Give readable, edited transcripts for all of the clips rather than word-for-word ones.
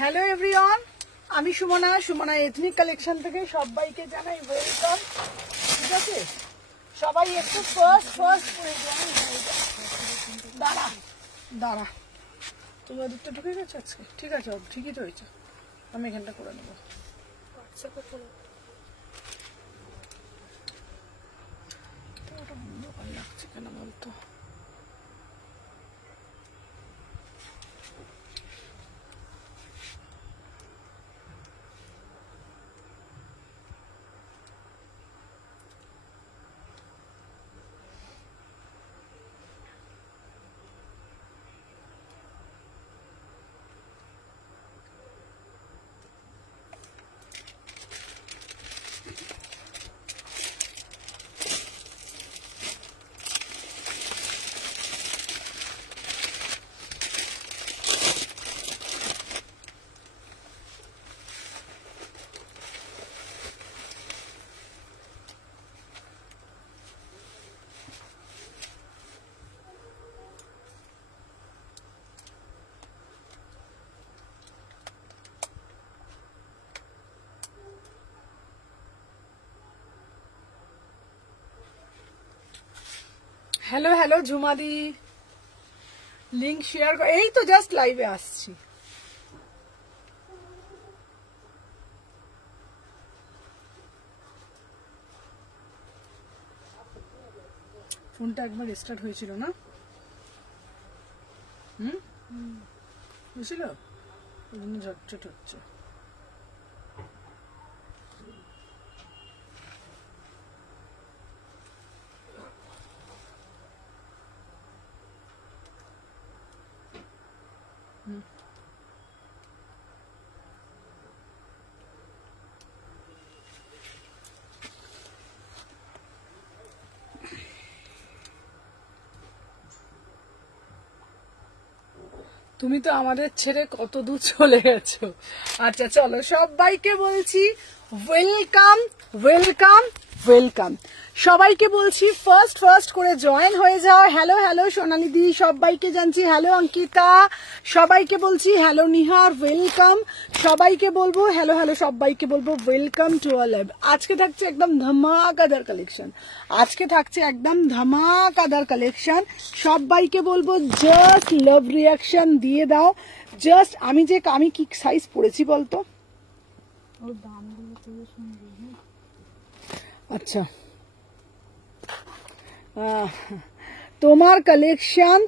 Hello everyone, আমি Sumana, Sumana ethnic collection থেকে সবাইকে জানাই ওয়েলকাম। ঠিক আছে, সবাই একটু ফার্স্ট করে জয়েন হয়ে যাও। দাঁড়া দাঁড়া, তুমি ওদিকটা ঢুকে গেছো আজকে? ঠিক আছে, ঠিকই তো হয়েছে, আমি এখানটা করে নেবো। লাগছে কেন বলতো? হ্যালো হ্যালো ঝুমাদি, লিংক শেয়ার কর। এই তো জাস্ট লাইভে আসছি। ফোনটা একবার রিস্টার্ট হয়েছিল না? হয়েছিল, ওই জন্য ঝটঝট হচ্ছে। তুমি তো আমাদের ছেড়ে কত দূর চলে গেছো। আচ্ছা চলো, সবাইকে বলছি ওয়েলকাম ওয়েলকাম ওয়েলকাম। সবাইকে বলছি ফার্স্ট করে জয়েন হয়ে যাও। হ্যালো হ্যালো সোনালি দি, সবাইকে জানছি। হ্যালো অঙ্কিতা, সবাইকে বলছি হ্যালো নিহার, ওয়েলকাম। সবাইকে বলবো হ্যালো হ্যালো, সবাইকে বলবো ওয়েলকাম টু আওয়ার লাইভ। আজকে থাকছে একদম ধামাকাদার কালেকশন, আজকে থাকছে একদম ধামাকাদার কালেকশন। সবাইকে বলবো জাস্ট লাভ রিয়াকশন দিয়ে দাও। জাস্ট আমি কি সাইজ পড়েছি বলতো? আচ্ছা, তোমার কালেকশন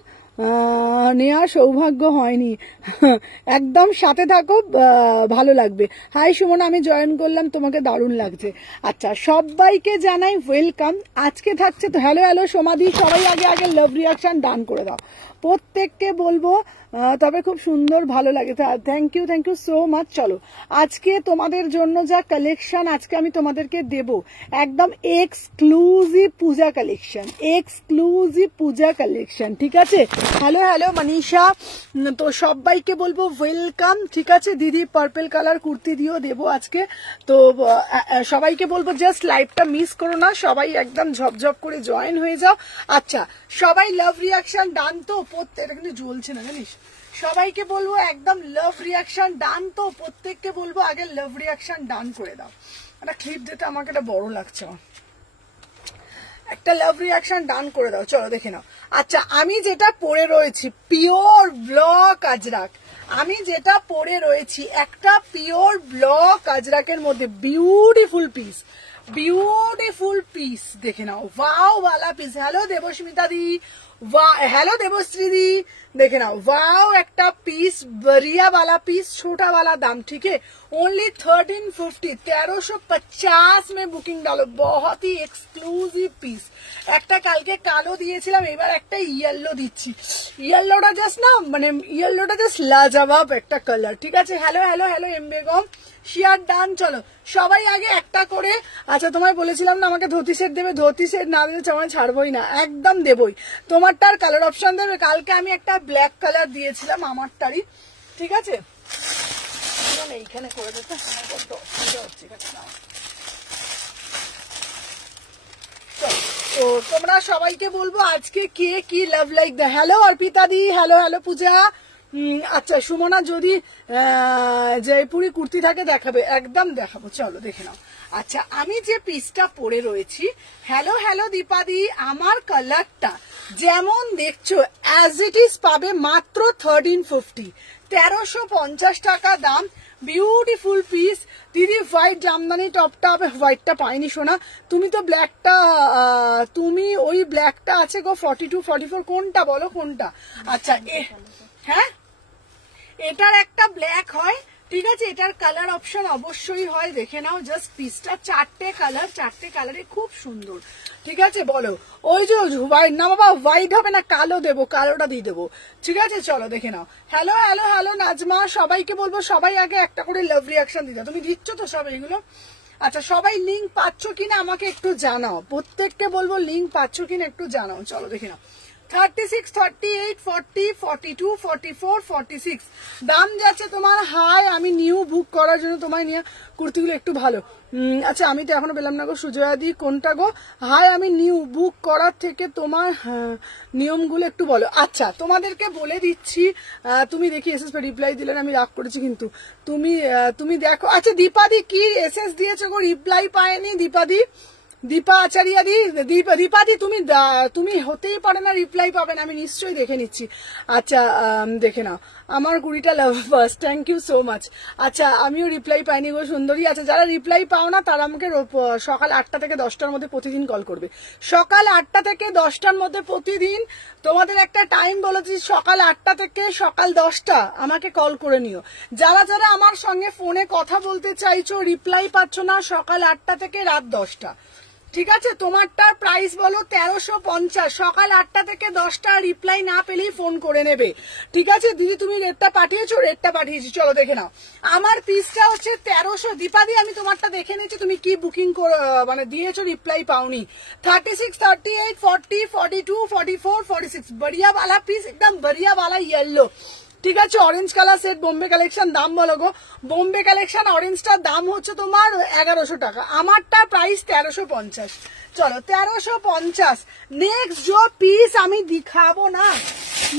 নেওয়ার সৌভাগ্য হয়নি, একদম সাথে থাকো, ভালো লাগবে। হাই সুমনা, আমি জয়েন করলাম, তোমাকে দারুণ লাগছে। আচ্ছা, সবাইকে জানাই ওয়েলকাম। আজকে থাকছে তো হ্যালো হ্যালো সমাধি, সবাই আগে লাভ রিয়াকশন ডান করে দাও, প্রত্যেককে বলবো। তবে খুব সুন্দর, ভালো লাগে। Thank you so much. চলো, আজকে তোমাদের জন্য যা কালেকশন আজকে আমি তোমাদেরকে দেব, একদম এক্সক্লুসিভ পূজা কালেকশন, ঠিক আছে? হ্যালো হ্যালো মনীষা, তো সবাইকে বলবো ওয়েলকাম। ঠিক আছে দিদি, পার্পল কালার কুর্তি দিয়েও দেবো আজকে। তো সবাইকে বলবো জাস্ট লাইভটা মিস করো না, সবাই একদম ঝপঝপ করে জয়েন হয়ে যাও। আচ্ছা, সবাই লাভ রিয়াকশন ডান তো? এটা কিন্তু জ্বলছে না জানিস। সবাইকে বলবো একদম লাভ রিয়াকশন ডান তো? প্রত্যেককে বলবো আগে লাভ রিয়াকশন ডান করে দাও। একটা ক্লিপ দিতে আমাকে এটা বড় লাগছে, একটা লাভ রিয়াকশন ডান করে দাও। চলো দেখে নাও। আচ্ছা, আমি যেটা পরে রয়েছি পিওর ব্লক আজরাক, আমি যেটা পরে রয়েছি একটা পিওর ব্লক আজরাকের মধ্যে বিউটিফুল পিস, দেখে নাও। ওয়াও वाला পিস। হ্যালো দেবস্মিতা দি, হ্যালো দেবশ্রী দি, देखे ना, वाओ একটা পিস, बढ़िया वाला पीस, छोटा वाला दाम, ठीक है, ओनली 1350, 1350 में बुकिंग डालो। बहुत ही एक्सक्लूसिव पीस। একটা কালকে কালো দিয়েছিলাম, এবার একটা ইয়েলো দিচ্ছি। ইয়েলোটা জাস্ট না, মানে ইয়েলোটা জাস্ট লাজবাব একটা কালার, ঠিক আছে? Hello hello hello M Begum, share done. চলো সবাই আগে একটা করে। আচ্ছা, তোমায় বলেছিলাম না আমাকে ধুতি সেট দেবে, ধুতি সেট না দিলে তোমায় ছাড়বই না, একদম দেবই। তোমারটার কালার অপশন দেবে। কালকে আমি একটা ব্ল্যাক কালার দিয়েছিলাম আমারটারই, ঠিক আছে? এইখানে করে দিতে বড্ড অসুবিধা হচ্ছে। তো তোমরা সবাইকে বলবো আজকে কে কি লাভ লাইক দা। Hello Arpita di, hello hello Puja. আচ্ছা সুমনা যদি জয়পুরি কুর্তি থাকে দেখাবে, একদম দেখাবো, চলো দেখে নাও। আচ্ছা আমি যে পিসটা পরে রয়েছি, হ্যালো হ্যালো দীপাদি, আমার কালারটা যেমন দেখছো অ্যাজ ইট ইজ পাবে মাত্র 1350, 1350 টাকা দাম। বিউটিফুল পিস দিদি। হোয়াইট জামদানি টপটা হোয়াইটটা পাইনি শোনা, তুমি তো ব্ল্যাকটা, তুমি ওই ব্ল্যাকটা আছে গো 42 44, কোনটা বলো কোনটা? আচ্ছা হ্যাঁ এটার একটা ব্ল্যাক হয়, ঠিক আছে, এটার কালার অপশন অবশ্যই হয়, দেখে নাও জাস্ট পিসটা, 4টে কালার, 4টে কালারে খুব সুন্দর, ঠিক আছে। বলো ওই যে হোয়াইট না বাবা, হোয়াইট হবে না, কালো দেবো, কালোটা দিয়ে দেবো, ঠিক আছে, চলো দেখে নাও। হ্যালো হ্যালো হ্যালো নাজমা, সবাইকে বলবো সবাই আগে একটা করে লাভ রিয়াকশন দিতে। তুমি দিচ্ছ তো সব এগুলো? আচ্ছা সবাই লিঙ্ক পাচ্ছ কিনা আমাকে একটু জানাও, প্রত্যেককে বলবো লিঙ্ক পাচ্ছ কিনা একটু জানাও, চলো দেখে নাও। 36, 38, 40, 42, 44, 46 দাম যাচ্ছে তোমার। হাই আমি নিউ বুক করার জন্য তোমায় নিয়ে কুর্তিগুলো একটু ভালো। আচ্ছা আমি তো এখনো পেলাম না গো সুজয়া দি, কোনটা গো? হাই আমি নিউ বুক করার থেকে তোমার নিয়মগুলো একটু বলো। আচ্ছা তোমাদেরকে বলে দিচ্ছি, তুমি দেখি এসএস পে রিপ্লাই দিলেন, আমি রাগ করেছি কিন্তু তুমি দেখো। আচ্ছা দীপাদি কি এসএস দিয়েছো গো, রিপ্লাই পায়নি দীপাদি, দীপা আচারিয়া দি, দীপাদি তুমি হতেই পারে না রিপ্লাই পাবেন, আমি নিশ্চয়ই দেখে নিচ্ছি। আচ্ছা দেখে নাও আমার কুড়িটা love first, thank you so much. আচ্ছা আমিও রিপ্লাই পাইনি গো সুন্দরী। আচ্ছা যারা রিপ্লাই পাও না তারা আমাকে সকাল 8টা থেকে 10টার মধ্যে প্রতিদিন কল করবে, সকাল 8টা থেকে 10টার মধ্যে প্রতিদিন। তোমাদের একটা টাইম বলেছি, সকাল 8টা থেকে সকাল 10টা আমাকে কল করে নিও। যারা যারা আমার সঙ্গে ফোনে কথা বলতে চাইছো, রিপ্লাই পাচ্ছ না, সকাল 8টা থেকে রাত 10টা, ঠিক আছে। তোমারটার প্রাইস বলো 1350, সকাল 8টা থেকে 10টা, রিপ্লাই না পেলেই ফোন করে নেবে, ঠিক আছে। দিদি তুমি রেটটা পাঠিয়েছো? রেটটা পাঠিয়েছি, চলো দেখে নাও। আমার পিসটা হচ্ছে 1300। দীপাদি আমি তোমারটা দেখে নিচ্ছি, তুমি কি বুকিং মানে দিয়েছো, রিপ্লাই পাওনি। 36, 38, 40, 42, 44, 46 बढ़िया वाला পিস, একদম बढ़िया वाला येलो, ঠিক আছে। Orange colour set, Bombay collection. দাম বলো গো। বোম্বে কালেকশন অরেঞ্জটার দাম হচ্ছে তোমার 1100 টাকা, আমারটা প্রাইস 1350, চলো 1350। নেক্সট जो পিস আমি দিখাবো না,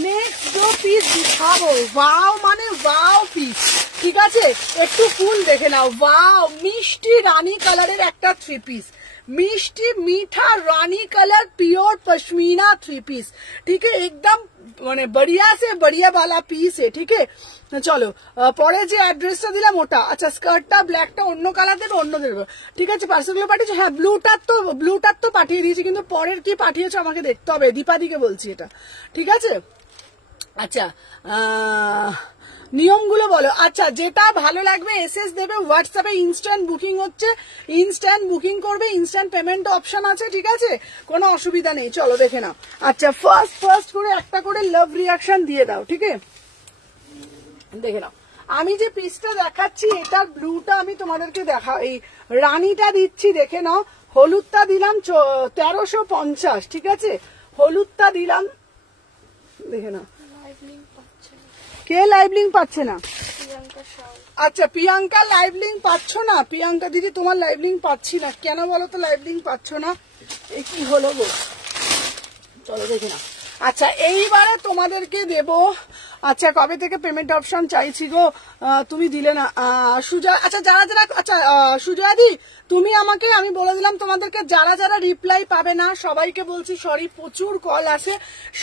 নেক্সট जो পিস দিখাবো, ওয়াও মানে ওয়াও পিস, ঠিক আছে। একটু ফুল দেখে নাও, ওয়াও মিষ্টি রানী কালারের একটা 3 পিস, মিষ্টি मीठा रानी कलर प्योर पश्मीना 3 পিস, ঠিক আছে, একদম মানে बढ़िया से बढ़िया वाला পিস है, ঠিক আছে। চলো পরে যে অ্যাড্রেসটা দিলাম ওটা। আচ্ছা স্কার্টটা ব্ল্যাকটা অন্য কালার দেবে, অন্য দেবে, ঠিক আছে। পার্সেলগুলো পাঠিয়েছো? হ্যাঁ ব্লুটার তো পাঠিয়ে দিয়েছি, কিন্তু পরের কি পাঠিয়েছো আমাকে দেখতে হবে, দীপাদিকে বলছি এটা, ঠিক আছে। আচ্ছা নিয়মগুলো বলো। আচ্ছা যেটা ভালো লাগবে এসএস দেবে, হোয়াটসঅ্যাপে ইনস্ট্যান্ট বুকিং হচ্ছে, ইনস্ট্যান্ট বুকিং করবে, ইনস্ট্যান্ট পেমেন্ট অপশন আছে, ঠিক আছে, কোনো অসুবিধা নেই, চলো দেখে নাও। আচ্ছা ফার্স্ট করে একটা করে লাভ রিয়াকশন দিয়ে দাও, ঠিক আছে, দেখে নাও। আমি যে পিসটা দেখাচ্ছি এটার ব্লুটা আমি তোমাদেরকে এই রানীটা দিচ্ছি, দেখে নাও। হলুদটা দিলাম 1350, ঠিক আছে, হলুদটা দিলাম, দেখে নাও। কে লাইভ লিঙ্ক পাচ্ছে না? আচ্ছা প্রিয়াঙ্কা লাইভ লিঙ্ক পাচ্ছ না? প্রিয়াঙ্কা দিদি তোমার লাইভ লিঙ্ক পাচ্ছি না, কেন বলো তো লাইভ লিঙ্ক পাচ্ছ না? এই কি হলো গো, চলো দেখে না। আচ্ছা এইবারে তোমাদেরকে দেব। আচ্ছা কবে থেকে পেমেন্ট অপশন চাইছি গো, তুমি দিলে না সুজয়। আচ্ছা যারা যারা, আচ্ছা সুজয়া দি তুমি আমাকে, আমি বলে দিলাম তোমাদেরকে, যারা যারা রিপ্লাই পাবে না সবাইকে বলছি সরি, প্রচুর কল আসে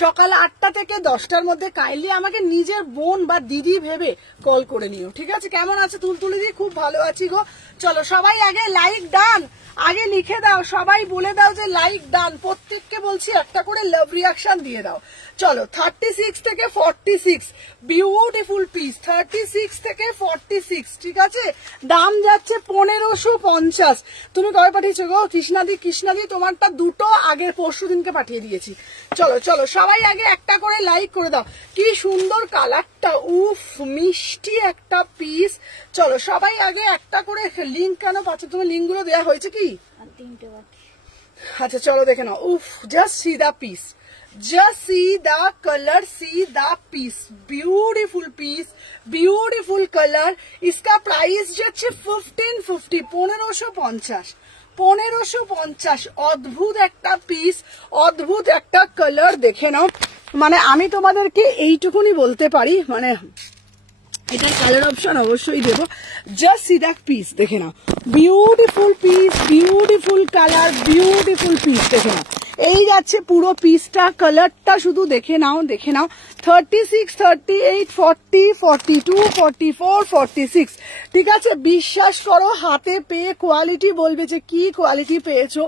সকাল 8টা থেকে 10টার মধ্যে, কাইন্ডলি আমাকে নিজের বোন বা দিদি ভেবে কল করে নিও, ঠিক আছে। কেমন আছে তুলতুলি দি? খুব ভালো আছি গো। চলো সবাই আগে লাইক ডান, আগে লিখে দাও, সবাই বলে দাও যে লাইক ডান, প্রত্যেককে বলছি একটা করে লাভ রিয়াকশন দিয়ে দাও। চলো 36 থেকে 46 বিউটিফুল পিস, 36 থেকে 46, ঠিক আছে। দাম যাচ্ছে 1550। তুমি কবে পাঠিয়েছো গো? কৃষ্ণাদি তোমারটা দুটো আগের পরশু দিনকে পাঠিয়ে দিয়েছি। চলো চলো সবাই আগে একটা করে লাইক করে দাও। কি সুন্দর কালারটা, উফ মিষ্টি একটা পিস। চলো সবাই আগে একটা করে লিঙ্ক, কেন পাচ্ছ তুমি? লিঙ্ক গুলো দেওয়া হয়েছে কি? আচ্ছা চলো দেখে নাও। উফ just see the piece, just see the color, see the piece, beautiful piece, beautiful color। इसका प्राइस যাচ্ছে 1550, 1550, 1550। অদ্ভুত একটা পিস, অদ্ভুত একটা কালার, দেখে নাও। মানে আমি তোমাদেরকে এইটুকুনি বলতে পারি, মানে এটার কালার অপশন অবশ্যই দেবো। জাস্ট সি দ্যাট পিস, দেখে নাও, beautiful piece, beautiful colour, beautiful piece, দেখে নাও। এই যাচ্ছে পুরো পিসটা, কালারটা শুধু দেখে নাও, দেখে নাও। 36, 38, 40, 42, 44, 46, ঠিক আছে। বিশ্বাস করো, হাতে পেয়ে কোয়ালিটি বলবে যে কি কোয়ালিটি পেয়েছো।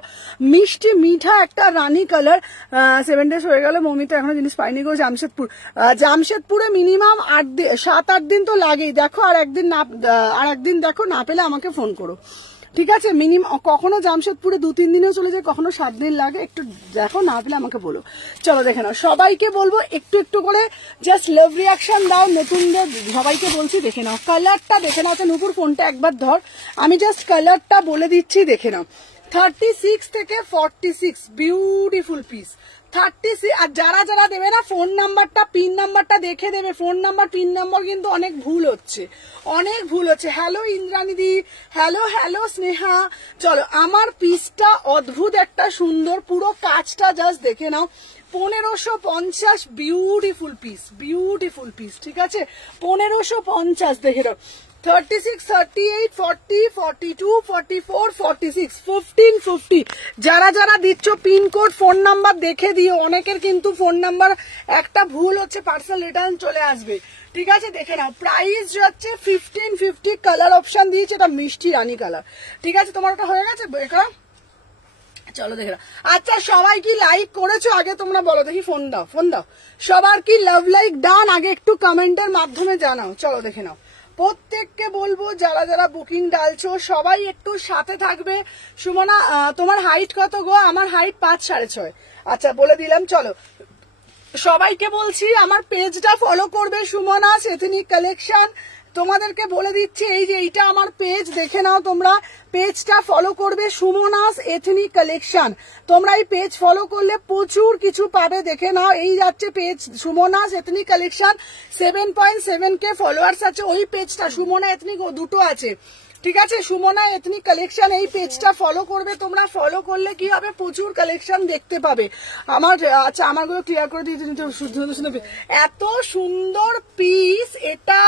মিষ্টি মিঠা একটা রানী কালার। 7 days হয়ে গেল, মমিতা এখনো জিনিস পাইনি গো। জামশেদপুরে মিনিমাম 7-8 দিন তো লাগেই। দেখো আর একদিন দেখো, না পেলে আমাকে ফোন করো, ঠিক আছে। মিনিমাম কখনো জামশেদপুরে 2-3 দিনেও চলে যায়, কখনো 7 দিন লাগে। একটু দেখো, না পেলে আমাকে বলো। চলো দেখে নাও, সবাইকে বলবো একটু একটু করে জাস্ট লাভ রিয়াকশন দাও। নতুনদের সবাইকে বলছি, দেখে নাও কালারটা, দেখে নাও। নুপুর ফোনটা একবার ধর, আমি জাস্ট কালারটা বলে দিচ্ছি, দেখে নাও। 36 থেকে 46, বিউটিফুল পিস। 36, আর যারা যারা দেবে না ফোন নাম্বারটা, পিন নাম্বারটা দেখে দেবে। ফোন নাম্বার, পিন নাম্বার কিন্তু অনেক ভুল হচ্ছে, অনেক ভুল হচ্ছে। হ্যালো ইন্দ্রাণীদি, হ্যালো হ্যালো স্নেহা। চলো, আমার পিসটা অদ্ভুত একটা সুন্দর, পুরো কাজটা জাস্ট দেখে নাও। 1550, বিউটিফুল পিস, বিউটিফুল পিস, ঠিক আছে। 1550, দেখে নাও। 36, 38, 40, 42, 44, 46, 1550। যারা যারা দিচ্ছ পিনকোড, ফোন নাম্বার দেখে দিও। অনেকের কিন্তু ফোন নাম্বার একটা ভুল হচ্ছে, পার্সেল রিটার্ন চলে আসবে, ঠিক আছে। দেখে নাও, প্রাইস হচ্ছে 1550। কালার অপশন দিয়েছে, এটা মিষ্টি রানী কালার, ঠিক আছে। তোমার ওটা হয়ে গেছে বেকার। চলো দেখে নাও। আচ্ছা, সবাই কি লাইক করেছো আগে তোমরা বলো দেখি, ফোন দাও, ফোন দাও। সবার কি লাভ লাইক ডান আগে একটু কমেন্টের মাধ্যমে জানাও। চলো দেখে নাও, প্রত্যেককে বলবো যারা যারা বুকিং ডালছো সবাই একটু সাথে থাকবে। সুমনা, তোমার হাইট কত গো? আমার হাইট 5 6.5। আচ্ছা, বলে দিলাম। চলো, সবাইকে বলছি আমার পেজটা ফলো করবে, সুমনাস এথনিক কালেকশন। তোমাদেরকে বলে দিচ্ছি, এই যে এইটা আমার পেজ, দেখে নাও তোমরা। পেজটা ফলো করবে, সুমনাস এথনিক কালেকশন। তোমরা এই পেজ ফলো করলে প্রচুর কিছু পাবে, দেখে নাও। এই যাচ্ছে page Sumana's ethnic collection, 7.7K followers আছে ওই পেজটা। সুমনা এথনিক দুটো আছে, ঠিক আছে। সুমনা এথনিক কালেকশন, এই পেজটা ফলো করবে তোমরা। ফলো করলে কি হবে, প্রচুর কালেকশন দেখতে পাবে আমার। আচ্ছা, আমারগুলো ক্লিয়ার করে দিয়ে এত সুন্দর পিস এটা।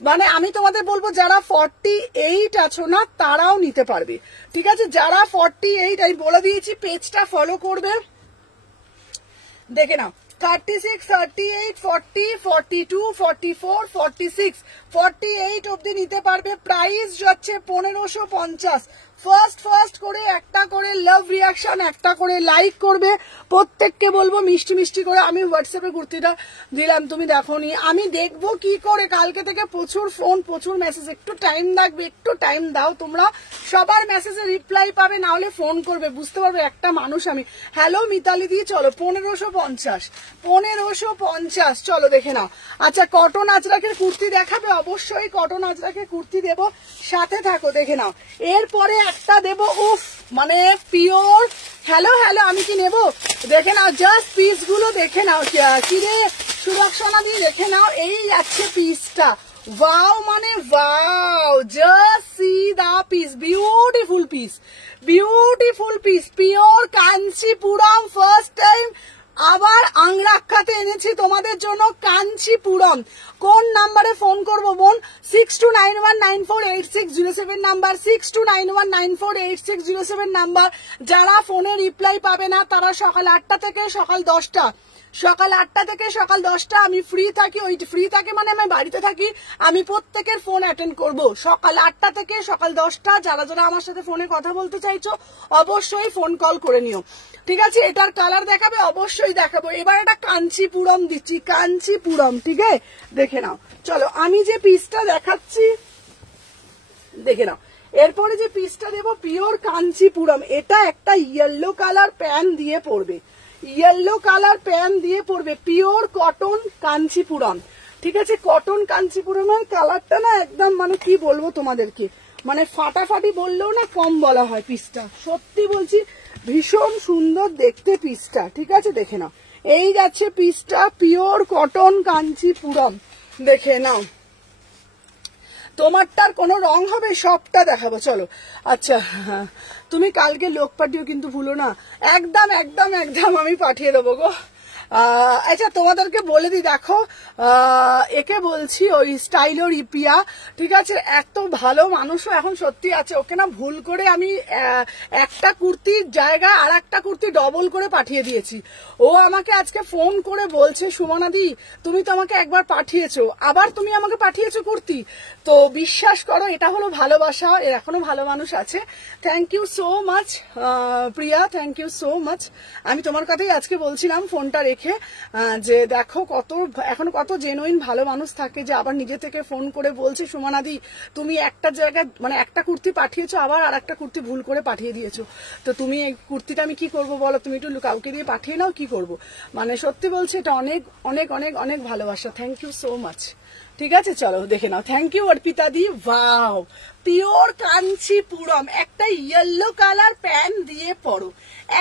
মানে আমি তোমাদের বলবো, যারা 48 আছো না তারাও নিতে পারবে, ঠিক আছে। যারা 48, আমি বলে দিয়েছি, পেজটা ফলো করবে, দেখে নাও। 36, 38, 40, 42, 44, 46, 48 অব্দি নিতে পারবে। প্রাইস যাচ্ছে 1550। ফার্স্ট করে একটা করে লাভ রিয়াকশন, একটা করে লাইক করবে। প্রত্যেককে বলবো মিষ্টি মিষ্টি করে। আমি হোয়াটসঅ্যাপে কুর্তিটা দিলাম, তুমি দেখোনি, আমি দেখবো কি করে। কালকে থেকে প্রচুর ফোন, প্রচুর মেসেজ, একটু টাইম লাগবে, একটু টাইম দাও তোমরা। সবার মেসেজে রিপ্লাই পাবে, না হলে ফোন করবে, বুঝতে পারবে একটা মানুষ আমি। হ্যালো মিতালি দি, চলো 1550, 1550। চলো দেখে নাও। আচ্ছা, কটন আজরাকের কুর্তি দেখাবে? অবশ্যই কটন আজরাকের কুর্তি দেবো, সাথে থাকো, দেখে নাও। এরপরে একটা দেবো, উফ, মানে পিওর। হ্যালো হ্যালো, আমি কি নেবো? দেখে নাও, জাস্ট পিস গুলো দেখে নাও। কি রে সুরক্ষণা দিয়ে, দেখে নাও। এই যাচ্ছে পিসটা, ওয়াও, মানে wow, just see the piece, beautiful piece, beautiful piece, pure Kanchipuram. First time আবার আংরাক্ষাতে এনেছি তোমাদের জন্য কাঞ্চিপুরম। কোন নাম্বারে ফোন করবো বোন? 6291948607 নাম্বার, 6291948607 নাম্বার। যারা ফোনে রিপ্লাই পাবে না তারা সকাল 8টা থেকে সকাল 10টা, সকাল 8টা থেকে সকাল 10টা আমি ফ্রি থাকি। ওই ফ্রি থাকে মানে আমি বাড়িতে থাকি, আমি প্রত্যেকের ফোন অ্যাটেন্ড করব। সকাল 8টা থেকে সকাল 10টা যারা যারা আমার সাথে ফোনে কথা বলতে চাইছো অবশ্যই ফোন কল করে নিও, ঠিক আছে। এটার কালার দেখাবে? অবশ্যই দেখাবো। এবার এটা কাঞ্চিপুরম দিচ্ছি, কাঞ্চিপুরম, ঠিক আছে। দেখে নাও। চলো, আমি যে পিসটা দেখাচ্ছি দেখে নাও। এরপরে যে পিসটা দেবো পিওর কাঞ্চিপুরম। এটা একটা ইয়েলো কালার প্যান দিয়ে পড়বে, ইয়েলো কালার প্যান দিয়ে পড়বে, পিওর কটন কাঞ্চিপুরম, ঠিক আছে। কটন কাঞ্চিপুরমের কালারটা না একদম, মানে কি বলবো তোমাদেরকে, মানে ফাটাফাটি বললেও না কম বলা হয়। পিসটা সত্যি বলছি ভীষণ সুন্দর দেখতে পিসটা, ঠিক আছে। দেখে নাও, এই যাচ্ছে পিসটা, পিওর কটন কাঞ্চিপুরম, দেখে নাও। তোমারটার কোনো রং হবে? সবটা দেখাবো, চলো। আচ্ছা, তুমি কালকে লোক পাঠিও কিন্তু ভুলো না। একদম একদম একদম আমি পাঠিয়ে দেবো গো। আচ্ছা তোমাদেরকে বলে দিই, দেখো একে বলছি ওই স্টাইলোর ইপিয়া, ঠিক আছে, এত ভালো মানুষও এখন সত্যি আছে। ওকে না ভুল করে আমি একটা কুর্তির জায়গায় আর একটা কুর্তি ডবল করে পাঠিয়ে দিয়েছি। ও আমাকে আজকে ফোন করে বলছে, সুমনাদি তুমি তো আমাকে একবার পাঠিয়েছো, আবার তুমি আমাকে পাঠিয়েছো কুর্তি। তো বিশ্বাস করো এটা হলো ভালোবাসা, এখনো ভালো মানুষ আছে। Thank you so much Priya, thank you so much. আমি তোমার কথাই আজকে বলছিলাম ফোনটা রেখে, যে দেখো এখন কত জেনুইন ভালো মানুষ থাকে যে আবার নিজে থেকে ফোন করে বলছে, সুমনাদি তুমি একটা জায়গায় মানে একটা কুর্তি পাঠিয়েছো, আবার আর একটা কুর্তি ভুল করে পাঠিয়ে দিয়েছো, তো তুমি এই কুর্তিটা আমি কি করবো বলো, তুমি একটু কাউকে দিয়ে পাঠিয়ে নাও, কি করবো। মানে সত্যি বলছি এটা অনেক অনেক অনেক অনেক ভালোবাসা। Thank you so much. ঠিক আছে চলো দেখে নাও। Thank you Arpita di. Wow, pure Kanchipuram, একটা ইয়েলো কালার প্যান্ট দিয়ে পরো,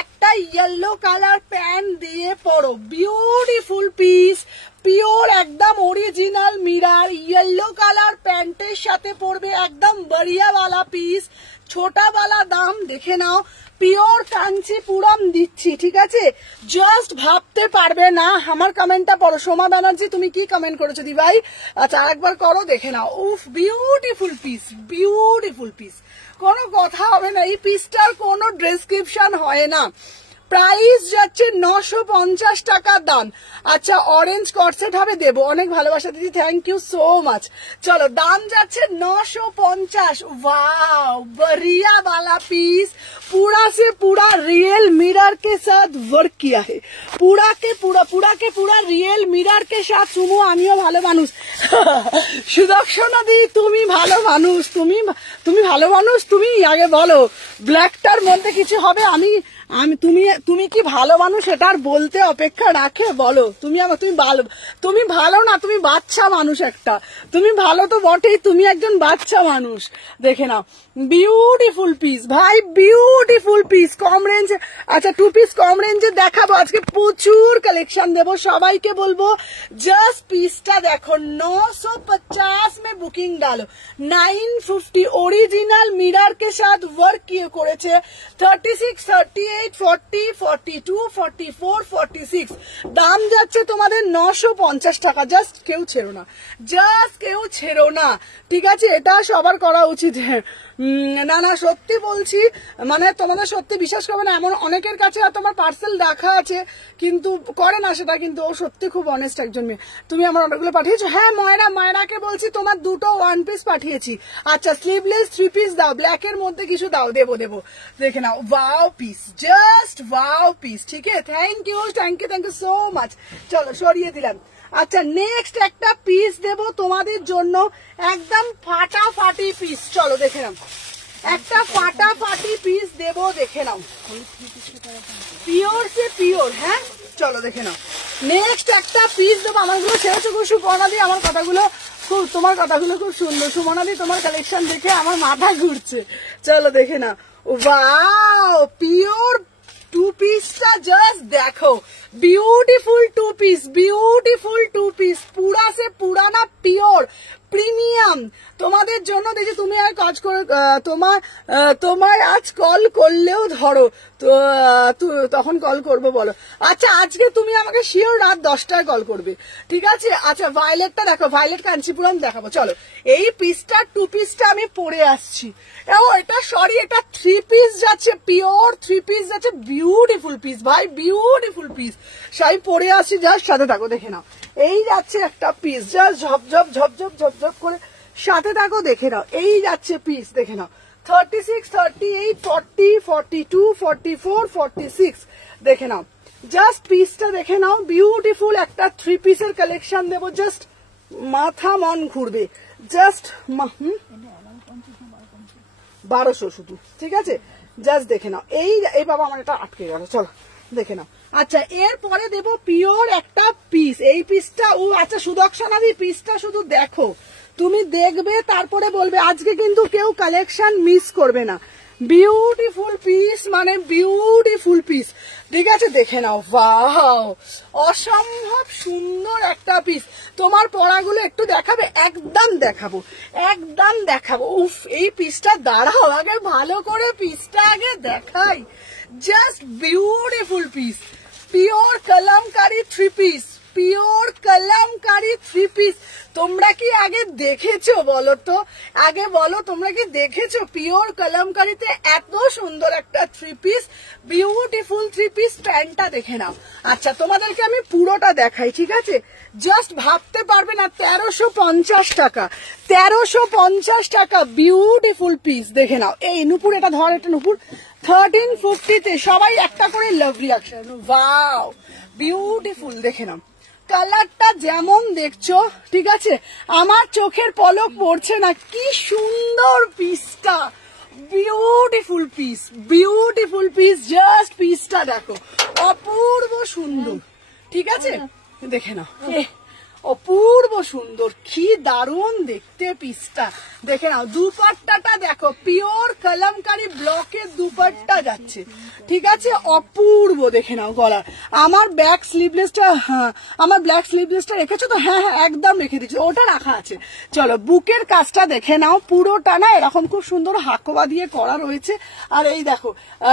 একটা ইয়েলো কালার প্যান্ট দিয়ে পরো, বিউটিফুল পিস, পিওর একদম অরিজিনাল মিরার ইয়েলো কালার প্যান্টের সাথে পরবে, একদম বড়িয়া वाला পিস, ছোটা वाला দাম দেখে নাও, পিওর কাঞ্চিপুরম দিচ্ছি, ঠিক আছে। জাস্ট ভাবতে পারবে না। আমার কমেন্টটা পড়ো, সোমা ব্যানার্জি তুমি কি কমেন্ট করেছো দি ভাই? আচ্ছা আরেকবার করো, দেখে নাও। উফ, বিউটিফুল পিস, বিউটিফুল পিস, কোনো কথা হবে না। এই পিসটার কোনো ডেসক্রিপশন হয় না। প্রাইস যাচ্ছে 950 টাকা দাম। আচ্ছা অরেঞ্জ কটসেট হবে, দেবো। অনেক ভালোবাসা দিদি, থ্যাংক ইউ সো মাচ। চলো দাম যাচ্ছে 950। वाओ, बढ़िया वाला पीस, पूरा से पूरा रियल मिरर के साथ वर्क किया है, पूरा के पूरा रियल मिरर के साथ। सुमो आमियो भालो मानुष, सुदर्शना दी তুমি ভালো মানুষ, তুমি ভালো মানুষ। তুমি আগে বলো ব্ল্যাকটার মধ্যে কিছু হবে, আমি তুমি কি ভালো মানুষ এটা আর বলতে অপেক্ষা রাখে? বলো তুমি তুমি ভালো না, তুমি বাচ্চা মানুষ একটা। তুমি ভালো তো বটেই, তুমি একজন বাচ্চা মানুষ। দেখে নাও, বিউটিফুল পিস ভাই, বিউটিফুল পিস, কম রেঞ্জে। আচ্ছা 2 পিস কম রেঞ্জে দেখাবো আজকে, প্রচুর কালেকশন দেবো। সবাইকে বলবো জাস্ট পিসটা দেখো, 950 में বুকিং ডালো, 950 ओरिजिनल मिरर के साथ वर्क किए করেছে। 36, 38, 40, 42, 44, 46 দাম যাচ্ছে তোমাদের 950 টাকা। জাস্ট কেউ ছেড়ো না, জাস্ট কেউ ছেড়ো না, ঠিক আছে। এটা সবার করা উচিত। না না সত্যি বলছি, মানে তোমাদের সত্যি বিশ্বাস করবে না, এমন অনেকের কাছে তোমার পার্সেল দেখা আছে কিন্তু করে না সেটা, কিন্তু ও সত্যি খুব অনেস্ট একজন মেয়ে। তুমি আমার অর্ডারগুলো পাঠিয়েছো? হ্যাঁ ময়রাকে বলছি তোমার 2টো 1 পিস পাঠিয়েছি। আচ্ছা স্লিভলেস 3 পিস দাও, ব্ল্যাকের মধ্যে কিছু দাও, দেবো। দেখে নাও, wow piece, just wow piece, ঠিক আছে। Thank you so much. চলো সরিয়ে দিলাম। আচ্ছা নেক্সট একটা পিস দেব তোমাদের জন্য, একদম ফাটাফাটি পিস। চলো দেখে নাও, একটা ফাটাফাটি পিস দেব, দেখে নাও, পিওর সে পিওর। হ্যাঁ চলো দেখে নাও, নেক্সট একটা পিস দেবো। আমারগুলো ছেড়েছো খুব, সুমনা দি আমার কথাগুলো খুব, তোমার কথাগুলো খুব সুন্দর। সুমনা দি তোমার কালেকশন দেখে আমার মাথা ঘুরছে। চলো দেখে নাও, ওয়াও, পিওর 2 পিসটা জাস্ট দেখো, বিউটিফুল 2 পিস, বিউটিফুল 2 পিস, পুরা সে পুরানা পিওর প্রিমিয়াম তোমাদের জন্য। দেখি তুমি আর কাজ করে, তোমার আজ কল করলেও ধরো তো, তখন কল করবো বলো। আচ্ছা আজকে তুমি আমাকে শিওর রাত 10টায় কল করবে, ঠিক আছে। আচ্ছা ভায়োলেটটা দেখো, ভায়োলেট কাঞ্চিপুরম দেখাবো। চলো এই পিসটা 2 পিসটা আমি পরে আসছি। এটা সরি, এটা 3 পিস যাচ্ছে, পিওর 3 পিস যাচ্ছে, বিউটিফুল পিস ভাই, বিউটিফুল পিস। সাই পরে আসছি, জাস্ট সাথে থাকো, দেখে নাও। এই যাচ্ছে একটা পিস, জাস্ট ঝপঝপ ঝপঝপ ঝপঝপ করে, সাথে থাকো, দেখে নাও। এই যাচ্ছে পিস, দেখে নাও, 36, 38, 40, 42, 44, 46 দেখে নাও। জাস্ট পিসটা দেখে নাও, বিউটিফুল একটা 3 পিসের কালেকশন দেবো, জাস্ট মাথা মন ঘুরবে। জাস্ট 1200 শুধু, ঠিক আছে। জাস্ট দেখে নাও। এই বাবা আমার এটা আটকে গেল, চলো দেখে নাও। আচ্ছা এরপরে দেবো পিওর একটা পিস, এই পিসটা আচ্ছা সুদর্শনা দি পিসটা শুধু দেখো, তুমি দেখবে তারপরে বলবে। আজকে কিন্তু কেউ কালেকশন মিস করবে না, বিউটিফুল পিস, মানে বিউটিফুল পিস, ঠিক আছে? দেখে নাও, ওয়াও, অসম্ভব সুন্দর একটা পিস। তোমার পরাগুলো একটু দেখাবে? একদম দেখাবো, একদম দেখাবো। উফ, এই পিসটা দাঁড়াও, আগে ভালো করে পিসটা আগে দেখাই। Just beautiful piece, pure Kalamkari three piece, pure Kalamkari three piece. তোমরা কি আগে দেখেছো বলো তো? আগে বলো, তোমরা কি দেখেছো পিওর কলমকারীতে এত সুন্দর একটা three piece, beautiful three piece? প্যান্টটা দেখে নাও। আচ্ছা, তোমাদেরকে আমি পুরোটা দেখাই, ঠিক আছে? জাস্ট ভাবতে পারবে না, 1350 টাকা, 1350 টাকা, বিউটিফুল পিস। দেখে নাও। এই নুপুর, এটা ধর, এটা নুপুর। 1350-তে সবাই একটা করে লাভ রিঅ্যাকশন। Wow, beautiful. দেখে নাও কালারটা যেমন দেখছো, ঠিক আছে? আমার চোখের পলক পড়ছে না, কি সুন্দর পিসটা, beautiful piece, beautiful piece. Just পিসটা দেখো, অপূর্ব সুন্দর, ঠিক আছে? দেখে নাও, অপূর্ব সুন্দর, কি দারুণ দেখতে পিসটা। দেখে নাও দুপাট্টাটা দেখো, পিওর কলমকারী ব্লকের দুপাট্টা যাচ্ছে, ঠিক আছে? অপূর্ব। দেখে নাও গলার। আমার ব্যাক স্লিভলেসটা, হ্যাঁ আমার ব্ল্যাক স্লিভলেসটা রেখেছো তো? হ্যাঁ হ্যাঁ, একদম রেখে দিচ্ছি, ওটা রাখা আছে। চলো, বুকের কাজটা দেখে নাও, পুরোটা না এরকম খুব সুন্দর হাকোয়া দিয়ে করা রয়েছে। আর এই দেখো,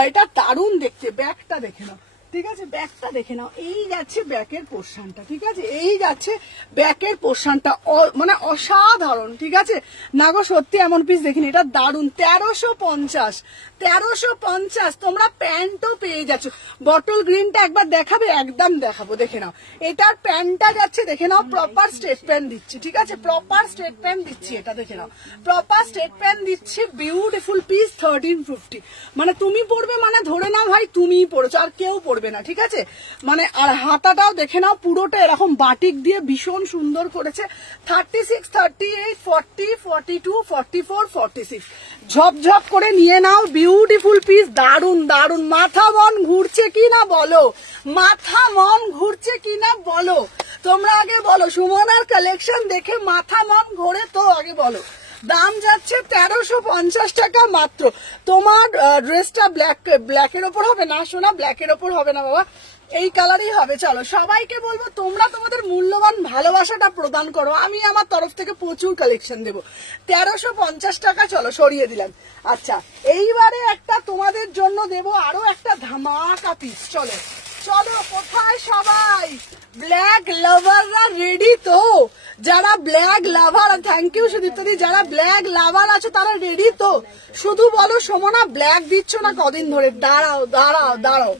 এটা দারুণ দেখতে। ব্যাকটা দেখে নাও, ঠিক আছে? ব্যাকটা দেখে নাও, এই যাচ্ছে ব্যাকের পোর্শনটা, ঠিক আছে? এই যাচ্ছে ব্যাকের পোর্শনটা, মানে অসাধারণ, ঠিক আছে? না গো, সত্যি এমন পিস দেখিনি, এটা দারুণ। 1350, 1350। তোমরা প্যান্টও পেয়ে যাচ্ছ। বটল গ্রিনটা একবার দেখাবে? একদম দেখাবো। দেখে নাও, এটার প্যান্টটা যাচ্ছে, দেখে নাও, প্রপার স্ট্রেট প্যান্ট দিচ্ছি, ঠিক আছে? প্রপার স্ট্রেট প্যান্ট দিচ্ছি, এটা দেখে নাও, প্রপার স্ট্রেট প্যান্ট দিচ্ছি। Beautiful piece, 1350। মানে তুমি পড়বে, মানে ধরে নাও ভাই তুমিই পড়েছো, আর কেউ পড়বে না, ঠিক আছে? মানে আর হাতাটাও দেখে নাও, পুরোটা এরকম বাটিক দিয়ে ভীষণ সুন্দর করেছে। 36, 38, 40, 42, 44, 46, ঝপঝপ করে নিয়ে নাও। বিউটিফুল পিস, দারুন দারুন। মাথা মন ঘুরছে কি না বলো, মাথা মন ঘুরছে কি না বলো, তোমরা আগে বলো। সুমনার কালেকশন দেখে মাথা মন ঘোরে তো? আগে বলো। দাম যাচ্ছে 1350 টাকা মাত্র। তোমার ড্রেসটা ব্ল্যাকের ওপর হবে না সোনা? ব্ল্যাকের ওপর হবে না বাবা, এই কালারই হবে। চলো, সবাইকে বলবো তোমরা তোমাদের মূল্যবান ভালোবাসাটা প্রদান করো, আমি আমার তরফ থেকে প্রচুর কালেকশন দেবো। 1350 টাকা, চলো সরিয়ে দিলাম। আচ্ছা, এইবারে একটা তোমাদের জন্য দেবো আরো একটা ধামাকা পিস। চলো চলো, কোথায় সবাই? ব্ল্যাক লাভাররা রেডি তো? যারা ব্ল্যাক লাভার, থ্যাংক ইউ সুদীপ্তাদি, যারা ব্ল্যাক লাভার আছে তারা রেডি তো? শুধু বলো সোমনা, ব্ল্যাক দিচ্ছ না কদিন ধরে? দাঁড়াও দাঁড়াও দাঁড়াও,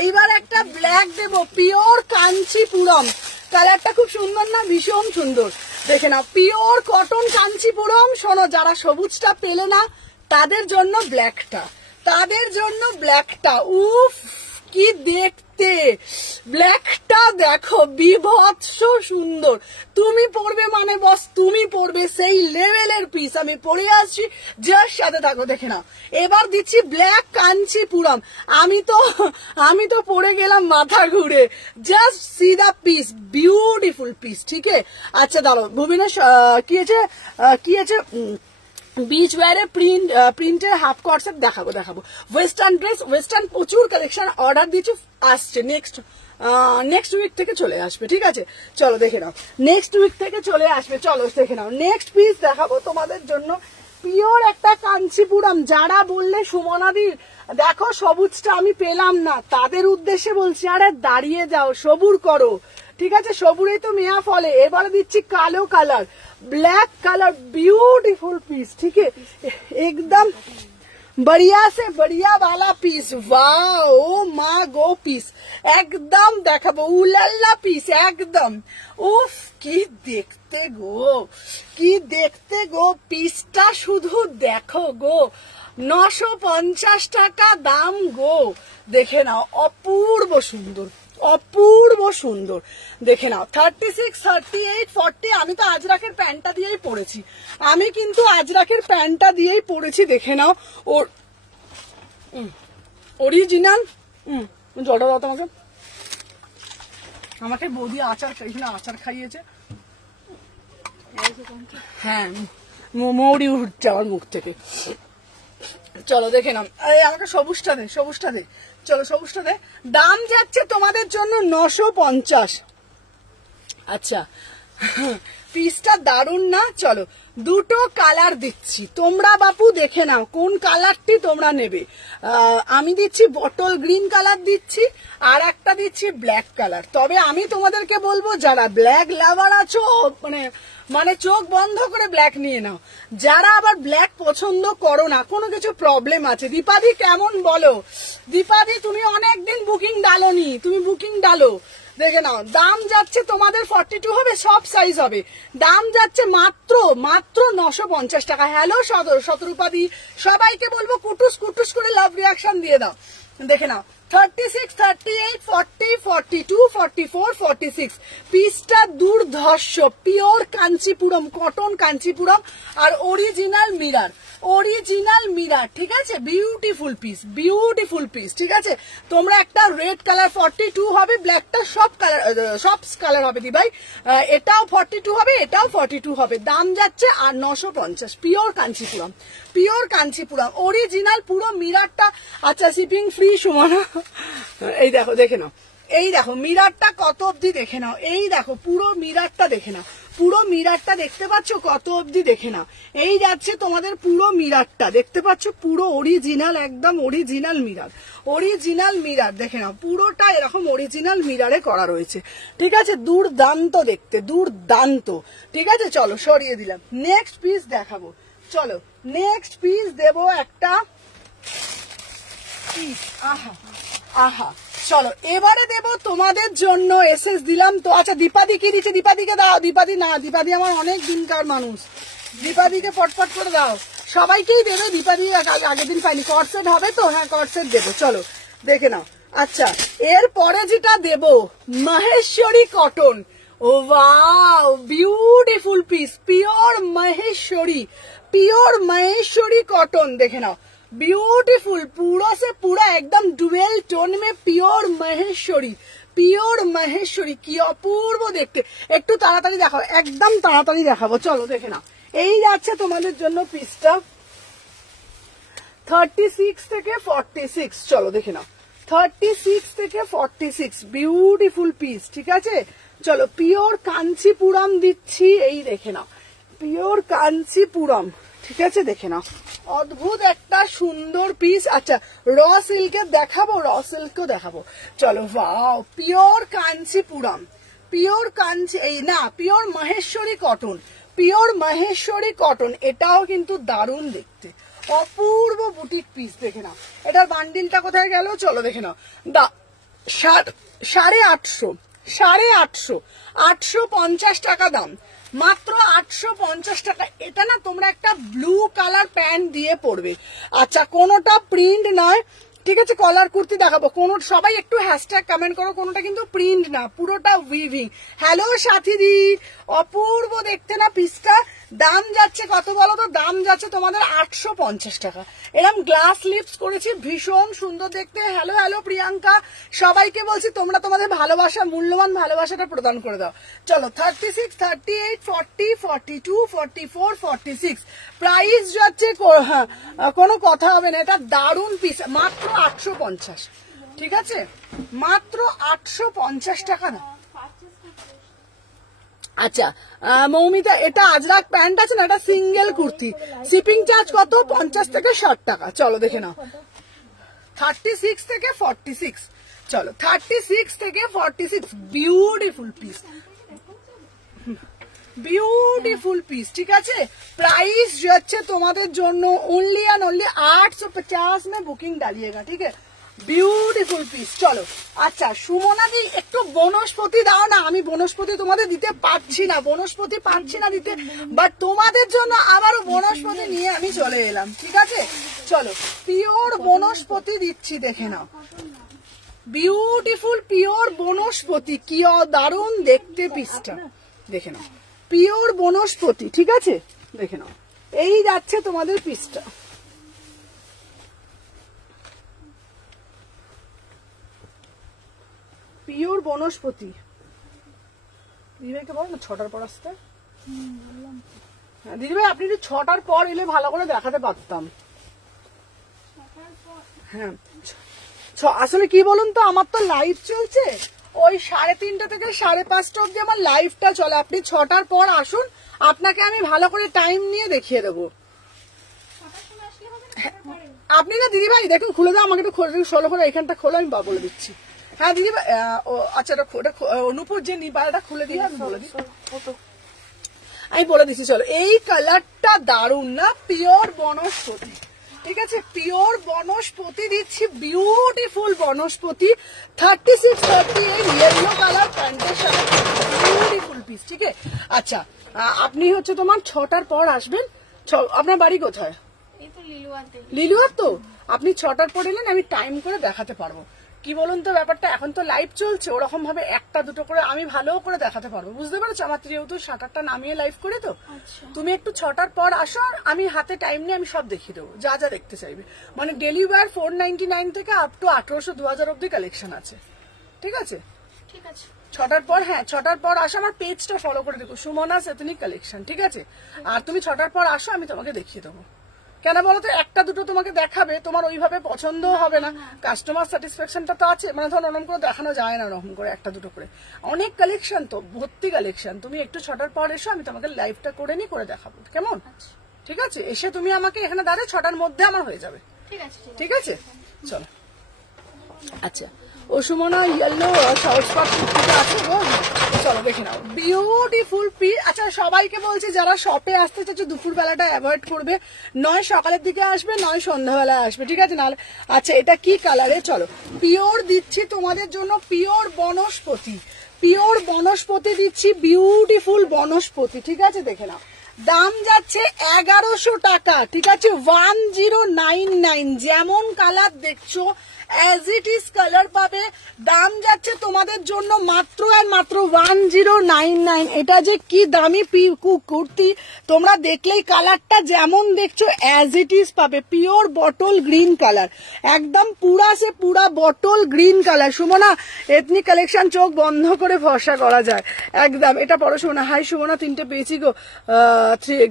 এইবার একটা ব্ল্যাক দেবো, পিওর কাঞ্চিপুরম। কালারটা খুব সুন্দর না? ভীষণ সুন্দর। দেখে নাও, পিওর কটন কাঞ্চিপুরম। শোনো, যারা সবুজটা পেলে না তাদের জন্য ব্ল্যাকটা, তাদের জন্য ব্ল্যাকটা। উফ, কি দেখতে! ব্ল্যাকটা দেখো, বিভৎস সুন্দর। তুমি পরবে মানে বস তুমি পরবে, সেই লেভেলের পিস আমি পরে আসছি, যার সাথে থাকো। দেখে নাও, এবার দিচ্ছি ব্ল্যাক কাঞ্চিপুরম। আমি তো পরে গেলাম মাথা ঘুরে। Just see the piece, beautiful piece, ঠিক আছে? আচ্ছা দাঁড়াও, ভুবনেশ কি আছে বিচ ওয়ারে প্রিন্টের হাফ কটসেট দেখাবো। ওয়েস্টার্ন ড্রেস, ওয়েস্টার্ন প্রচুর কালেকশন অর্ডার দিয়েছি, আসছে নেক্সট উইক থেকে চলে আসবে, ঠিক আছে? চলো দেখে নাও, নেক্সট উইক থেকে চলে আসবে। চলো দেখে নাও, নেক্সট পিস দেখাবো তোমাদের জন্য, পিওর একটা কাঞ্চিপুরম। যারা বললে সুমনাদি দেখো সবুজটা আমি পেলাম না, তাদের উদ্দেশ্যে বলছি, আরে দাঁড়িয়ে যাও, সবুর করো, ঠিক আছে? সবুরেই তো মেয়া ফলে। এবারে দিচ্ছি কালো colour, black colour, beautiful piece, ঠিক है? एकदम बढ़िया से बढ़िया वाला पीस। वाओ, ओ माँ गो পিস, একদম দেখাবো, উলাল্লা পিস একদম। উফ, কি দেখতে গো, কি দেখতে গো, পিসটা শুধু দেখো গো। 950 টাকা দাম গো। দেখে নাও, অপূর্ব সুন্দর, অপূর্ব সুন্দর। দেখে নাও, 36, 38, 40। আমি তো আজরাকের প্যান্টটা দিয়েই পরেছি, আমি কিন্তু আজরাকের প্যান্টটা দিয়েই পরেছি। দেখে নাও, ওর অরিজিনাল। জলটা দাও তোমাকে, আমাকে বৌদি আচার খাইয়েছে। হ্যাঁ, মৌরি উঠছে আমার মুখ থেকে। চলো দেখে নাও, আমাকে সবুজটা দে, সবুজটা দে, চলো সবুজটা দে। দাম যাচ্ছে তোমাদের জন্য 950। আচ্ছা পিসটা দারুন না? চলো দুটো কালার দিচ্ছি, তোমরা বাপু দেখে নাও কোন কালারটি তোমরা নেবে। আমি দিচ্ছি বটল গ্রিন কালার দিচ্ছি, আর একটা দিচ্ছি ব্ল্যাক কালার। তবে আমি তোমাদেরকে বলবো যারা ব্ল্যাক লাভার আছো মানে চোখ বন্ধ করে ব্ল্যাক নিয়ে নাও। যারা আবার ব্ল্যাক পছন্দ করো না, কোনো কিছু প্রবলেম আছে, দীপাদি কেমন বলো? দীপাদি তুমি অনেকদিন বুকিং ডালোনি, তুমি বুকিং ডালো। দেখে নাও দাম যাচ্ছে তোমাদের 42 হবে, সব সাইজ হবে। দাম যাচ্ছে মাত্র 950 টাকা। হ্যালো শতরূপাদি, সবাইকে বলবো কুটুস কুটুস করে লাভ রিয়াকশন দিয়ে দাও। দেখে নাও 36, 38, 40, 42, 44, 46 পিসটা দুর্ধর্ষ, পিওর কাঞ্চিপুরম কটন, কাঞ্চিপুরম আর অরিজিনাল মিরার, অরিজিনাল মিরার, ঠিক আছে? বিউটিফুল পিস, বিউটিফুল পিস, ঠিক আছে? তোমরা একটা রেড কালার 42 হবে, ব্ল্যাকটা সব কালার হবে দি ভাই। এটাও 42 হবে, এটাও 42 হবে। দাম যাচ্ছে আর 950, pure Kanchipuram, pure Kanchipuram original পুরো মিরারটা। আচ্ছা শিপিং ফ্রি সুমনা। এই দেখো দেখে নাও, এই দেখো মিরারটা কত অবধি দেখে নাও, এই দেখো পুরো মিরারটা দেখে নাও, পুরো মিরারটা দেখতে পাচ্ছ কত অবধি দেখে নাও। এই যাচ্ছে তোমাদের পুরো মিরারটা, দেখতে পাচ্ছ পুরো অরিজিনাল, একদম অরিজিনাল মিরার, অরিজিনাল মিরার দেখে নাও, পুরোটা এরকম অরিজিনাল মিরারে করা রয়েছে, ঠিক আছে? দুর্দান্ত দেখতে, দুর্দান্ত, ঠিক আছে? চলো সরিয়ে দিলাম, নেক্সট পিস দেখাবো। চলো নেক্সট পিস দেবো একটা পিস, আহা আহা। চলো এবারে দেবো তোমাদের জন্য এসএস দিলাম তো। আচ্ছা দীপাদি কি দিচ্ছে? দীপাদিকে দাও। দীপাদি না, দীপাদি আমার অনেক দিনকার মানুষ, দীপাদিকে ফটফট করে দাও। সবাইকেই দেবে, দীপাদি আগের দিন পাইনি। কর্সেট হবে তো? হ্যাঁ কর্সেট দেবো, চলো দেখে নাও। আচ্ছা এরপরে যেটা দেবো মহেশ্বরী কটন। ও wow beautiful piece, pure Maheshwari, pure Maheshwari cotton, দেখে নাও ब्यूटीफुल, पूरा से पूरा एकदम डुएल टोन में प्योर महेश्वरी, प्योर महेश्वरी की অপূর্ব দেখতে। একটু তাড়াতাড়ি দেখাবো, একদম তাড়াতাড়ি দেখাবো, চলো দেখে নাও। এই যাচ্ছে তোমাদের জন্য পিসটা 36 থেকে 46, চলো দেখে নাও 36 থেকে 46 বিউটিফুল পিস, ঠিক আছে? চলো পিওর কাঞ্চিপুরম দিচ্ছি, এই দেখে নাও পিওর কাঞ্চিপুরম, ঠিক আছে? দেখে নাও অদ্ভুত একটা সুন্দর পিস। আচ্ছা র সিল্কের দেখাবো, র সিল্কও দেখাবো, চলো। Wow pure Kanchipuram, pure Kanchi, এই না pure Maheshwari cotton, pure Maheshwari cotton, এটাও কিন্তু দারুণ দেখতে, অপূর্ব বুটিক পিস, দেখে নাও। এটার বান্ডিলটা কোথায় গেল? চলো দেখে নাও। 850, 850 টাকা দাম, মাত্র 850 টাকা। এটা না তোমরা একটা ব্লু কালার প্যান্ট দিয়ে পরবে। আচ্ছা কোনোটা প্রিন্ট নয়, ঠিক আছে? কলার কুর্তি দেখাবো, কোন সবাই একটু হ্যাশট্যাগ কমেন্ট করো, কোনোটা কিন্তু প্রিন্ট না, পুরোটা উইভিং। হ্যালো সাথীদি, অপূর্ব দেখতে না পিসটা? দাম যাচ্ছে কত বলো তো? দাম যাচ্ছে তোমাদের 850 টাকা। এরকম গ্লাস লিপস করেছি, ভীষণ সুন্দর দেখতে। হ্যালো হ্যালো প্রিয়াঙ্কা, সবাইকে বলছি তোমরা তোমাদের ভালোবাসা, মূল্যবান ভালোবাসাটা প্রদান করে দাও। চলো 36, 38, 40, 42, 44, 46 প্রাইস যাচ্ছে, কোনো কথা হবে না, এটা দারুণ পিস, মাত্র 850, ঠিক আছে? মাত্র 850 টাকা না। আচ্ছা মৌমিতা, এটা আজরাক প্যান্ট আছে না, এটা সিঙ্গেল কুর্তি, শিপিং চার্জ কত? 50 থেকে 60 টাকা। চলো দেখে নাও 36 থেকে 46, চলো 36 থেকে 46 বিউটিফুল পিস, বিউটিফুল পিস, ঠিক আছে? प्राइस যাচ্ছে তোমাদের জন্য ओनली एंड ओनली 850 में बुकिंग डालिएगा, ठीक है? Beautiful piece. চলো আচ্ছা সুমনা দি একটু বনস্পতি দাও না, আমি বনস্পতি তোমাদের দিতে পারছি না, বনস্পতি পারছি না দিতে, বাট তোমাদের জন্য আবারও বনস্পতি নিয়ে আমি চলে এলাম, ঠিক আছে? চলো পিওর বনস্পতি দিচ্ছি, দেখে নাও বিউটিফুল পিওর বনস্পতি, কি দারুণ দেখতে পিসটা, দেখে নাও পিওর বনস্পতি, ঠিক আছে? দেখে নাও এই যাচ্ছে তোমাদের পিসটা, পিওর বনস্পতি। দিদিভাইকে বলো না 6টার পর আসতে। হ্যাঁ দিদিভাই আপনি যদি 6টার পর এলে ভালো করে দেখাতে পারতাম। হ্যাঁ আসলে কি বলুন তো, আমার তো লাইভ চলছে, ওই 3:30 থেকে 5:30 অব্দি আমার লাইভটা চলে। আপনি 6টার পর আসুন, আপনাকে আমি ভালো করে টাইম নিয়ে দেখিয়ে দেবো। আপনি না দিদিভাই দেখুন, খুলে দাও আমাকে, একটু খোলো করে, এখানটা খোলো, আমি বলে দিচ্ছি। হ্যাঁ দিদিভাই, আচ্ছা অনুপুর যে নিবারটা খুলে দিয়ে আমি বলে দিই, আমি বলে দিচ্ছি। চলো, এই কালারটা দারুন না, পিওর বনস্পতি, ঠিক আছে, পিওর বনস্পতি দিচ্ছি, বিউটিফুল বনস্পতি, 36-38 ইয়েলো কালার প্যান্টের সাথে, বিউটিফুল পিস, ঠিক আছে। আচ্ছা আপনি হচ্ছে তোমার 6টার পর আসবেন। আপনার বাড়ি কোথায়? লিলুয়ার। তো আপনি 6টার পর এলেন, আমি টাইম করে দেখাতে পারবো। কি বলুন তো ব্যাপারটা, এখন তো লাইভ চলছে, ওরকম ভাবে 1টা-2টো করে আমি ভালো করে দেখাতে পারবো, বুঝতে পারছো? আমার যেহেতু 7-8টা নামিয়ে লাইভ করে, তো তুমি একটু 6টার পর আসো, আমি হাতে টাইম নিয়ে আমি সব দেখিয়ে দেবো, যা যা দেখতে চাইবে। মানে ডেলি ওয়্যার 499 থেকে আপ টু 1800-2000 অব্দি কালেকশন আছে, ঠিক আছে? 6টার পর, হ্যাঁ 6টার পর আসো, আমার পেজটা ফলো করে দেখো, সুমনা এথনিক কালেকশন, ঠিক আছে? আর তুমি 6টার পর আসো, আমি তোমাকে দেখিয়ে দেবো। কেন বলতো, 1টা-2টো তোমাকে দেখাবে, তোমার ওইভাবে পছন্দ হবে না, কাস্টমার স্যাটিসফ্যাকশনটা তো আছে, মানে ধরো ওরকম করে দেখানো যায় না, ওরকম করে 1টা-2টো করে, অনেক কালেকশন তো, ভর্তি কালেকশন। তুমি একটু 6টার পর এসো, আমি তোমাকে লাইভটা করে নি, করে দেখাবো, কেমন? ঠিক আছে, এসে তুমি আমাকে এখানে দাঁড়িয়ে 6টার মধ্যে আমার হয়ে যাবে, ঠিক আছে? চলো, আচ্ছা ও সুমনা ইয়েলো শর্টস পাট আছে গো, চলো দেখে নাও, বিউটিফুল পিস। আচ্ছা সবাইকে বলছি, যারা শপে আসতে চাচ্ছে দুপুর বেলাটা অ্যাভয়েড করবে, নয় সকালের দিকে আসবে, নয় সন্ধ্যাবেলায় আসবে, ঠিক আছে? নাহলে আচ্ছা এটা কি কালারে, চলো পিওর দিচ্ছি তোমাদের জন্য, পিওর বনস্পতি, পিওর বনস্পতি দিচ্ছি, বিউটিফুল বনস্পতি, ঠিক আছে? দেখে নাও, দাম যাচ্ছে 1100 টাকা, ঠিক আছে? 1099, যেমন কালার দেখছো অ্যাজ ইট ইজ কালার পাবে, দাম যাচ্ছে তোমাদের জন্য মাত্র আর মাত্র 1099। এটা যে কি দামি কুর্তি, তোমরা দেখলেই কালারটা যেমন দেখছো অ্যাজ ইট ইজ পাবে, পিওর বটল গ্রিন কালার, একদম পুরা bottle green colour. Sumana ethnic collection, চোখ বন্ধ করে ভরসা করা যায় একদম। এটা পড়ো সুমনা। হাই সুমনা, 3টে পেয়েছি গো,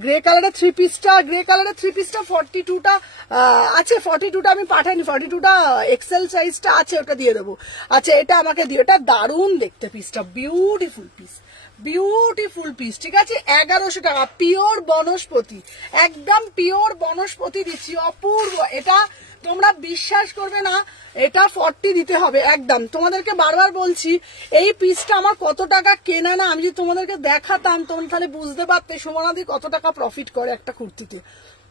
গ্রে কালারের 3 পিসটা, গ্রে কালারের 3 পিসটা 42টা আছে, 42টা আমি পাঠাইনি, 42টা এক্সেল সাইজটা আছে, ওটা দিয়ে দেবো। আচ্ছা এটা আমাকে দিও, এটা দারুণ দেখতে পিসটা, বিউটিফুল পিস, বিউটিফুল পিস, ঠিক আছে? 1100 টাকা, পিওর বনস্পতি, একদম পিওর বনস্পতি দিচ্ছি, অপূর্ব। এটা তোমরা বিশ্বাস করবে না, এটা 40 দিতে হবে একদম। তোমাদেরকে বারবার বলছি, এই পিসটা আমার কত টাকা কেনা না, আমি যদি তোমাদেরকে দেখাতাম তোমরা তাহলে বুঝতে পারতে সুমনাদি কত টাকা প্রফিট করে একটা কুর্তিতে।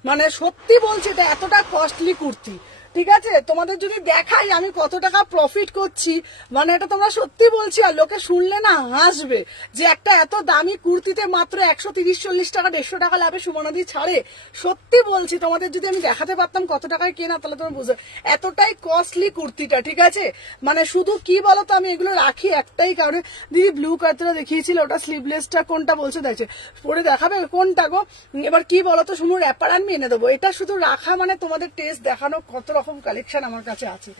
মানে সত্যি বলছি, এটা এতটা কস্টলি কুর্তি, ঠিক আছে? তোমাদের যদি দেখাই আমি কত টাকা প্রফিট করছি, মানে এটা তোমরা সত্যি বলছি, আর লোকে শুনলে না হাসবে, যে একটা এত দামি কুর্তিতে মাত্র 130-40 টাকা 150 টাকা লাভে সুমনাদি ছাড়ে। সত্যি বলছি, তোমাদের যদি আমি দেখাতে পারতাম কত টাকায় কেনা, তাহলে তোমরা বুঝবে এতটাই কস্টলি কুর্তিটা, ঠিক আছে? মানে শুধু কি বলতো, আমি এগুলো রাখি একটাই কারণে। দিদি ব্লু কালারটা দেখিয়েছিল, ওটা স্লিভলেসটা কোনটা বলছো, দেখছে পরে দেখাবে কোনটা গো। এবার কি বলতো, শুনুন র্যাপার আমি এনে দেবো, এটা শুধু রাখা মানে তোমাদের টেস্ট দেখানো, কত রকম কালেকশন আমার কাছে আছে।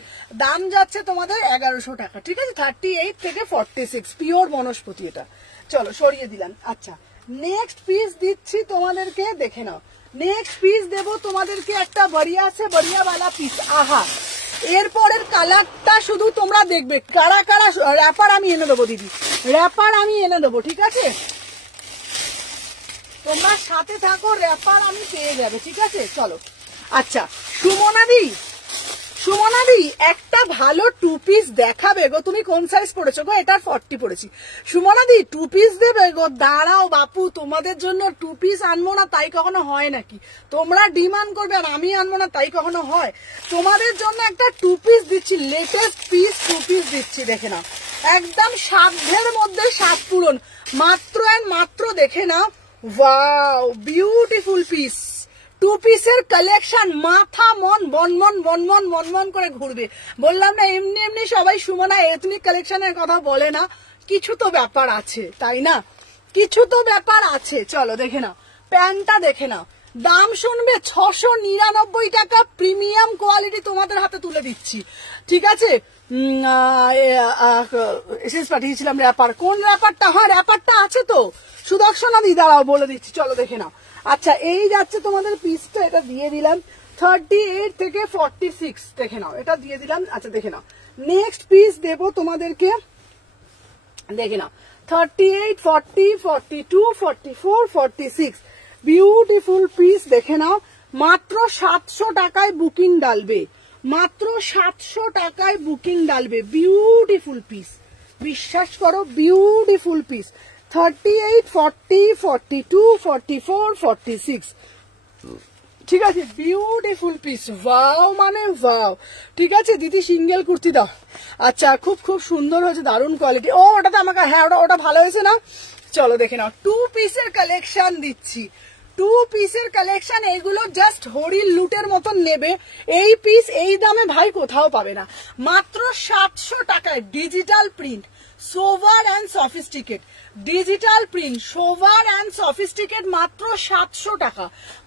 দাম যাচ্ছে তোমাদের 1100 টাকা, ঠিক আছে? 38 থেকে 46, পিওর বনস্পতি এটা। চলো সরিয়ে দিলাম। আচ্ছা নেক্সট পিস দিচ্ছি তোমাদেরকে, দেখে নাও, নেক্সট পিস দেবো তোমাদেরকে একটা বড়িয়া আছে, বড়িয়াওয়ালা পিস। আহা, এরপরের কালারটা শুধু তোমরা দেখবে, কারা কারা। র্যাপার আমি এনে দেবো দিদি, র্যাপার আমি এনে দেবো, ঠিক আছে? তোমরা সাথে থাকো, র্যাপার আমি পেয়ে যাবে, ঠিক আছে? চলো আচ্ছা সুমনাদি, সুমনাদি একটা ভালো 2 পিস দেখাবে গো। তুমি কোন সাইজ পড়েছো গো? এটার 40 পড়েছি। সুমনাদি 2 পিস দেবে গো? দাঁড়াও বাপু, তোমাদের জন্য 2 পিস আনবো না তাই কখনো হয় নাকি? তোমরা ডিমান্ড করবে আর আমি আনবো না তাই কখনো হয়? তোমাদের জন্য একটা 2 পিস দিচ্ছি, লেটেস্ট পিস 2 পিস দিচ্ছি, দেখে নাও, একদম সাধ্যের মধ্যে সাত পূরণ, মাত্র এন্ড মাত্র, দেখে নাও, ওয়াও বিউটিফুল পিস। 2 পিসের কালেকশন, মাথা মন বনমন বনমন বনমন করে ঘুরবে। বললাম না, এমনি এমনি সবাই সুমনা এথনিক কালেকশনের কথা বলে না, কিছু তো ব্যাপার আছে, তাই না? কিছু তো ব্যাপার আছে। চলো দেখে নাও, প্যান্টটা দেখে নাও, দাম শুনবে 699 টাকা, প্রিমিয়াম কোয়ালিটি তোমাদের হাতে তুলে দিচ্ছি, ঠিক আছে? এসএস পাঠিয়েছিলাম র্যাপার, কোন র্যাপারটা? হ্যাঁ র্যাপারটা আছে তো, সুদর্শনা দি, দাঁড়াও বলে দিচ্ছি, চলো দেখে নাও। আচ্ছা এই যাচ্ছে তোমাদের পিসটা, এটা দিয়ে দিলাম। 38 থেকে 46 দেখে নাও, এটা দিয়ে দিলাম। আচ্ছা দেখে নাও, নেক্সট পিস দেব তোমাদেরকে, দেখে নাও 38, 40, 42, 44, 46 বিউটিফুল পিস দেখে নাও। মাত্র 700 টাকায় বুকিং ডালবে, মাত্র 700 টাকায় বুকিং ডালবে। বিউটিফুল পিস, বিশ্বাস করো বিউটিফুল পিস। 38, 40, 42, 44, 46 ঠিক আছে, বিউটিফুল পিস। ওয়াও মানে ওয়াও। ঠিক আছে দিদি, সিঙ্গেল কুর্তি দাও। আচ্ছা খুব খুব সুন্দর হয়েছে, দারুণ কোয়ালিটি। ও ওটাতে আমাকে, হ্যাঁ ওটা ভালো হয়েছে না। চলো দেখে নাও, 2 পিসের কালেকশন দিচ্ছি, 2 পিসের কালেকশন। এগুলো জাস্ট হরির লুটের মতন নেবে। এই পিস এই দামে ভাই কোথাও পাবে না, মাত্র 700 টাকায়। Digital print, sober and sophisticate, digital print, sober and sophisticate, মাত্র 700 টাকা,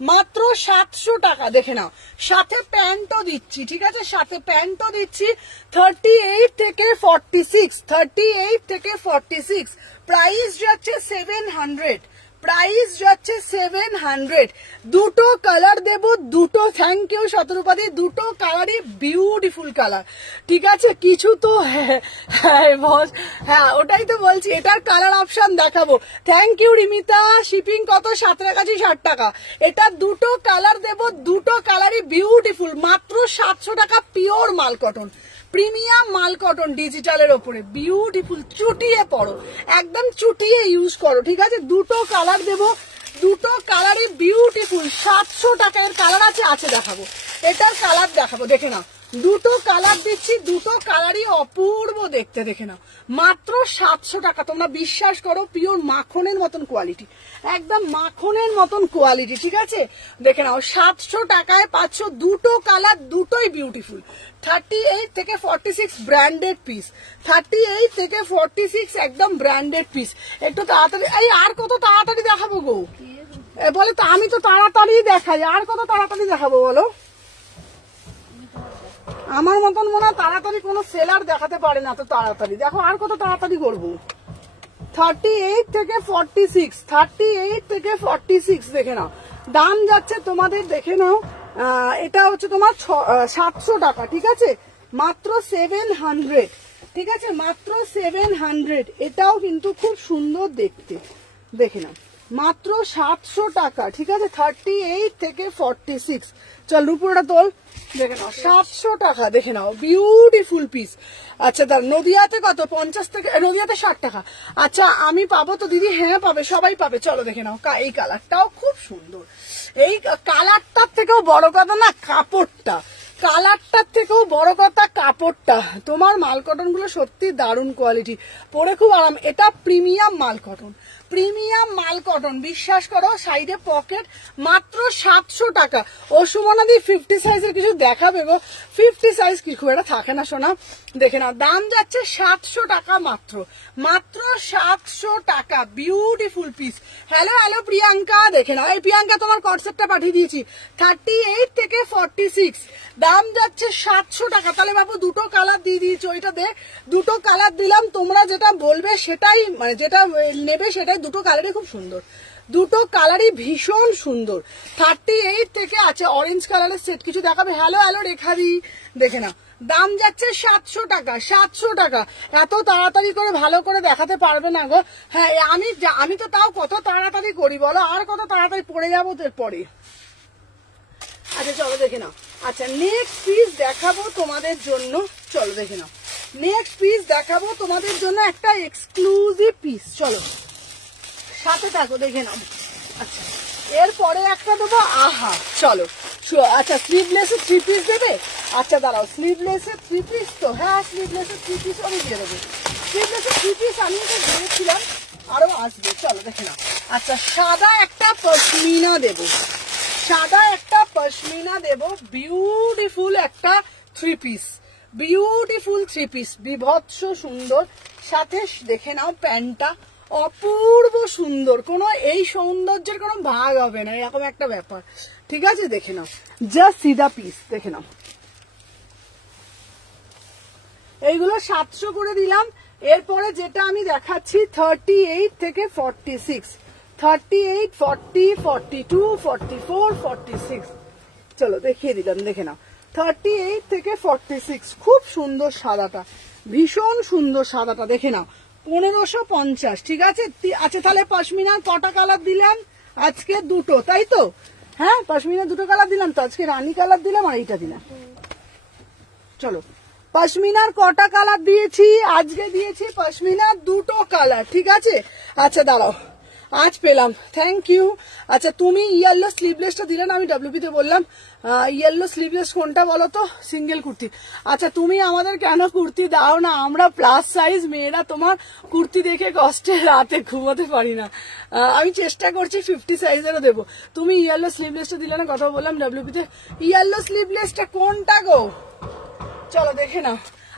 মাত্র 700 টাকা। দেখে নাও, সাথে প্যান্টও দিচ্ছি। ঠিক আছে, সাথে প্যান্টও দিচ্ছি। 38 থেকে 46, 38 থেকে 46 প্রাইস যাচ্ছে 700, প্রাইস যাচ্ছে 700। দুটো কালার দেব, দুটো। থ্যাংক ইউ শতরূপাদি, দুটো কালারই বিউটিফুল কালার। ঠিক আছে, কিছু তো হ্যাঁ বস, হ্যাঁ ওটাই তো বলছি, এটার কালার অপশন দেখাবো। Thank you Rimita. শিপিং কত? 760 টাকা। এটা দুটো কালার দেব, দুটো কালারই বিউটিফুল, মাত্র 700 টাকা। পিওর মাল কটন, প্রিমিয়াম মাল কটন, ডিজিটালের ওপরে বিউটিফুল। চুটিয়ে পড়ো, একদম চুটিয়ে ইউজ করো। ঠিক আছে, দুটো কালার দেব, দুটো কালারই বিউটিফুল। 700 টাকা। এর কালার আছে দেখাবো, এটার কালার দেখাবো। দেখে নাও, দুটো কালার দিচ্ছি, দুটো কালারই অপূর্ব দেখতে। দেখে নাও, মাত্র 700 টাকা। তোমরা বিশ্বাস করো, পিওর মাখনের মতন কোয়ালিটি, একদম মাখনের মতন কোয়ালিটি। ঠিক আছে, দেখে নাও 700 টাকায় পাচ্ছ দুটো কালার, দুটোই বিউটিফুল। 38 থেকে 46 ব্র্যান্ডেড পিস, 38 থেকে 46 একদম ব্র্যান্ডেড পিস। একটু তাড়াতাড়ি, এই আর কত তাড়াতাড়ি দেখাবো গো? বলে তো আমি তো তাড়াতাড়ি দেখাই, আর কত তাড়াতাড়ি দেখাবো বলো? আমার মতন মনে হয় তাড়াতাড়ি কোনো সেলার দেখাতে পারে না, তো তাড়াতাড়ি দেখো, আর কত তাড়াতাড়ি করবো? 38 থেকে 46, 38 থেকে 46 দেখে নাও। দাম যাচ্ছে তোমাদের, দেখে নাও, এটা হচ্ছে তোমার 700 টাকা। ঠিক আছে, মাত্র 700। ঠিক আছে, মাত্র 700। এটাও কিন্তু খুব সুন্দর দেখতে, দেখে নাও, মাত্র 700 টাকা। ঠিক আছে, 38 থেকে 46। চল রূপোটা তোল, দেখে নাও 700 টাকা। দেখে নাও বিউটিফুল পিস। আচ্ছা তার নদিয়াতে কত? 50 থেকে, নদিয়াতে 60 টাকা। আচ্ছা আমি পাবো তো দিদি? হ্যাঁ পাবে, সবাই পাবে। চলো দেখে নাও, এই কালারটাও খুব সুন্দর। এই কালারটার থেকেও বড় কথা না কাপড়টা, কালারটার থেকেও বড় কথা কাপড়টা। তোমার মাল কটন গুলো সত্যি দারুণ কোয়ালিটি, পরে খুব আরাম। এটা প্রিমিয়াম মাল কটন, প্রিমিয়াম মাল কটন, বিশ্বাস করো। সাইডে পকেট, মাত্র 700 টাকা। ও সুমনাদি 50 সাইজের কিছু দেখাবে গো? 50 সাইজ কি খুব একটা থাকে না সোনা। দেখে নাও, দাম যাচ্ছে 700 টাকা মাত্র, মাত্র 700 টাকা। Beautiful piece. Hello hello Priyanka, দেখে নাও, এই প্রিয়াঙ্কা তোমার কনসেপ্টটা পাঠিয়ে দিয়েছি। 38 থেকে 46 দাম যাচ্ছে 700 টাকা। তাহলে বাবু দুটো কালার দিয়ে দিয়েছি, ওইটা দে, দুটো কালার দিলাম। তোমরা যেটা বলবে সেটাই, মানে যেটা নেবে সেটাই। দুটো কালারই খুব সুন্দর, দুটো কালারই ভীষণ সুন্দর। 38 থেকে আছে অরেঞ্জ কালারের সেট কিছু দেখাবে? হ্যালো হ্যালো রেখাদি, দেখে না, দাম যাচ্ছে 700 টাকা, 700 টাকা। এত তাড়াতাড়ি করে ভালো করে দেখাতে পারবে না গো। হ্যাঁ আমি তো তাও কত তাড়াতাড়ি করি বলো, আর কত তাড়াতাড়ি পড়ে যাবো পরে। আচ্ছা চলো দেখে নাও। আচ্ছা নেক্সট পিস দেখাবো তোমাদের জন্য, চলো দেখে নাও, নেক্সট পিস দেখাবো তোমাদের জন্য একটা এক্সক্লুসিভ পিস। চলো সাথে থাকো, দেখে নাও। আচ্ছা এরপরে একটা দেবো, আহা চলো। আচ্ছা স্লিভলেসের 3 পিস দেবে? আচ্ছা দাঁড়াও, স্লিভলেসের 3 পিস তো, হ্যাঁ স্লিভলেসের 3 পিস আমি দিয়ে দেবো। স্লিভলেসের 3 পিস আমি তো ভেবেছিলাম আরো আসবে। চলো দেখে নাও। আচ্ছা সাদা একটা পশমিনা দেবো, সাদা একটা পশমিনা দেব, বিউটিফুল একটা 3 পিস, বিউটিফুল 3 পিস, বিভৎস সুন্দর। সাথে দেখে নাও প্যান্টটা অপূর্ব সুন্দর, কোনো এই সৌন্দর্যের কোনো ভাগ হবে না, এরকম একটা ব্যাপার। ঠিক আছে, দেখে নাও, জাস্ট সিধা পিস। দেখে নাও, এইগুলো 700 করে দিলাম। এরপরে যেটা আমি দেখাচ্ছি 38 থেকে 46, 38, 40, 42, 44, 46 চলো দেখিয়ে দিলাম, দেখে নাও 38 থেকে 46, খুব সুন্দর সাদাটা, ভীষণ সুন্দর সাদাটা, দেখে নাও 1550, ঠিক আছে। আচ্ছা তাহলে পশমিনার কটা কালার দিলাম আজকে? দুটো, তাই তো? হ্যাঁ পশমিনা দুটো কালার দিলাম তো, আজকে রানী কালার দিলাম আর এইটা দিলাম। চলো পশমিনার কটা কালার দিয়েছি আজকে? দিয়েছি পশমিনার দুটো কালার, ঠিক আছে। আচ্ছা দাঁড়াও, আজ পেলাম, থ্যাংক ইউ। আচ্ছা তুমি ইয়েলো স্লিভলেসটা দিলে না, আমি ডাব্লিউপি তে বললাম ইয়েলো স্লিভলেস কোনটা বলো তো? সিঙ্গেল কুর্তি। আচ্ছা তুমি আমাদের কেন কুর্তি দাও না? আমরা প্লাস সাইজ মেয়েরা তোমার কুর্তি দেখে কষ্টে রাতে ঘুমাতে পারি না। আমি চেষ্টা করছি 50 সাইজেরও দেবো। তুমি ইয়েলো স্লিভলেসটা দিলে না, কথা বললাম ডাব্লিউপি তে। ইয়েলো স্লিভলেসটা কোনটা গো? চলো দেখে নাও।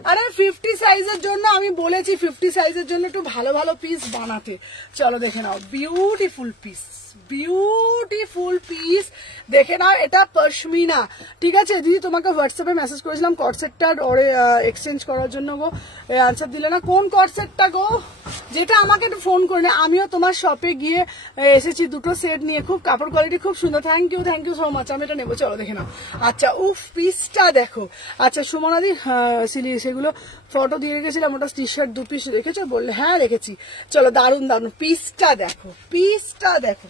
আরে 50 সাইজের জন্য আমি বলেছি 50 সাইজের জন্য একটু ভালো ভালো পিস বানাতে। চলো দেখে নাও, বিউটিফুল পিস, বিউটিফুল পিস, দেখে নাও। এটা পশমিনা, ঠিক আছে দিদি। তোমাকে হোয়াটসঅ্যাপে মেসেজ করেছিলাম কটসেটটা ওরে এক্সচেঞ্জ করার জন্য গো, আনসার দিলে না। কোন কটসেটটা গো? যেটা আমাকে একটু ফোন করে না, আমিও তোমার শপে গিয়ে এসেছি দুটো সেট নিয়ে, খুব কাপড় কোয়ালিটি খুব সুন্দর। থ্যাংক ইউ সো মাচ, আমি এটা নেবো। চলো দেখে নাও। আচ্ছা উফ পিসটা দেখো। আচ্ছা সুমনাদি সেগুলো ফটো দিয়ে রেখেছিলাম, ওটা টি শার্ট 2 পিস রেখেছো বললে? হ্যাঁ রেখেছি। চলো দারুন দারুন পিসটা দেখো, পিসটা দেখো,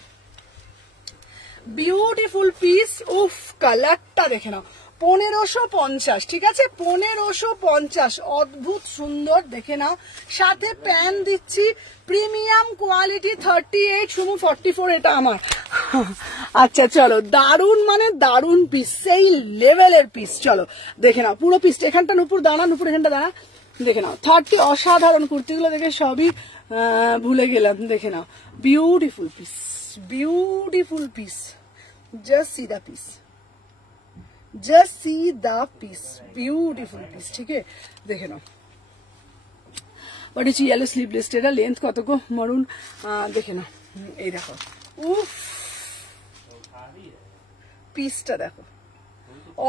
বিউটিফুল পিস। উফ কালারটা দেখে নাও, 1550, ঠিক আছে 1550, অদ্ভুত সুন্দর, দেখে নাও। সাথে প্যান দিচ্ছি প্রিমিয়াম কোয়ালিটি 38, সুমু 44, এটা আমার। আচ্ছা চলো, দারুন মানে দারুন পিস, সেই লেভেলের পিস। চলো দেখে নাও পুরো পিসটা। এখানটা নুপুর দাঁড়া, নুপুর এখানটা দাঁড়া, দেখে নাও 30, অসাধারণ কুর্তিগুলো দেখে সবই ভুলে গেলাম। দেখে নাও beautiful piece, beautiful piece, just see the piece, just see the piece, beautiful piece, ঠিক আছে দেখে নাও। বাট ইয়েলো স্লিভলেস, এটা লেন্থ কত গো মরুন? দেখে নাও, এই দেখো, উফ পিসটা দেখো,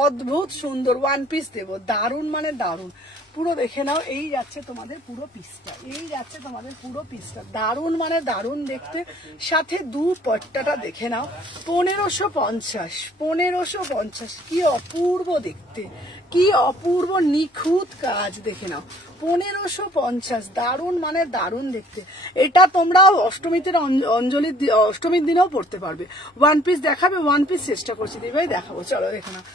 অদ্ভুত সুন্দর। 1 পিস দেবো, দারুন মানে দারুন পুরো। দেখে নাও, এই যাচ্ছে তোমাদের পুরো পিসটা, এই যাচ্ছে তোমাদের পুরো পিসটা, দারুন মানে দারুন দেখতে। সাথে দুপাট্টাটা দেখে নাও, 1550, 1550, কি অপূর্ব দেখতে, কি অপূর্ব নিখুঁত কাজ, দেখে নাও 1550, দারুন মানে দারুন দেখতে। এটা তোমরা অষ্টমীতে অষ্টমীর দিনেও পড়তে পারবে। 1 পিস দেখাবে? 1 পিস চেষ্টা করছি দিদি দেখাবো। চলো দেখে নাও,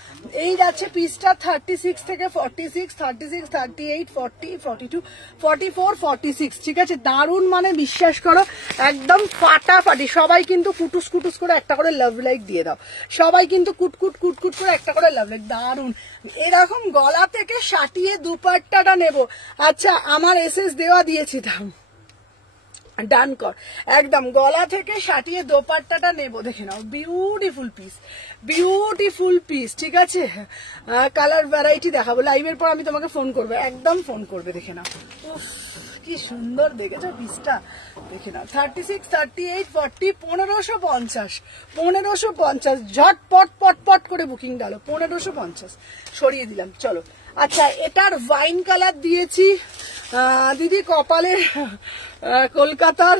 এই যাচ্ছে পিসটা 36 থেকে 46, 36, 38, 40, 42, 44, 46, ঠিক আছে। দারুন মানে বিশ্বাস করো একদম ফাটাফাটি। সবাই কিন্তু কুটুস কুটুস করে একটা করে লাভ লাইক দিয়ে দাও, সবাই কিন্তু কুটকুট কুটকুট করে একটা করে লাভ লাইক। দারুন, এরকম গলা থেকে সাটিয়ে দুপাট্টাটা নেব। আচ্ছা আমার এসএস দেওয়া দিয়েছি, দাম ডান কর, একদম গলা থেকে সাটিয়ে দোপাট্টাটা নেব। দেখে নাও বিউটিফুল পিস, বিউটিফুল পিস, ঠিক আছে। কালার ভ্যারাইটি দেখাবো লাইভের পর, আমি তোমাকে ফোন করবো, একদম ফোন করবে। দেখে নাও কি সুন্দর দেখেছো পিসটা, দেখে নাও 36, 38, 40, 1550, 1550, ঝটপট পটপট করে বুকিং ডালো, 1550 সরিয়ে দিলাম। চলো আচ্ছা এটার ওয়াইন কালার দিয়েছি দিদি, কপালে কলকাতার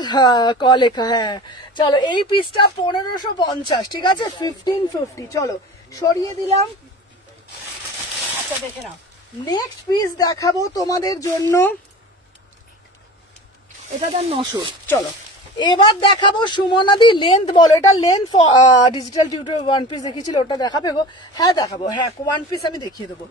ক লেখা, হ্যাঁ। চলো এই পিসটা 1550, ঠিক আছে 1550, চলো সরিয়ে দিলাম। আচ্ছা দেখে নাও, নেক্সট পিস দেখাবো তোমাদের জন্য, এটা তার 900। চলো এবার দেখাবো সুমনাদি, লেন্থ বলো, এটা লেন্থ ডিজিটাল টিউটোরিয়াল 1 পিস দেখিয়েছিল, ওটা দেখাবে গো? হ্যাঁ দেখাবো, হ্যাঁ 1 পিস আমি দেখিয়ে দেবো,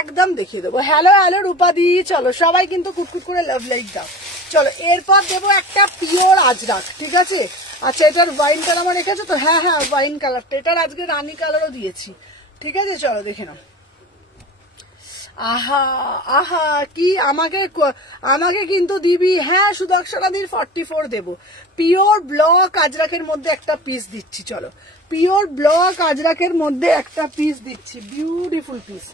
একদম দেখিয়ে দেবো। হ্যালো হ্যালো রূপাদি, চলো সবাই কিন্তু কুটকুট করে লাভ লাইক দাও। চলো এরপর দেবো একটা পিওর আজরাক, ঠিক আছে। আচ্ছা এটার ওয়াইন কালার আমার রেখেছো তো? হ্যাঁ হ্যাঁ ওয়াইন কালারটা, এটার আজকে রানী কালারও দিয়েছি, ঠিক আছে। চলো দেখে নাও, আহা আহা কি আমাকে কিন্তু দিবি। হ্যাঁ সুদর্শনাদির 44 দেবো। পিওর ব্লক আজরাকের মধ্যে একটা পিস দিচ্ছি, চলো পিওর ব্লক আজরাকের মধ্যে একটা পিস দিচ্ছি, বিউটিফুল পিস।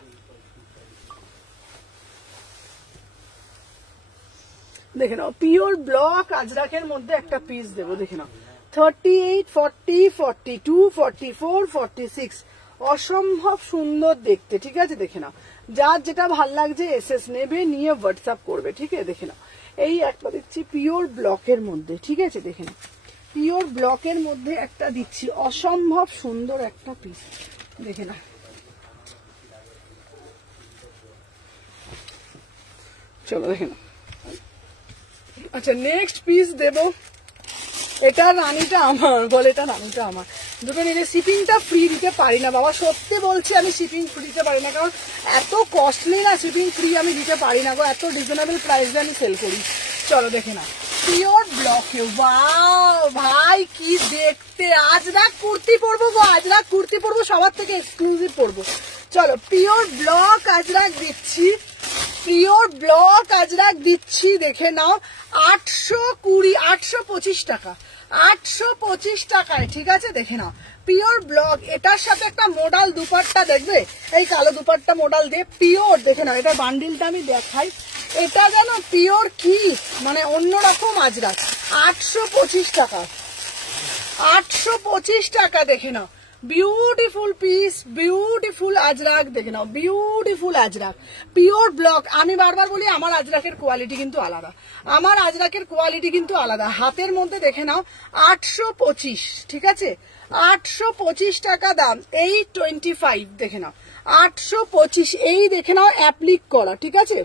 দেখে নাও পিওর ব্লক আজরাকের মধ্যে একটা পিস দেবো, দেখে নাও 38, 40, 42, 44, 46, অসম্ভব সুন্দর দেখতে, ঠিক আছে। দেখে নাও যার যেটা ভাল লাগছে এসএস নেবে, নিয়ে হোয়াটসঅ্যাপ করবে, ঠিক আছে। দেখে নাও এই একটা দিচ্ছি পিওর ব্লকের মধ্যে, ঠিক আছে। দেখে নাও পিওর ব্লকের মধ্যে একটা দিচ্ছি, অসম্ভব সুন্দর একটা পিস, দেখে নাও চলো দেখে নাও। আচ্ছা নেক্সট পিস দেবো, এটা রানীটা আমার, বলে এটা রানীটা আমার, দুটো নিলে শিপিংটা ফ্রি দিতে পারি না বাবা, সত্যি বলছি আমি শিপিং ফ্রি দিতে পারি না, কারণ এত কস্টলি না, শিপিং ফ্রি আমি দিতে পারি না গো, এত রিজনেবল প্রাইসে আমি সেল করি। চলো দেখে না, পিওর ব্লকে, ওয়াও ভাই কি দেখতে, আজরাক কুর্তি পরবো গো, আজরাক কুর্তি পরবো, সবার থেকে এক্সক্লুসিভ পরবো। চলো পিওর ব্লক আজরাক দিচ্ছি, পিওর ব্লক আজরাক দিচ্ছি, দেখে নাও 820, 825 টাকা, 825 টাকায়, ঠিক আছে দেখে নাও পিওর ব্লক। এটার সাথে একটা মোডাল দুপাট্টা দেখবে, এই কালো দুপাট্টা মোডাল দিয়ে পিওর, দেখে নাও এটার বান্ডিলটা আমি দেখাই, এটা যেন পিওর কি মানে অন্যরকম আজরাক, 825 টাকা, 825 টাকা, দেখে নাও বিউটিফুল পিস, বিউটিফুল আজরাক, দেখে নাও বিউটিফুল আজরাক, পিওর ব্লক। আমি বারবার বলি আমার আজরাকের কোয়ালিটি কিন্তু আলাদা, আমার আজরাকের কোয়ালিটি কিন্তু আলাদা। হাতের মধ্যে দেখে নাও 825, ঠিক আছে 825 টাকা দাম, 825, দেখে নাও 825, এই দেখে নাও অ্যাপ্লিক করা, ঠিক আছে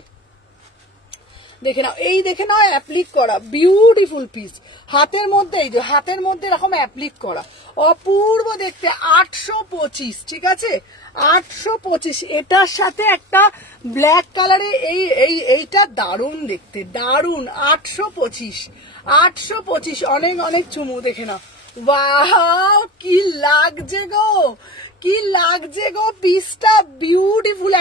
দেখে নাও, এই দেখে নাও অ্যাপ্লিক করা, বিউটিফুল পিস, হাতের মধ্যে এই যে হাতের মধ্যে এরকম অ্যাপ্লিক করা, অপূর্ব দেখতে, 825, ঠিক আছে 825। এটার সাথে একটা ব্ল্যাক কালারে এইটা দারুণ দেখতে, দারুণ, 825, 825, অনেক অনেক চুমু, দেখে নাও ওয়াও কি লাগছে গো, কি লাগছে গো পিসটা, বিউটিফুল।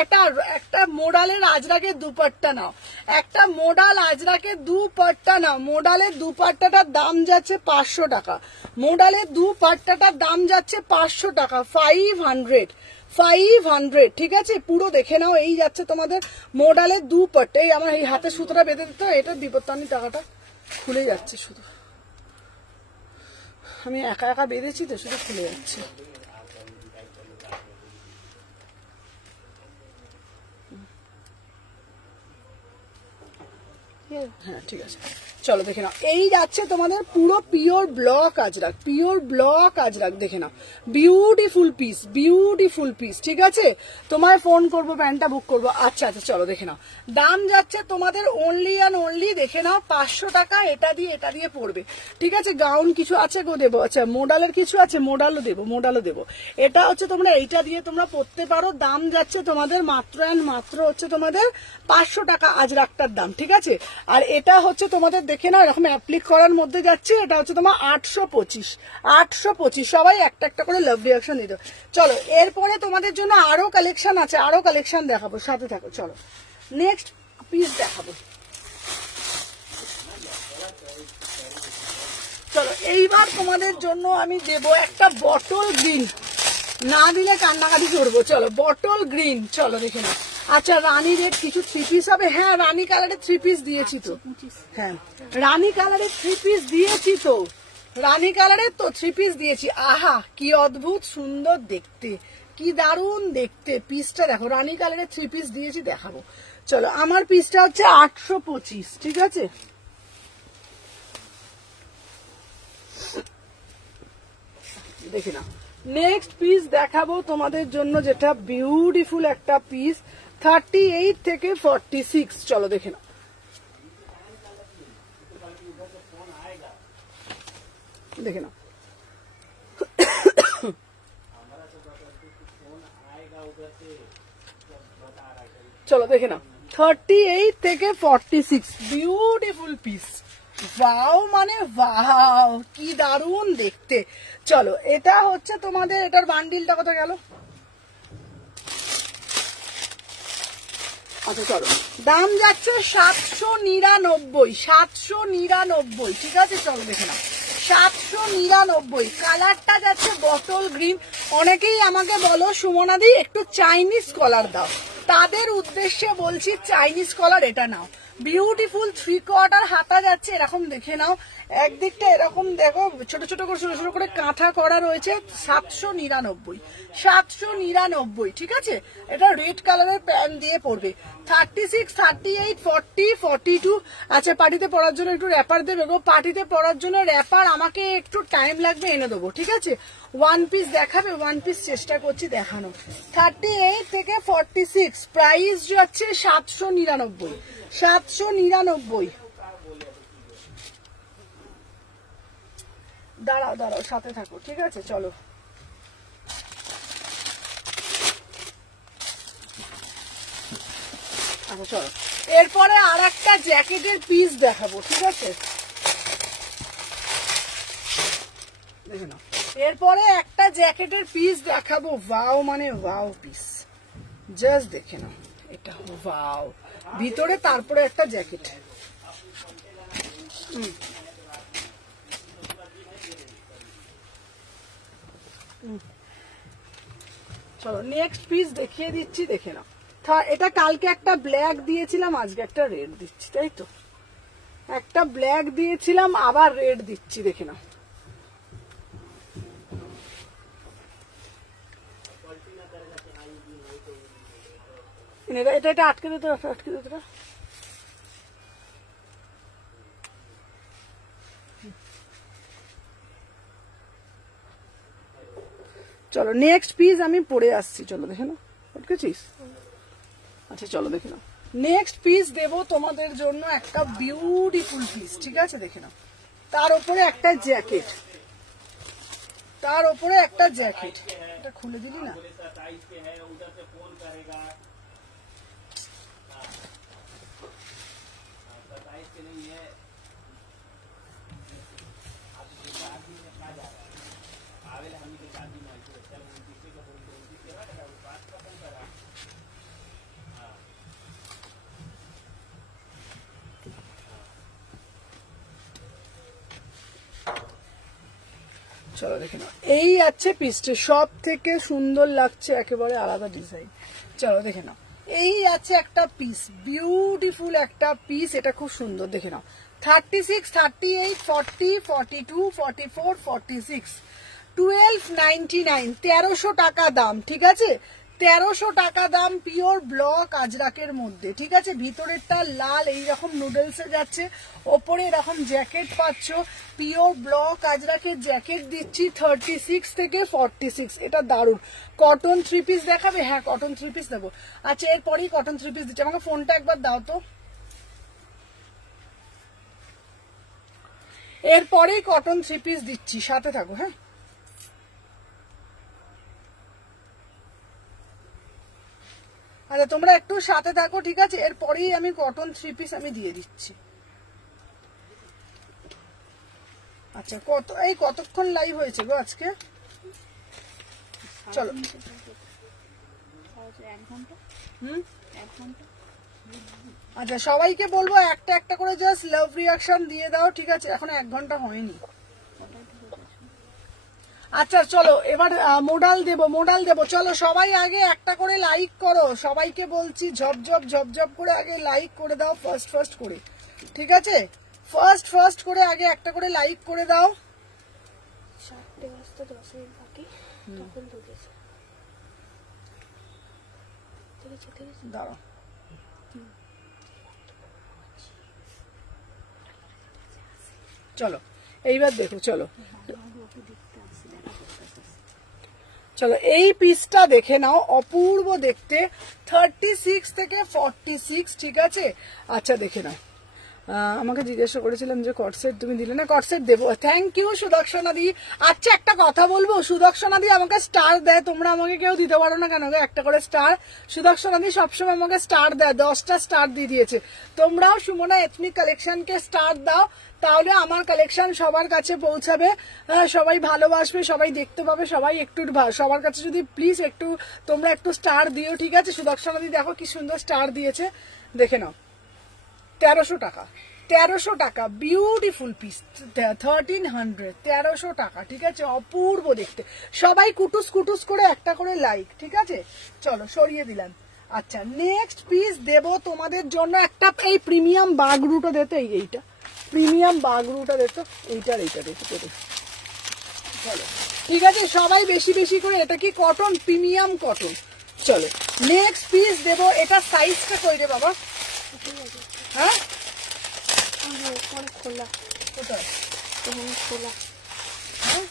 একটা মোডালের আজরাকের দুপাট্টা নাও, একটা মোডাল আজরাকের দুপাট্টা নাও, মোডালের দুপাট্টাটার দাম যাচ্ছে 500 টাকা, মোডালের দুপাট্টাটার দাম যাচ্ছে 500 টাকা, 500, ঠিক আছে পুরো দেখে নাও। এই যাচ্ছে তোমাদের মোডালের দুপাট্টা, এই আমার এই হাতে সুতোটা বেঁধে দিতে, এটা বিপত্তানি টাকাটা খুলে যাচ্ছে, শুধু আমি একা একা বেঁধেছি তো শুধু খুলে যাচ্ছে। হ্যাঁ ঠিক আছে, চলো দেখে নাও, এই যাচ্ছে তোমাদের পুরো pure block Ajrakh, pure block Ajrak, দেখে নাও বিউটিফুল পিস, বিউটিফুল পিস, ঠিক আছে তোমায় ফোন করবো, প্যান্টটা বুক করবো। আচ্ছা আচ্ছা চলো দেখে নাও, দাম যাচ্ছে তোমাদের অনলি অ্যান্ড অনলি, দেখে নাও 500 টাকা, এটা দিয়ে পড়বে, ঠিক আছে। গাউন কিছু আছে গো দেবো, আচ্ছা মোডালের কিছু আছে, মোডালও দেবো, এটা হচ্ছে তোমরা এইটা দিয়ে তোমরা পড়তে পারো, দাম যাচ্ছে তোমাদের মাত্র অ্যান্ড মাত্র হচ্ছে তোমাদের 500 টাকা আজরাকটার দাম, ঠিক আছে। আর এটা হচ্ছে তোমাদের দেখে নাও এরকম অ্যাপ্লিক করার মধ্যে যাচ্ছে, এটা হচ্ছে তোমার 825, সবাই একটা একটা করে লাভ রিঅ্যাকশন দিত। চলো এরপরে তোমাদের জন্য আরো কালেকশন আছে, আরো কালেকশন দেখাবো, সাথে থাকো। চলো নেক্সট পিস দেখাবো, চলো এইবার তোমাদের জন্য আমি দেবো একটা বটল গ্রিন, না দিলে কান্নাকাটি করবো, চলো বটল গ্রিন, চলো দেখে নাও। আচ্ছা রানী রেড কিছু 3 পিস হবে, হ্যাঁ রানী কালারের 3 পিস দিয়েছি তো, হ্যাঁ রানী কালারের 3 পিস দিয়েছি তো, রানী কালারের তো 3 পিস দিয়েছি, আহা কি অদ্ভুত সুন্দর দেখতে, কি দারুণ দেখতে, পিসটা দেখো, রানী কালারের 3 পিস দিয়েছি, দেখাবো। চলো আমার পিসটা হচ্ছে 825, ঠিক আছে দেখে নাও। নেক্সট পিস দেখাবো তোমাদের জন্য, যেটা বিউটিফুল একটা পিস, 38 থেকে 46, চলো দেখে নাও। দেখে নাও চলো দেখে নাও, 38 থেকে 46, বিউটিফুল পিস, ওয়াও মানে ওয়াও কি দারুণ দেখতে। চলো এটা হচ্ছে তোমাদের, এটার বান্ডিলটা কোথায় গেল, আচ্ছা চলো দাম যাচ্ছে 799, ঠিক আছে চলো দেখে নাও 799, কালারটা যাচ্ছে বটল গ্রিন। অনেকেই আমাকে বলো সুমনাদি একটু চাইনিজ কলার দাও, তাদের উদ্দেশ্যে বলছি চাইনিজ কলার এটা নাও, বিউটিফুল 3/4 হাতা যাচ্ছে, এরকম দেখে নাও, একদিকটা এরকম দেখো ছোট ছোট করে কাঁথা করা রয়েছে, 799, ঠিক আছে। এটা রেড কালারের প্যান্ট দিয়ে পরবে, 36, 38, 40, 42। আচ্ছা পার্টিতে পরার জন্য একটু র্যাপার দেবে গো, পার্টিতে পরার জন্য র্যাপার আমাকে একটু টাইম লাগবে, এনে দেবো, ঠিক আছে। ওয়ান পিস দেখাবে, ওয়ান পিস চেষ্টা করছি দেখানো। 38 থেকে 46, প্রাইস যাচ্ছে 799, 799। দাঁড়াও দাঁড়াও, সাথে থাকো, ঠিক আছে? চলো, আচ্ছা চলো, এরপরে আর একটা জ্যাকেটের পিস দেখাবো, ঠিক আছে? দেখে নাও, এরপরে একটা জ্যাকেটের পিস দেখাবো। ওয়াও মানে ওয়াও পিস, জাস্ট দেখে নাও, এটা ওয়াও ভিতরে, তারপরে একটা জ্যাকেট। চলো নেক্সট পিস দেখিয়ে দিচ্ছি, দেখে নাও। এটা কালকে একটা ব্ল্যাক দিয়েছিলাম, আজকে একটা রেড দিচ্ছি, তাই তো? একটা ব্ল্যাক দিয়েছিলাম, আবার রেড দিচ্ছি, দেখে নাও। এটা এটা আটকে দিতে, আটকে দিতে। চলো নেক্সট পিস আমি পরে আসছি, চলো দেখে নাও, আটকেছিস? আচ্ছা চলো দেখে নাও, নেক্সট পিস দেবো তোমাদের জন্য একটা বিউটিফুল পিস, ঠিক আছে? দেখে নাও, তার উপরে একটা জ্যাকেট, তার উপরে একটা জ্যাকেট। এটা খুলে দিলি না? চলো দেখে নাও, এই আছে পিসটা, সব থেকে সুন্দর লাগছে, একেবারে আলাদা ডিজাইন। চলো দেখে নাও, এই আছে একটা পিস, বিউটিফুল একটা পিস, এটা খুব সুন্দর, দেখে নাও। 36, 38, 40, 42, 44, 46, 1299, 1300 টাকা দাম, ঠিক আছে? 1300 টাকা দাম, পিওর ব্লক আজরাকের মধ্যে, ঠিক আছে? ভিতরেরটা লাল এইরকম নুডলসে যাচ্ছে, ওপরে এরকম জ্যাকেট পাচ্ছ, পিওর ব্লক আজরাকের জ্যাকেট দিচ্ছি 36 থেকে 46। এটা দারুণ। কটন থ্রি পিস দেখাবে? হ্যাঁ কটন থ্রি পিস দেবো। আচ্ছা এরপরেই কটন থ্রি পিস দিচ্ছি, আমাকে ফোনটা একবার দাও তো। এরপরেই কটন থ্রি পিস দিচ্ছি, সাথে থাকো, হ্যাঁ? আচ্ছা তোমরা একটু সাথে থাকো, ঠিক আছে? এরপরেই আমি কটন থ্রি পিস আমি দিয়ে দিচ্ছি। আচ্ছা এই কতক্ষণ লাইভ হয়েছে গো আজকে? চলো আচ্ছা সবাইকে বলবো একটা একটা করে জাস্ট লাভ রিয়াকশন দিয়ে দাও, ঠিক আছে? এখন 1 ঘন্টা হয়নি। আচ্ছা চলো এবার মোডাল দেবো। চলো সবাই আগে একটা করে লাইক করো, সবাইকে বলছি ঝপঝপ ঝপঝপ করে আগে লাইক করে দাও, ফার্স্ট করে, ঠিক আছে? ফার্স্ট করে আগে একটা করে লাইক করে দাও। 4টে বাজতে 10 মিনিট বাকি, তখন ঢুকেছে, ঠিক আছে? দাঁড়াও, চলো এইবার দেখো, চলো চলো এই পিসটা দেখে নাও, অপূর্ব দেখতে, 36 থেকে 46, ঠিক আছে? আচ্ছা দেখে নাও, আমাকে জিজ্ঞাসা করেছিলাম যে কটসেট তুমি দিলে না, কটসেট দেবো। থ্যাংক ইউ সুদর্শনা দি। আচ্ছা একটা কথা বলবো, সুদর্শনা দি আমাকে স্টার দেয়, তোমরা আমাকে কেউ দিতে পারো না কেন? একটা করে স্টার, সুদর্শনা দি সবসময় আমাকে স্টার দেয়, 10টা স্টার দিয়ে দিয়েছে। তোমরাও সুমনা এথনিক কালেকশনকে স্টার দাও, তাহলে আমার কালেকশন সবার কাছে পৌঁছাবে, সবাই ভালোবাসবে, সবাই দেখতে পাবে, সবাই একটু সবার কাছে যদি প্লিজ একটু তোমরা একটু স্টার দিও, ঠিক আছে? সুদর্শনা দি দেখো কি সুন্দর স্টার দিয়েছে, দেখে নাও। 1300 টাকা, 1300 টাকা, বিউটিফুল পিস, 1300, 1300 টাকা, ঠিক আছে? অপূর্ব দেখতে, সবাই কুটুস করে একটা করে লাইক, ঠিক আছে? চলো সরিয়ে দিলাম। আচ্ছা নেক্সট পিস দেব তোমাদের জন্য একটা, এই প্রিমিয়াম বাগরুটা দিতে, এইটা প্রিমিয়াম বাগরুটা দিতে, এইটা দেখো, চলো ঠিক আছে? সবাই বেশি করে, এটা কি কটন? Premium cotton. চলো নেক্সট পিস দেব, এটা সাইজটা কই রে বাবা? হ্যাঁ খোলা, কোথায় খোলা? হ্যাঁ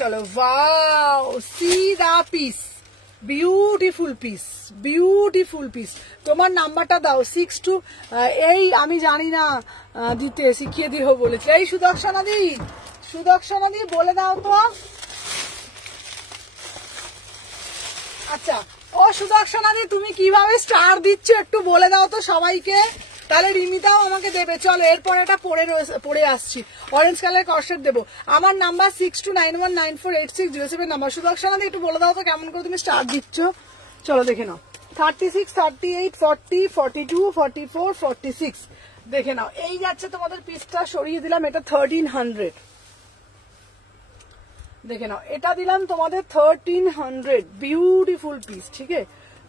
চলো wow see the piece, beautiful piece, beautiful piece. তোমার নাম্বারটা দাও 62। এই আমি জানি না দিতে, শিখিয়ে দিও বলেছে। এই সুদর্শনা দি, সুদর্শনা দি বলে দাও তো। আচ্ছা ও সুদর্শনা দি তুমি কিভাবে স্টার দিচ্ছ একটু বলে দাও তো সবাইকে, তাহলে রিমিতাও আমাকে দেবে। চলো এরপর এটা পড়ে আসছি। অরেঞ্জ কালার কর্সেট দেবো। আমার নাম্বার 6291948607 নাম্বার। সুদর্শনা দি একটু বলে দাও তো কেমন করে তুমি স্টার দিচ্ছ। চলো দেখে নাও 36, 38, 40, 42, 44, 46 দেখে নাও। এই যাচ্ছে তোমাদের পিসটা, সরিয়ে দিলাম, এটা 1300 দেখে নাও। এটা দিলাম তোমাদের 1300, বিউটিফুল পিস। ঠিক আছে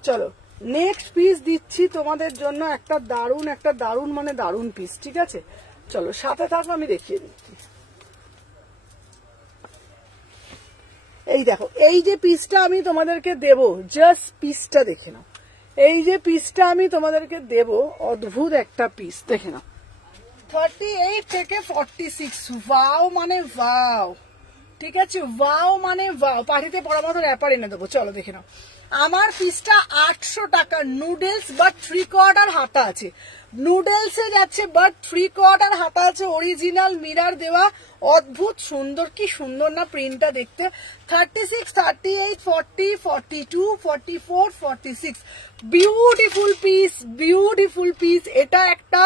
চলো নেক্সট পিস দিচ্ছি তোমাদের জন্য, একটা দারুণ মানে দারুণ পিস। ঠিক আছে চলো সাথে থাকো, আমি দেখিয়ে দিচ্ছি। এই দেখো এই যে পিসটা আমি তোমাদেরকে দেব, জাস্ট পিসটা দেখে নাও। এই যে পিসটা আমি তোমাদেরকে দেব, অদ্ভুত একটা পিস দেখে নাও। 38 থেকে 46, ওয়াও মানে ওয়াও। ঠিক আছে ওয়াও মানে ওয়াও। পাঠিতে পড়ার মতো র্যাপার এনে দেবো। চলো দেখে নাও। আমার পিসটা 800 টাকা। নুডলস বাট 3/4 হাতা আছে, নুডলসে যাচ্ছে বাট 3/4 হাতা আছে, অরিজিনাল মিরার দেওয়া, অদ্ভুত সুন্দর। কি সুন্দর না প্রিন্টটা দেখতে। 36, 38, 40, 42, 44, 46 বিউটিফুল পিস, বিউটিফুল পিস। এটা একটা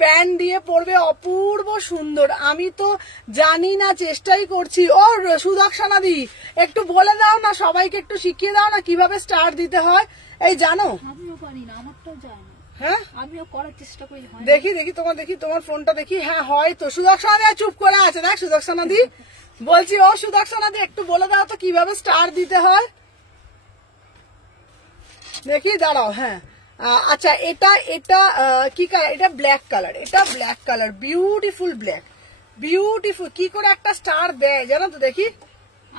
প্যান্ট দিয়ে পরবে, অপূর্ব সুন্দর। আমি তো জানি না, চেষ্টাই করছি। ও সুদর্শনা দি একটু বলে দাও না সবাইকে, একটু শিখিয়ে দাও না কিভাবে স্টার দিতে হয়। এই জানো? আমিও পারি না, আমার তো জানি না। হ্যাঁ আমিও করার চেষ্টা করি। দেখি তোমার ফোনটা দেখি। হ্যাঁ হয় তো। সুদর্শনা দি চুপ করে আছে, দেখ সুদর্শনা দি বলছি। ও সুদর্শনা দি একটু বলে দাও তো কিভাবে স্টার দিতে হয়। দেখি দাঁড়াও। হ্যাঁ আচ্ছা এটা কি কালার? এটা ব্ল্যাক কালার, এটা black colour, beautiful black, beautiful. কি করে একটা স্টার দেয় জানো তো? দেখি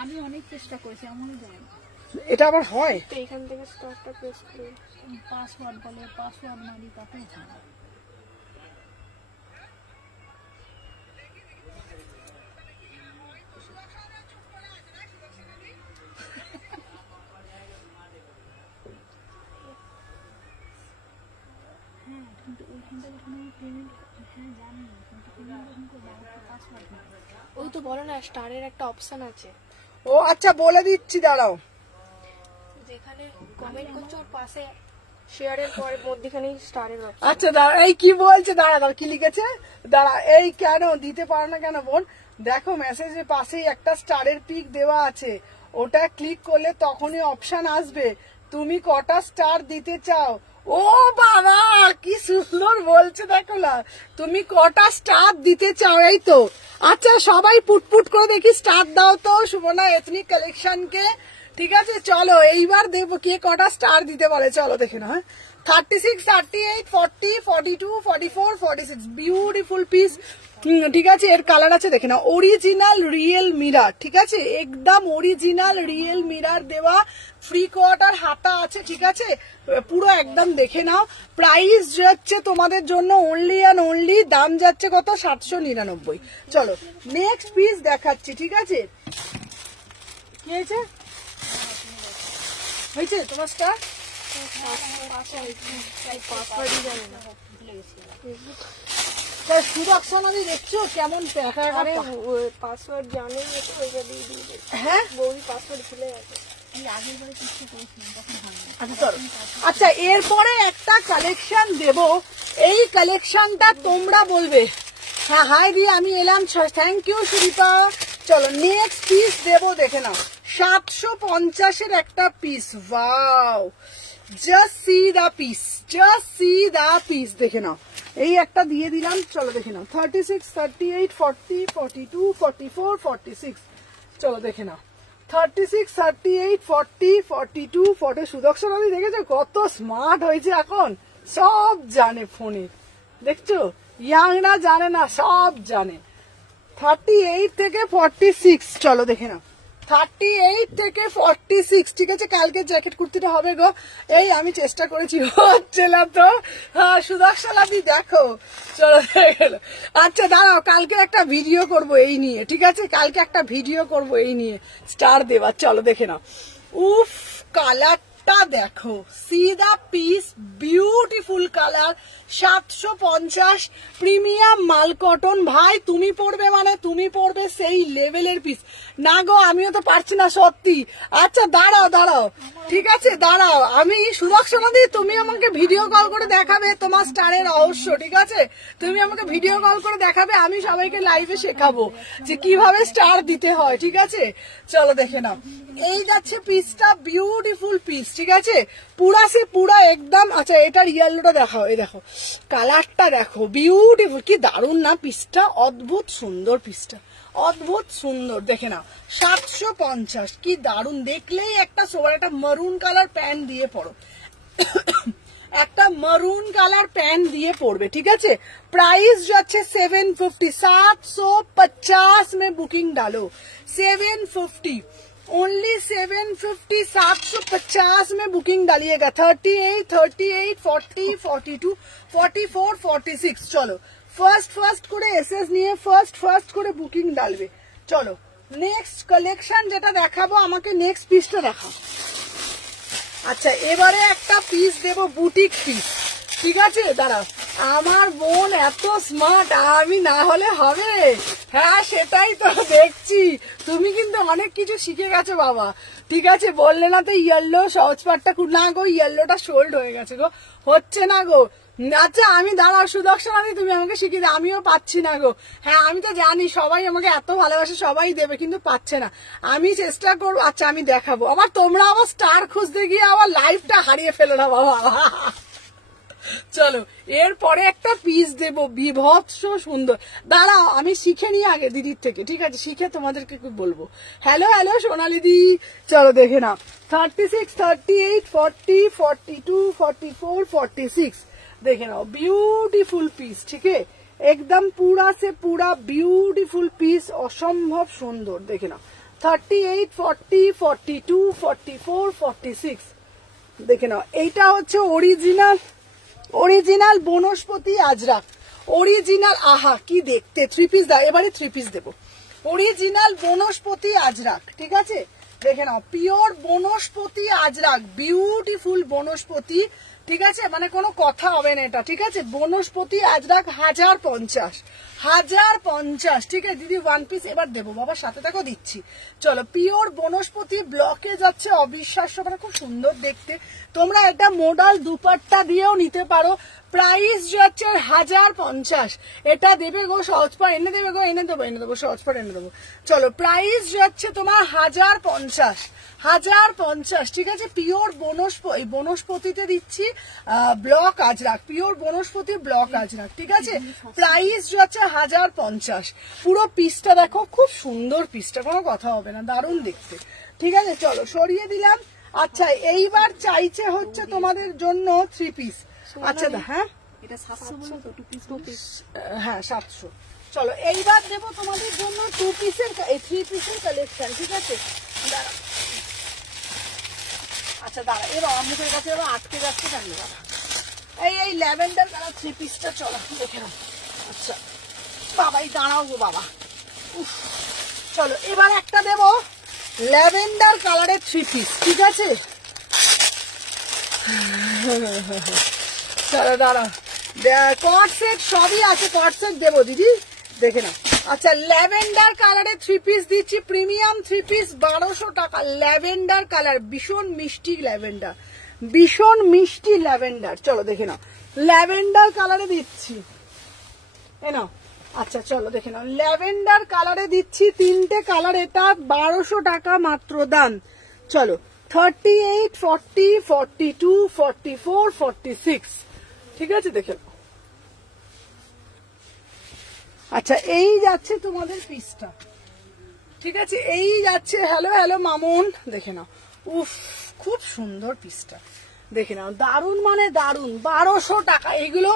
আমি অনেক চেষ্টা করেছি, আমারও জানি না। এটা আবার হয় এখান থেকে স্টারটা প্রেস করে পাসওয়ার্ড বলে, পাসওয়ার্ড মারি, তাতে হয়। ওই তো বলো না স্টারের একটা অপশন আছে। ও আচ্ছা বলে দিচ্ছি দাঁড়াও। যেখানে কমেন্ট করছো ওর পাশে শেয়ারের পরে মধ্যখানে স্টারের অপশন। আচ্ছা দাঁড়া, এই কি বলছে? দাঁড়া কি লিখেছে? দাঁড়া, এই কেন দিতে পারো না কেন বোন? দেখো মেসেজের পাশেই একটা স্টারের পিক দেওয়া আছে, ওটা ক্লিক করলে তখনই অপশন আসবে তুমি কটা স্টার দিতে চাও। ও বাবা কি সুন্দর বলছে, দেখো না তুমি কটা স্টার দিতে চাও। এই তো আচ্ছা সবাই পুটপুট করে দেখি স্টার দাও তো সুমনা এথনিক কালেকশনকে। ঠিক আছে চলো এইবার দেখবো কে কটা স্টার দিতে বলে। চলো দেখে না। হ্যাঁ 36, 38, 40, 42, 44, 46 বিউটিফুল পিস। ঠিক আছে এর কালার আছে দেখে না। অরিজিনাল রিয়েল মিরার, ঠিক আছে একদম অরিজিনাল রিয়েল মিরার দেওয়া, 3/4 হাতা আছে। ঠিক আছে পুরো একদম দেখে নাও। প্রাইস যাচ্ছে তোমাদের জন্য অনলি অ্যান্ড অনলি, দাম যাচ্ছে কত? 799। চলো নেক্সট পিস দেখাচ্ছি। ঠিক আছে কি হয়েছে? হয়েছে তোমার স্টার? সুদর্শনা দি দেখছো কেমন পাসওয়ার্ড জানেই। হ্যাঁ বৌদি পাসওয়ার্ড ভুলে গেছে। আচ্ছা এরপরে একটা কালেকশন দেব, এই কালেকশনটা তোমরা বলবে হ্যাঁ হাই দিয়ে আমি এলাম। Thank you Sudipa. চলো নেক্সট পিস দেব দেখে নাও। 750-এর একটা পিস। Wow just see the piece, just see the piece দেখে নাও। এই একটা দিয়ে দিলাম। চলো দেখে নাও 36, 38, 40, 42, 44, 46 চলো দেখে নাও। 36, 38, 40, 42, 40 সুদর্শন আমি দেখেছো কত স্মার্ট হয়েছে এখন, সব জানে ফোনে। দেখছো ইয়াংরা জানে না, সব জানে। 38 থেকে 46 চলো দেখে নাও। 38 থেকে 46, ঠিক আছে। কালকে জ্যাকেট কুর্তিটা হবে গো, এই আমি চেষ্টা করেছি, হচ্ছে না তো। হ্যাঁ সুদর্শনাদি দেখো, চলো হয়ে গেল। আচ্ছা দাঁড়াও, কালকে একটা ভিডিও করব এই নিয়ে, ঠিক আছে, কালকে একটা ভিডিও করব এই নিয়ে স্টার দেওয়ার। চলো দেখে নাও, উফ কালারটা দেখো, C the piece, beautiful colour, 750 premium মাল কটন। ভাই তুমি পড়বে মানে তুমি পড়বে সেই লেভেলের পিস। না গো আমিও তো পারছি না সত্যি। আচ্ছা দাঁড়াও দাঁড়াও, ঠিক আছে দাঁড়াও, আমি সুদর্শনা দি, তুমি আমাকে ভিডিও কল করে দেখাবে তোমার স্টারের রহস্য, ঠিক আছে। তুমি আমাকে ভিডিও কল করে দেখাবে, আমি সবাইকে লাইভে শেখাবো যে কিভাবে স্টার দিতে হয়, ঠিক আছে। চলো দেখে নাও, এই যাচ্ছে পিসটা, বিউটিফুল পিস, ঠিক আছে, পুরা সে পুরা একদম। আচ্ছা এটার ইয়েলোটা দেখাও, এই দেখো কালারটা দেখো, বিউটিফুল, কি দারুন না পিসটা, অদ্ভুত সুন্দর পিসটা, অদ্ভুত সুন্দর, দেখে নাও 750, কি দারুন, দেখলেই একটা সবার একটা মারুন কালার প্যান্ট দিয়ে পড়ো, একটা মারুন কালার প্যান্ট দিয়ে পড়বে, ঠিক আছে। প্রাইস যাচ্ছে 750, 750 में बुकिंग डालो, 750 ओनली 750, 750 में बुकिंग डालिएगा। 38, 38, 40, 42, 44, 46। চলো ফার্স্ট করে এসএস নিয়ে ফার্স্ট করে বুকিং ডালবে। চলো নেক্সট কালেকশন যেটা দেখাবো, আমাকে নেক্সট পিসটা দেখাও। আচ্ছা এবারে একটা পিস দেবো, বুটিক পিস, ঠিক আছে। দাঁড়াও, আমার বোন এত স্মার্ট, আমি না হলে হবে? হ্যাঁ সেটাই তো দেখছি, তুমি কিন্তু অনেক কিছু শিখে গেছো বাবা, ঠিক আছে। বললে না তো ইয়েলো সহজ পাটটা, না গো ইয়েলোটা শোল্ড হয়ে গেছে গো, হচ্ছে না গো। আচ্ছা আমি দাঁড়াও সুদর্শনা দি, তুমি আমাকে শিখিয়ে দাও, আমিও পাচ্ছি না গো। হ্যাঁ আমি তো জানি সবাই আমাকে এত ভালোবাসে, সবাই দেবে, কিন্তু পাচ্ছে না, আমি চেষ্টা করবো। আচ্ছা আমি দেখাবো, আবার তোমরা আবার স্টার খুঁজতে গিয়ে আবার লাইফটা হারিয়ে ফেলো না বাবা। চলো এরপরে একটা পিস দেবো, বিভৎস সুন্দর। দাঁড়াও আমি শিখে নিই আগে দিদির থেকে, ঠিক আছে, শিখে তোমাদেরকে বলবো। হ্যালো হ্যালো সোনালি দি, চলো দেখে নাও, 36, 38, 40, 42, 44, 46, দেখে নাও বিউটিফুল পিস, ঠিক है एकदम पूरा से पूरा ब्यूटीफुल पिस, असम्भव सुंदर, देखे ना 38, 40, 42, 44, 46, देखे ना এইটা হচ্ছে অরিজিনাল বনস্পতি আজরাক, অরিজিনাল, আহা কি দেখতে, থ্রি পিস দাও, এবারে থ্রি পিস দেবো, অরিজিনাল বনস্পতি আজরাক, ঠিক আছে। দেখে নাও পিওর বনস্পতি আজরাক, বিউটিফুল বনস্পতি, ঠিক আছে, মানে কোনো কথা হবে না এটা, ঠিক আছে। বনস্পতি আজরাক 1050, ঠিক আছে দিদি, ওয়ান পিস এবার দেবো বাবা, সাথে থাকো দিচ্ছি। চলো পিওর বনস্পতি, ব্লকে যাচ্ছে, অবিশ্বাস্য, মানে খুব সুন্দর দেখতে। তোমরা এটা মোডাল দুপাট্টা দিয়েও নিতে পারো। প্রাইস যাচ্ছে 1050, এটা দেবে গো সহজপাট, এনে দেবে গো, এনে দেবো সহজপাট এনে দেবো। চলো প্রাইস যাচ্ছে তোমার 1050, ঠিক আছে। পিওর বনস্পতিতে দিচ্ছি, ব্লক আজরাক, পিওর বনস্পতি ব্লক আজরাক, ঠিক আছে। প্রাইস যাচ্ছে 1050, পুরো পিসটা দেখো, খুব সুন্দর পিসটা, কোনো কথা হবে না, দারুণ দেখতে, ঠিক আছে। চলো সরিয়ে দিলাম। আচ্ছা এইবার চাইছে হচ্ছে তোমাদের জন্য থ্রি পিস। আচ্ছা হ্যাঁ এটা 700 বলে তো, টু পিস, হ্যাঁ 700। চলো এইবার দেবো তোমাদের জন্য টু পিসের, এই থ্রি পিসের কালেকশন, ঠিক আছে। আচ্ছা দাঁড়া, এবার মুখের কাছে এবার আটকে যাচ্ছে কেন দাঁড়া, এই ল্যাভেন্ডার কালার থ্রি পিসটা চলো দেখে নাও। আচ্ছা বাবাই দাঁড়াও গো বাবা, উফ। চলো এবার একটা দেবো ল্যাভেন্ডার কালারের থ্রি পিস, ঠিক আছে। চলো দাঁড়াও, কট সেট সবই আছে, কট সেট দেবো দিদি, দেখে নাও। আচ্ছা ল্যাভেন্ডার কালারের থ্রি পিস দিচ্ছি, প্রিমিয়াম থ্রি পিস 1200 টাকা। ল্যাভেন্ডার কালার, ভীষণ মিষ্টি ল্যাভেন্ডার, ভীষণ মিষ্টি ল্যাভেন্ডার, চলো দেখে নাও, ল্যাভেন্ডার কালারে দিচ্ছি, এ নাও। আচ্ছা চলো দেখে নাও, ল্যাভেন্ডার কালারে দিচ্ছি, তিনটে কালার, এটা 1200 টাকা মাত্র দাম। চলো 38, 40, 42, 44, 46, ঠিক আছে দেখে নাও। আচ্ছা এই যাচ্ছে তোমাদের পিসটা, ঠিক আছে, এই যাচ্ছে। হ্যালো হ্যালো মামুন, দেখে নাও, উফ খুব সুন্দর পিসটা, দেখে নাও, দারুন মানে দারুন, 1200 টাকা। এগুলো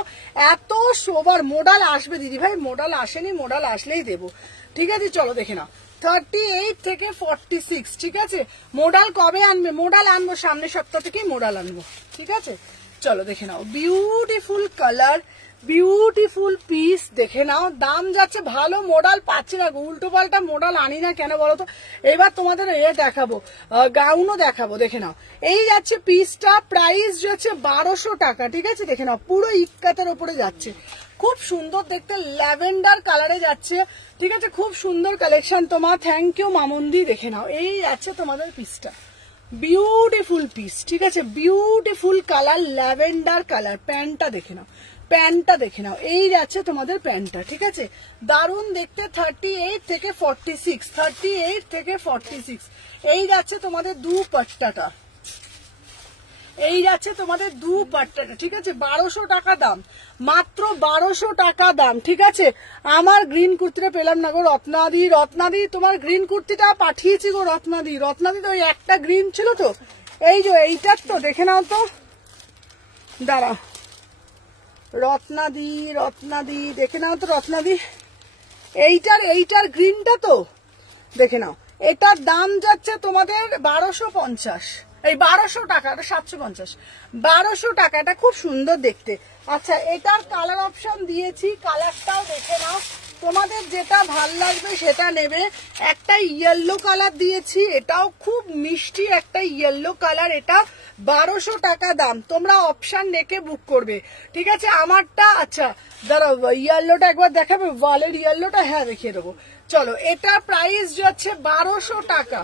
এত সোবার, মোডাল আসবে দিদি ভাই, মোডাল আসেনি, মোডাল আসলেই দেবো, ঠিক আছে। চলো দেখে নাও 38 থেকে 46, ঠিক আছে। মোডাল কবে আনবে? মোডাল আনবো সামনের সপ্তাহ থেকেই মোডাল আনবো, ঠিক আছে। চলো দেখে নাও, বিউটিফুল কালার, বিউটিফুল পিস, দেখে নাও। দাম যাচ্ছে ভালো, মোডাল পাচ্ছি না, উল্টো পাল্টা মোডাল আনি না কেন বলো তো। এবার তোমাদের দেখাবো, গাউনও দেখাবো, দেখে নাও। এই যাচ্ছে পিসটা, প্রাইস যাচ্ছে 1200 টাকা, ঠিক আছে। দেখে নাও, পুরো ইক্কাতের উপরে যাচ্ছে, খুব সুন্দর দেখতে, ল্যাভেন্ডার কালারে যাচ্ছে, ঠিক আছে। খুব সুন্দর কালেকশন তোমার, থ্যাংক ইউ মামুন্দি। দেখে নাও, এই যাচ্ছে তোমাদের পিসটা, বিউটিফুল পিস, ঠিক আছে। Beautiful colour, lavender colour. প্যান্টটা দেখে নাও, প্যান্টটা দেখে নাও, এই যাচ্ছে তোমাদের প্যান্টটা, ঠিক আছে। দারুণ দেখতে। 38 থেকে 46, 38 থেকে 46, এই যাচ্ছে তোমাদের দুপাট্টাটা, এই যাচ্ছে তোমাদের দুপাট্টাটা, ঠিক আছে। 1200 টাকা দাম, মাত্র 1200 টাকা দাম, ঠিক আছে। আমার গ্রিন কুর্তিটা পেলাম না গো রত্নাদি, রত্নাদি তোমার গ্রিন কুর্তিটা পাঠিয়েছি গো রত্নাদি, রত্নাদি তো ওই একটা গ্রিন ছিল তো, এই যে এইটার তো, দেখে নাও তো, দাঁড়া রত্নাদি, রত্নাদি দেখে নাও তো, রত্নাদি এইটার গ্রিনটা তো, দেখে নাও। এটার দাম যাচ্ছে তোমাদের 1250, এই 1200 টাকা, এটা 750, 1200 টাকা। এটা খুব সুন্দর দেখতে। আচ্ছা, এটার কালার অপশন দিয়েছি, কালারটাও দেখে নাও, তোমাদের যেটা ভাল লাগবে সেটা নেবে। একটা ইয়েলো কালার দিয়েছি, এটাও খুব মিষ্টি একটা ইয়েলো কালার, এটা 1200 টাকা দাম। তোমরা অপশন দেখে বুক করবে, ঠিক আছে। আমারটা, আচ্ছা দাঁড়াও, ইয়েলোটা একবার দেখাবে, ওয়ালের ইয়েলোটা, হ্যাঁ দেখিয়ে দেবো। চলো, এটা প্রাইস যাচ্ছে 1200 টাকা,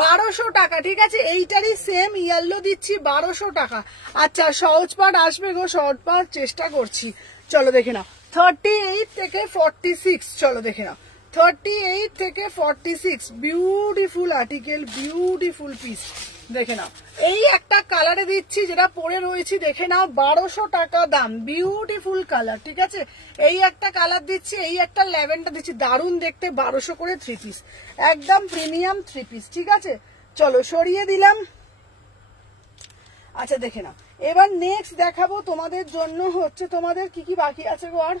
1200 টাকা, ঠিক আছে। এইটারই সেম ইয়েলো দিচ্ছি 1200 টাকা। আচ্ছা, সহজ পাঠ আসবে গো, সহজ পাঠ চেষ্টা করছি। চলো দেখে নাও, 38 থেকে 46, চলো দেখে নাও, 38 থেকে 46, বিউটিফুল আর্টিকেল, বিউটিফুল পিস, দেখে নাও। এই একটা কালারে দিচ্ছি, যেটা পরে রয়েছি, দেখে নাও, 1200 টাকা দাম, বিউটিফুল কালার, ঠিক আছে। এই একটা কালার দিচ্ছি, এই একটা ল্যাভেন্ডার দিচ্ছি, দারুণ দেখতে, 1200 করে 3 পিস, একদম প্রিমিয়াম 3 পিস, ঠিক আছে। চলো সরিয়ে দিলাম। আচ্ছা দেখে নাও, এবার নেক্সট দেখাবো তোমাদের জন্য হচ্ছে, তোমাদের কি কি বাকি আছে গো, আর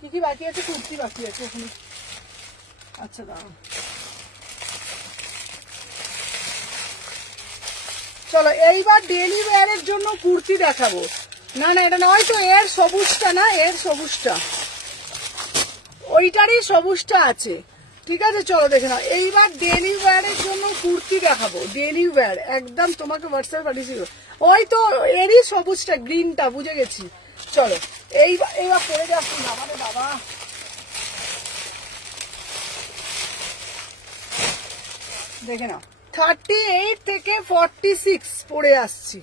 কি কি বাকি আছে? কুর্তি বাকি আছে ওখানে, আচ্ছা দাঁড়াও। চলো এইবার ডেলি ওয়্যারের জন্য কুর্তি দেখাবো। না না, এটা নয় তো, এর সবুজটা না, এর সবুজটা, ওইটারই সবুজটা আছে, ঠিক আছে। চলো দেখে নাও, এইবার ডেলি ওয়্যারের জন্য কুর্তি দেখাবো, ডেলি ওয়্যার, একদম তোমাকে হোয়াটসঅ্যাপে পাঠিয়েছি, ওই তো এরই সবুজটা, গ্রিনটা, বুঝে গেছি। চলো এইবার পরে যাচ্ছি না, মানে বাবা, দেখে নাও, 38 থেকে 46 পরে আসছি।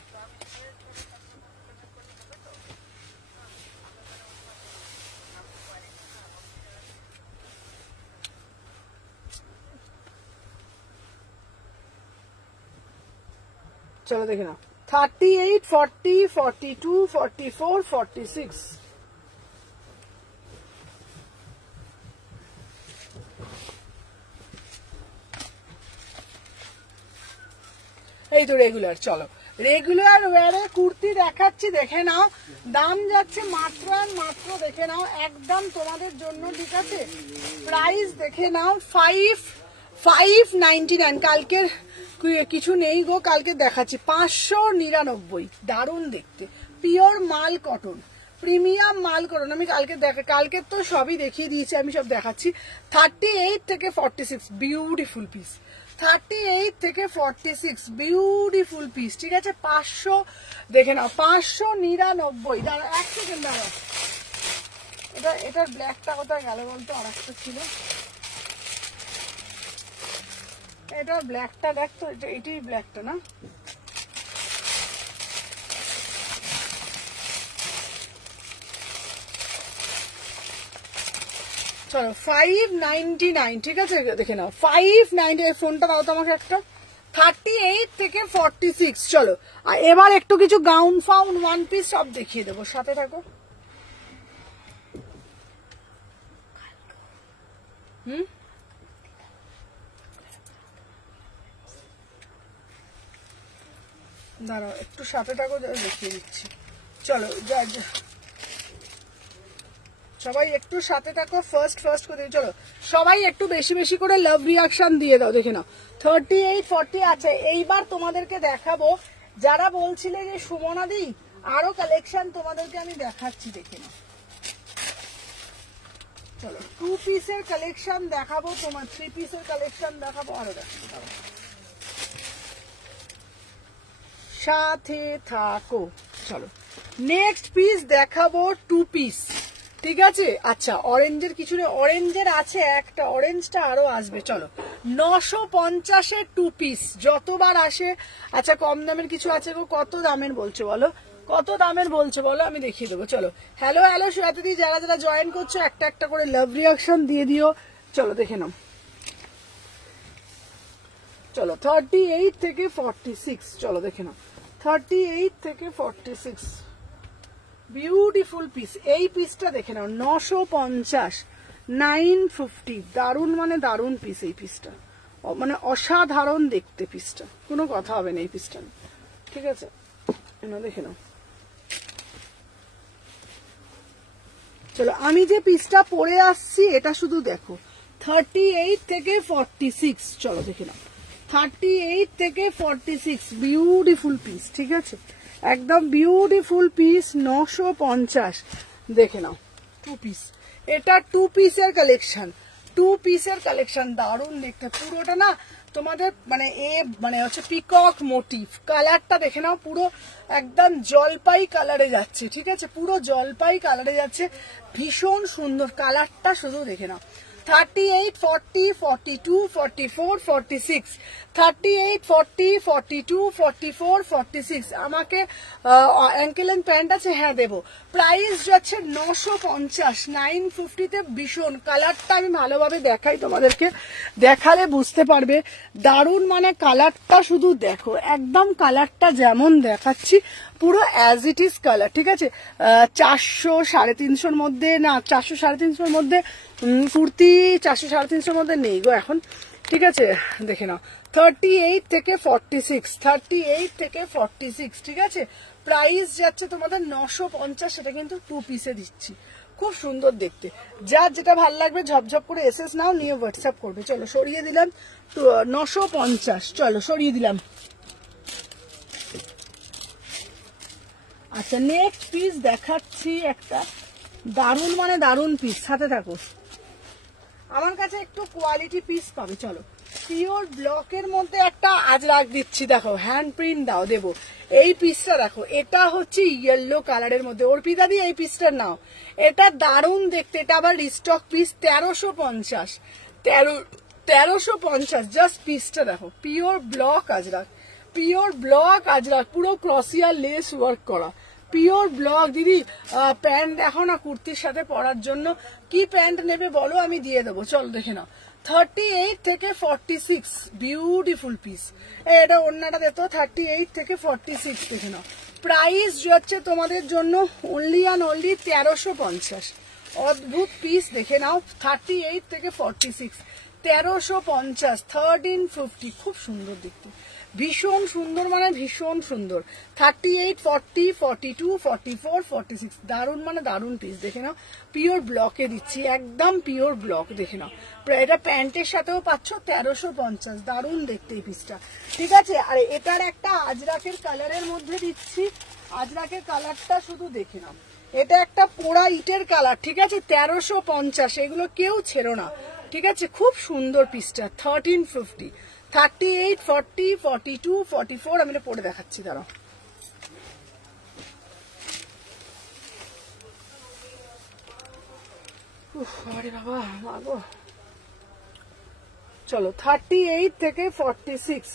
চলো দেখে নাও, 38, 40, 42, 44, 46, এই তো রেগুলার। চলো রেগুলার ওয়ারে কুর্তি দেখাচ্ছি, দেখে নাও। দাম যাচ্ছে মাত্র আর মাত্র, দেখে নাও, একদম তোমাদের জন্য, ঠিক আছে। প্রাইস দেখে নাও, 599। কালকের কিছু নেই গো, কালকে দেখাচ্ছি 599, দারুণ দেখতে, পিওর মাল কটন, প্রিমিয়াম মাল কটন। আমি কালকে তো সবই দেখিয়ে দিয়েছি, আমি সব দেখাচ্ছি। 38 থেকে 46, বিউটিফুল পিস, 38 থেকে 46, বিউটিফুল পিস, ঠিক আছে। 500, দেখে নাও, 599। দাঁড়া এক সেকেন্ড, দাঁড়া, এটার ব্ল্যাকটা কোথায় গেল বলতো, আর একটা ছিল, এটার ব্ল্যাকটা দেখতো, এটাই ব্ল্যাকটা না, চলো 599, ঠিক আছে। দেখে নাও, 590, ফোনটা দাও তো আমাকে একটা। 38 থেকে 46, চলো। আর এবার একটু কিছু গাউন ফাউন, ওয়ান পিস সব দেখিয়ে দেবো, সাথে থাকো। দাঁড়াও একটু সাথে থাকো, দেখিয়ে দিচ্ছি। চলো সবাই একটু সাথে থাকো, ফার্স্ট করে চলো সবাই একটু বেশি বেশি করে লাভ রিয়াকশন দিয়ে দাও। দেখে নাও 38, 40 আছে। এইবার তোমাদেরকে দেখাবো, যারা বলছিলে যে সুমনা দি আরো কালেকশন তোমাদেরকে আমি দেখাচ্ছি, দেখে নাও। চলো 2 পিসের কালেকশন দেখাবো, তোমার 3 পিসের কালেকশন দেখাবো, আরো দেখাবো, সাথে থাকো। চলো নেক্সট পিস দেখাবো 2 পিস, ঠিক আছে। আচ্ছা অরেঞ্জের কিছু নেই, অরেঞ্জের আছে একটা, অরেঞ্জটা আরো আসবে। চলো 950-এর 2 পিস, যতবার আসে। আচ্ছা কম দামের কিছু আছে গো, কত দামের বলছো বলো, কত দামের বলছো বলো, আমি দেখিয়ে দেবো। চলো হ্যালো সুয়াতিদি, যারা যারা জয়েন করছো একটা একটা করে লাভ রিয়াকশন দিয়ে দিও। চলো দেখে নাও। চলো 38 থেকে 46, চলো দেখে নাও 38 থেকে 46, বিউটিফুল পিস। এই পিসটা দেখে নাও 950, 950, দারুন মানে দারুন পিস। এই পিসটা মানে অসাধারণ দেখতে, পিসটা কোনো কথা হবে না এই পিসটা, ঠিক আছে। দেখে নাও। চলো আমি যে পিসটা পরে আসছি এটা শুধু দেখো, 38 থেকে 46, চলো দেখে নাও 38 থেকে 46, বিউটিফুল পিস, ঠিক আছে, একদম বিউটিফুল পিস। 950, দেখে নাও 2 পিস, এটা 2 পিসের কালেকশন, 2 পিসের কালেকশন, দারুণ দেখতে। পুরোটা না তোমাদের মানে মানে হচ্ছে পিকক মোটিভ, কালারটা দেখে নাও, পুরো একদম জলপাই কালারে যাচ্ছে, ঠিক আছে, পুরো জলপাই কালারে যাচ্ছে, ভীষণ সুন্দর কালারটা, শুধু দেখে নাও। 38, 40, 42, 44, 46, 38, 40, 42, 44, 46। আমাকে অ্যাঙ্কেল এন্ড প্যান্ট আছে, হ্যাঁ দেবো। প্রাইস যাচ্ছে 950, 950-তে। ভীষণ কালারটা আমি ভালোভাবে দেখাই তোমাদেরকে, দেখালে বুঝতে পারবে, দারুণ মানে কালারটা শুধু দেখো, একদম কালারটা যেমন দেখাচ্ছি পুরো অ্যাজ ইট ইজ কালার, ঠিক আছে। 400, 350-র মধ্যে না, 400, 350-র মধ্যে কুর্তি 400, 350-র মধ্যে নেই গো এখন, ঠিক আছে। দেখে নাও 38 থেকে 46, 38 থেকে 46, ঠিক আছে। প্রাইস যাচ্ছে তোমাদের 950, সেটা কিন্তু 2 পিসে দিচ্ছি, খুব সুন্দর দেখতে। যার যেটা ভালো লাগবে ঝপঝপ করে এসএস নাও, নিয়ে হোয়াটসঅ্যাপ করবে। চলো সরিয়ে দিলাম 950, চলো সরিয়ে দিলাম। আচ্ছা নেক্সট পিস দেখাচ্ছি, একটা দারুণ মানে দারুণ পিস, সাথে থাকো। আমার কাছে একটু কোয়ালিটি পিস পাবে। চলো পিওর ব্লকের মধ্যে একটা আজরাক দিচ্ছি, দেখো হ্যান্ড প্রিন্ট দাও দেবো। এই পিসটা দেখো, এটা হচ্ছে ইয়েলো কালারের মধ্যে, অর্পিতা দি এই পিসটা নাও, এটা দারুণ দেখতে। এটা আবার রিস্টক পিস, 1350, 1350 জাস্ট। পিসটা দেখো, pure block Ajrakh, pure block Ajrak, পুরো ক্রসিয়ার লেস ওয়ার্ক করা, পিওর ব্লক। দিদি প্যান্ট দেখো না কুর্তির সাথে পরার জন্য, কি প্যান্ট নেবে বলো, আমি দিয়ে দেবো। চল দেখে নাও 38 থেকে 46, বিউটিফুল পিস। এটা অন্যটা দেখো 38 থেকে 46, দেখে নাও। প্রাইস যাচ্ছে তোমাদের জন্য অনলি অ্যান্ড অনলি 1350, অদ্ভুত পিস, দেখে নাও 38 থেকে 46, 1350, 1350, খুব সুন্দর দেখতে, ভীষণ সুন্দর মানে ভীষণ সুন্দর। 38, 40, 42, 44, 46, দারুণ মানে দারুণ পিস, দেখে নাও। পিওর ব্লকে দিচ্ছি, একদম পিওর ব্লক, দেখে নাও। এটা প্যান্টের সাথেও পাচ্ছ 1350, দারুণ দেখতে এই পিসটা, ঠিক আছে। আর এটার একটা আজরাকের কালারের মধ্যে দিচ্ছি, আজরাকের কালারটা শুধু দেখে নাও, এটা একটা পোড়া ইটের কালার, ঠিক আছে, 1350, এগুলো কেউ ছেড়ো না, ঠিক আছে, খুব সুন্দর পিসটা। 1350, 38, 40, 42, 44, আমি এটা পরে দেখাচ্ছি, দাঁড়াও। আরে বাবা মাগো। চলো 38 থেকে 46,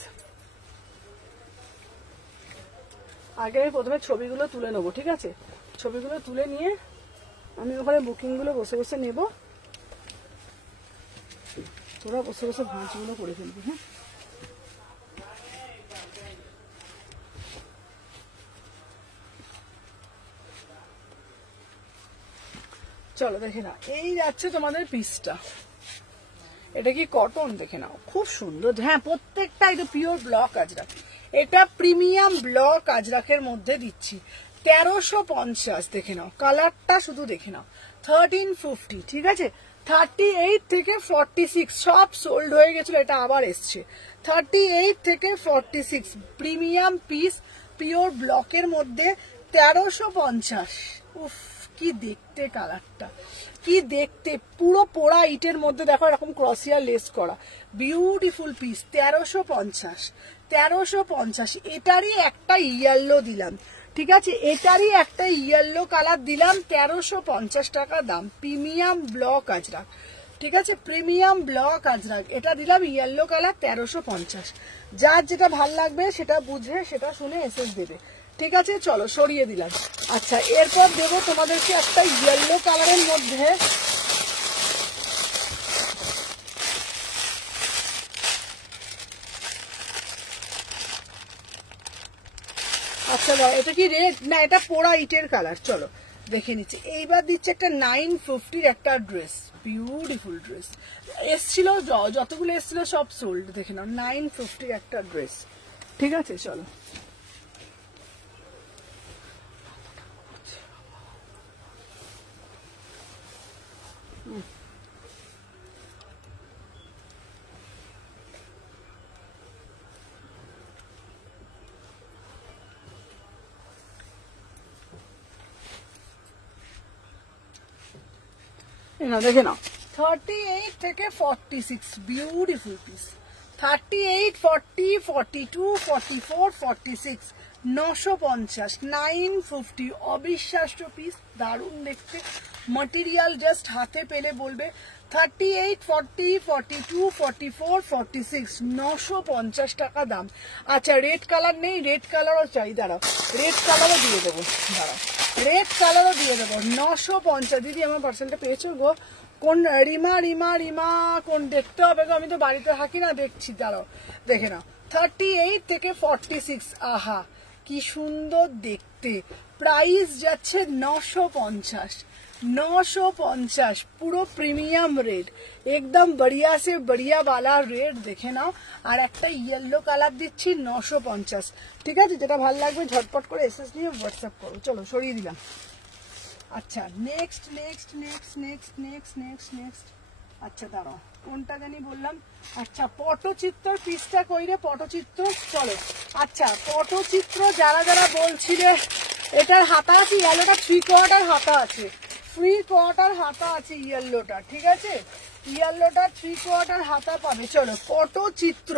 আগে আমি প্রথমে ছবিগুলো তুলে নেবো, ঠিক আছে, ছবিগুলো তুলে নিয়ে আমি ওখানে বুকিং গুলো বসে বসে নেবো, তোরা বসে বসে ভাঁজগুলো করে ফেলবি। হ্যাঁ চলো দেখে নাও, এই যাচ্ছে তোমাদের পিসটা, এটা কি কটন, দেখে নাও খুব সুন্দর। হ্যাঁ প্রত্যেকটা এটা পিওর ব্লক আজরাক, এটা প্রিমিয়াম ব্লক আজরাকের মধ্যে দিচ্ছি, 1350, দেখে নাও কালারটা, শুধু দেখে নাও। 1350, ঠিক আছে। 38 থেকে 46 সব সোল্ড হয়ে গেছিল, এটা আবার এসছে। 38 থেকে 46 প্রিমিয়াম পিস, পিওর ব্লকের মধ্যে 1350। উফ, কি দেখতে কালারটা, কি দেখতে, পুরো পোড়া ইটের মধ্যে দেখো এরকম ক্রসিয়া লেস করা, বিউটিফুল পিস। 1350, 1350। এটারই একটা ইয়েলো দিলাম, ঠিক আছে, এটারই একটা ইয়েলো কালার দিলাম, 1350 টাকা দাম। প্রিমিয়াম ব্লক আজরাক, ঠিক আছে, প্রিমিয়াম ব্লক আজরাক, এটা দিলাম ইয়েলো কালার 1350। যার যেটা ভাল লাগবে সেটা বুঝে সেটা শুনে এসএস দেবে, ঠিক আছে। চলো সরিয়ে দিলাম। আচ্ছা, এরপর দেবো তোমাদেরকে একটা ইয়েলো কালারের মধ্যে, আচ্ছা এটা কি রেড না, এটা পোড়া ইটের কালার, চলো দেখে নিচ্ছি। এইবার দিচ্ছে একটা 950 একটা ড্রেস, বিউটিফুল ড্রেস এসছিল, যতগুলো এসছিল সব সোল্ড, দেখে নাও 950 একটা ড্রেস, ঠিক আছে। চলো দেখে নাও 38 থেকে 46 বিউটিফুল পিস। 38, 40, 42, 44, 46 950, 950, অবিশ্বাস্য পিস, দারুণ দেখতে, মাটেরিয়াল জাস্ট হাতে পেলে বলবে। 38, 40, 42, 44, 46 950 টাকা দাম। আচ্ছা, রেড কালার নেই, রেড কালারও চাই, দাঁড়াও রেড কালারও দিয়ে দেবো, দাঁড়াও রেড কালারও দিয়ে দেবো। 950। দিদি আমার পার্সেলটা পেয়েছো গো? কোন রিমা, রিমা রিমা কোন, দেখতে হবে গো, আমি তো বাড়িতে থাকি না, দেখছি, দাঁড়াও দেখে নাও। 38 থেকে 46, আহা কি সুন্দর দেখতে, প্রাইস যাচ্ছে 950, 950, পুরো প্রিমিয়াম রেড, একদম বড়িয়া সে বড়িয়া বালা রেড, দেখে নাও। আর একটা ইয়েলো কালার দিচ্ছি 950, ঠিক আছে। যেটা ভালো লাগবে ঝটপট করে এসএস নিয়ে হোয়াটসঅ্যাপ করো। চলো সরিয়ে দিলাম। আচ্ছা, next next next next next next next আচ্ছা দাঁড়াও, কোনটা জানি বললাম। আচ্ছা, পটচিত্র পিসটা কইরে, পটচিত্র, চলো। আচ্ছা, পটচিত্র যারা যারা বলছিলে, এটার হাতা আছে ইয়েলোটা, 3/4 হাতা আছে, 3/4 হাতা আছে ইয়েলোটা, ঠিক আছে, ইয়েলোটা 3/4 হাতা পাবে। চলো পটচিত্র,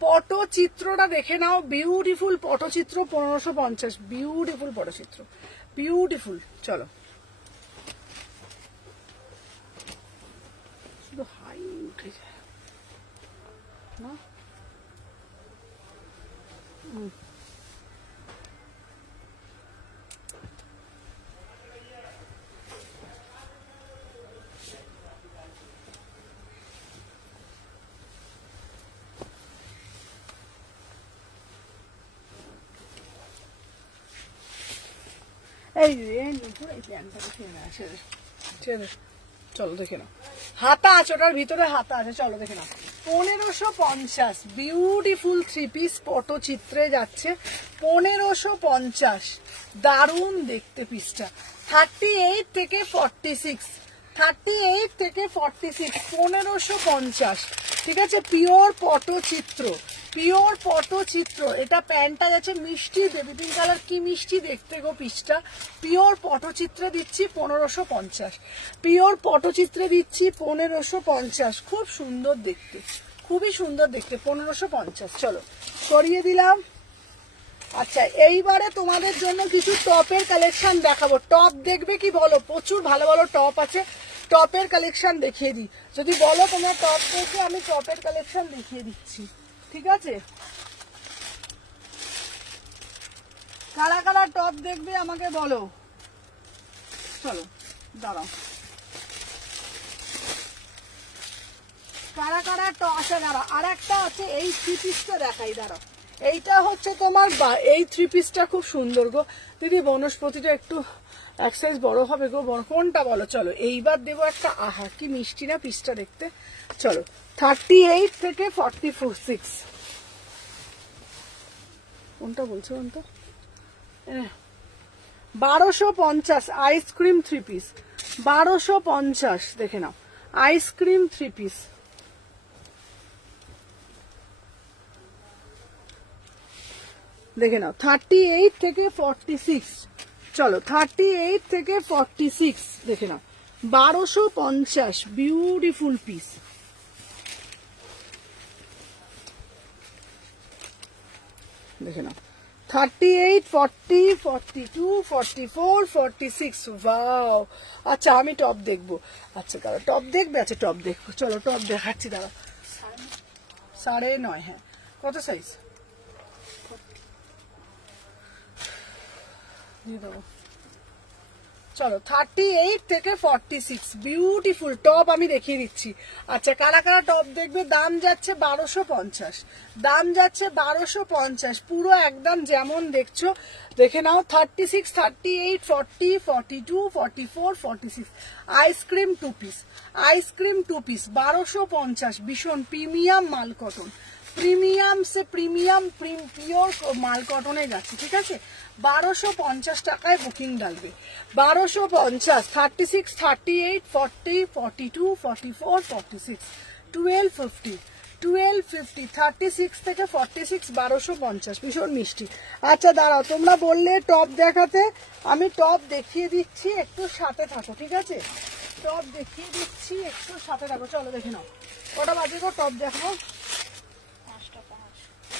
পটচিত্রটা দেখে নাও, বিউটিফুল পটচিত্র 1550, বিউটিফুল পটচিত্র, বিউটিফুল। চলো শুধু হাই উঠে যায় না, এই চলো দেখে নাও, হাতা আছে ওটার ভিতরে, হাতা আছে, চলো দেখে নাও। 1550, বিউটিফুল 3 পিস পটচিত্রে যাচ্ছে 1550, দারুণ দেখতে পিসটা। 38 থেকে 46, 38 থেকে 46 1550, ঠিক আছে, পিওর পটচিত্র, পিওর পটচিত্র। এটা প্যান্টটা যাচ্ছে মিষ্টি বেবি পিঙ্ক কালার, কি মিষ্টি দেখতে গো পিসটা। পিওর পটচিত্রে দিচ্ছি 1550, পিওর পটচিত্রে দিচ্ছি 1550, খুব সুন্দর দেখতে, খুবই সুন্দর দেখতে, 1550। চলো সরিয়ে দিলাম। আচ্ছা, এইবারে তোমাদের জন্য কিছু টপের কালেকশন দেখাবো। টপ দেখবে কি বলো? প্রচুর ভালো ভালো টপ আছে, টপের কালেকশন দেখিয়ে দিই। যদি বলো তোমরা টপ দেখে, আমি টপের কালেকশন দেখিয়ে দিচ্ছি, ঠিক আছে। কারা কারা টপ দেখবে আমাকে বলো, চলো দাঁড়াও, কারা কারা টপ আছে, দাঁড়াও। আর একটা আছে, এই 3 পিসটা দেখাই, দাঁড়াও। এইটা হচ্ছে তোমার, এই 3 পিসটা খুব সুন্দর গো দিদি, বনস্পতিটা একটু এক সাইজ বড় হবে গো, কোনটা বলো? চলো এইবার দেবো একটা, আহা কি মিষ্টি না পিসটা দেখতে। চলো 38 থেকে 46, কোনটা বলছো? কোনটা 1250 আইসক্রিম 3 পিস, 1250 দেখে নাও আইসক্রিম 3 পিস। দেখে নাও 38 থেকে 46, চলো 38 থেকে 46 দেখে নাও 1250 বিউটিফুল পিস। দেখে নাও 38, 40, 42, 44, 46, ওয়াও। আচ্ছা আমি টপ দেখবো, আচ্ছা দাঁড়া টপ দেখবে, আচ্ছা টপ দেখবো, চলো টপ দেখাচ্ছি দাঁড়া। 9.5, হ্যাঁ কত সাইজ দিয়ে দেবো, চলো 38 থেকে 46 বিউটিফুল টপ আমি দেখিয়ে দিচ্ছি। আচ্ছা কারা কারা টপ দেখবে, দাম যাচ্ছে 1250, দাম যাচ্ছে 1250 পুরো একদম যেমন দেখছো। দেখে নাও 36, 38, 40, 42, 44, 46 আইসক্রিম 2 পিস, আইসক্রিম 2 পিস 1250 ভীষণ প্রিমিয়াম মাল কটন, প্রিমিয়াম সে প্রিমিয়াম পিওর মাল কটনে যাচ্ছে, ঠিক আছে 1250 টাকায় বুকিং ডালবে, 1250, 36, 38, 40, 42, 44, 46 1250, 1250, 36 থেকে 46 1250 ভীষণ মিষ্টি। আচ্ছা দাঁড়াও তোমরা বললে টপ দেখাতে, আমি টপ দেখিয়ে দিচ্ছি একটু সাথে থাকো, ঠিক আছে টপ দেখিয়ে দিচ্ছি একটু সাথে থাকো। চলো দেখে নাও কটা বাজে গো, টপ দেখো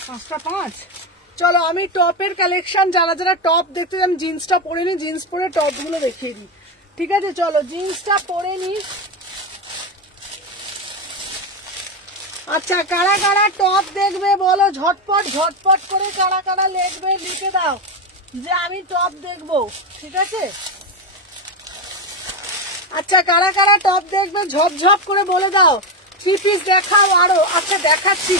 5:05। চলো আমি টপের কালেকশন যারা যারা টপ দেখতে চান, জিন্সটা পরে নি, জিন্স পরে টপ গুলো দেখিয়ে দিই, ঠিক আছে চলো জিন্সটা পরে নি। আচ্ছা কারা কারা টপ দেখবে বলো ঝটপট ঝটপট করে, কারা কারা লিখবে লিখে দাও যে আমি টপ দেখবো, ঠিক আছে। আচ্ছা কারা কারা টপ দেখবে ঝপঝপ করে বলে দাও, 3 পিস দেখাও আরো, আচ্ছা দেখাচ্ছি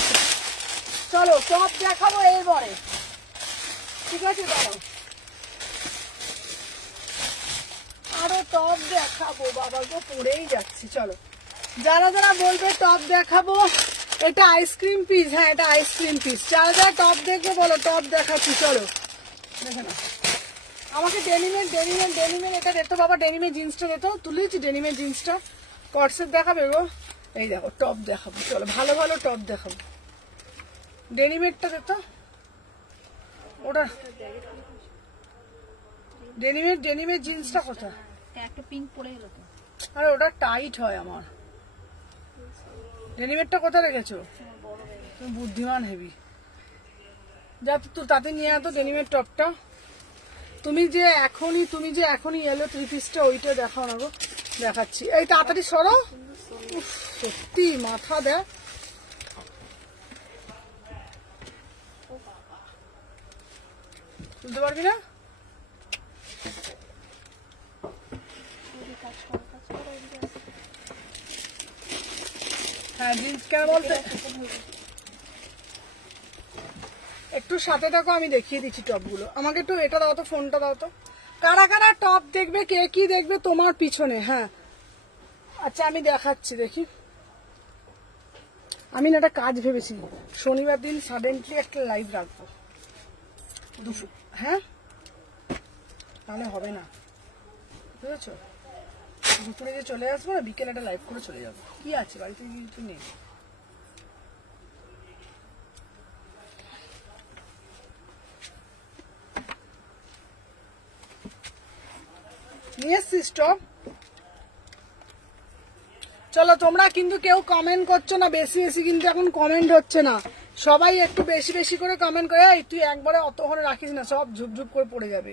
চলো টপ দেখাবো এরপরে, ঠিক আছে দাঁড়াও আরো টপ দেখাবো, বাবা গো পড়েই যাচ্ছি। চলো যারা যারা বলবে টপ দেখাবো, এটা আইসক্রিম পিস, হ্যাঁ এটা আইসক্রিম পিস, যারা যারা টপ দেখবে বলো টপ দেখাচ্ছি। চলো দেখে না আমাকে ডেনিমের ডেনিমের ডেনিমের এটা দেখতো বাবা, ডেনিমের জিন্সটা দেখতো, তুলেছি ডেনিমের জিন্সটা, কটসেট দেখাবে গো, এই দেখো টপ দেখাবো, চলো ভালো ভালো টপ দেখাবো। ডেনিমেরটা দেখতো, ওটা ডেনিমের জিন্সটা কোথায়, একটা পিঙ্ক পরে গেল তো, আরে ওটা টাইট হয় আমার, ডেনিমেরটা কোথায় রেখেছো, তুমি বুদ্ধিমান হেবি, যা তো তাতে নিয়ে আসো ডেনিমের টপটা। তুমি যে এখনই এলো 3 পিসটা ওইটা দেখাও না গো, দেখাচ্ছি এই তাড়াতাড়ি সরো, সত্যি মাথা দেয়। বুঝতে পারবি না, হ্যাঁ জিন্স কেন বলতে, একটু সাথে থাকো আমি দেখিয়ে দিচ্ছি টপগুলো। আমাকে একটু এটা দাও তো, ফোনটা দাও তো, কারা কারা টপ দেখবে, কে কি দেখবে তোমার পিছনে, হ্যাঁ আচ্ছা আমি দেখাচ্ছি দেখি। আমি না একটা কাজ ভেবেছি, শনিবার দিন সাডেনলি একটা লাইভ রাখবো, হ্যাঁ তাহলে হবে না বুঝেছো, দুপুরে যে চলে আসবো না, বিকেলে একটা লাইভ করে চলে যাবো, কি আছে বাড়িতে কিছু নেই। নিয়ে এসছিস টপ, চলো তোমরা কিন্তু কেউ কমেন্ট করছো না, বেশি বেশি কিন্তু এখন কমেন্ট হচ্ছে না, সবাই একটু বেশি বেশি করে কমেন্ট করে, এই তুই একবারে অত করে রাখিস না, সব ঝুপঝুপ করে পড়ে যাবে,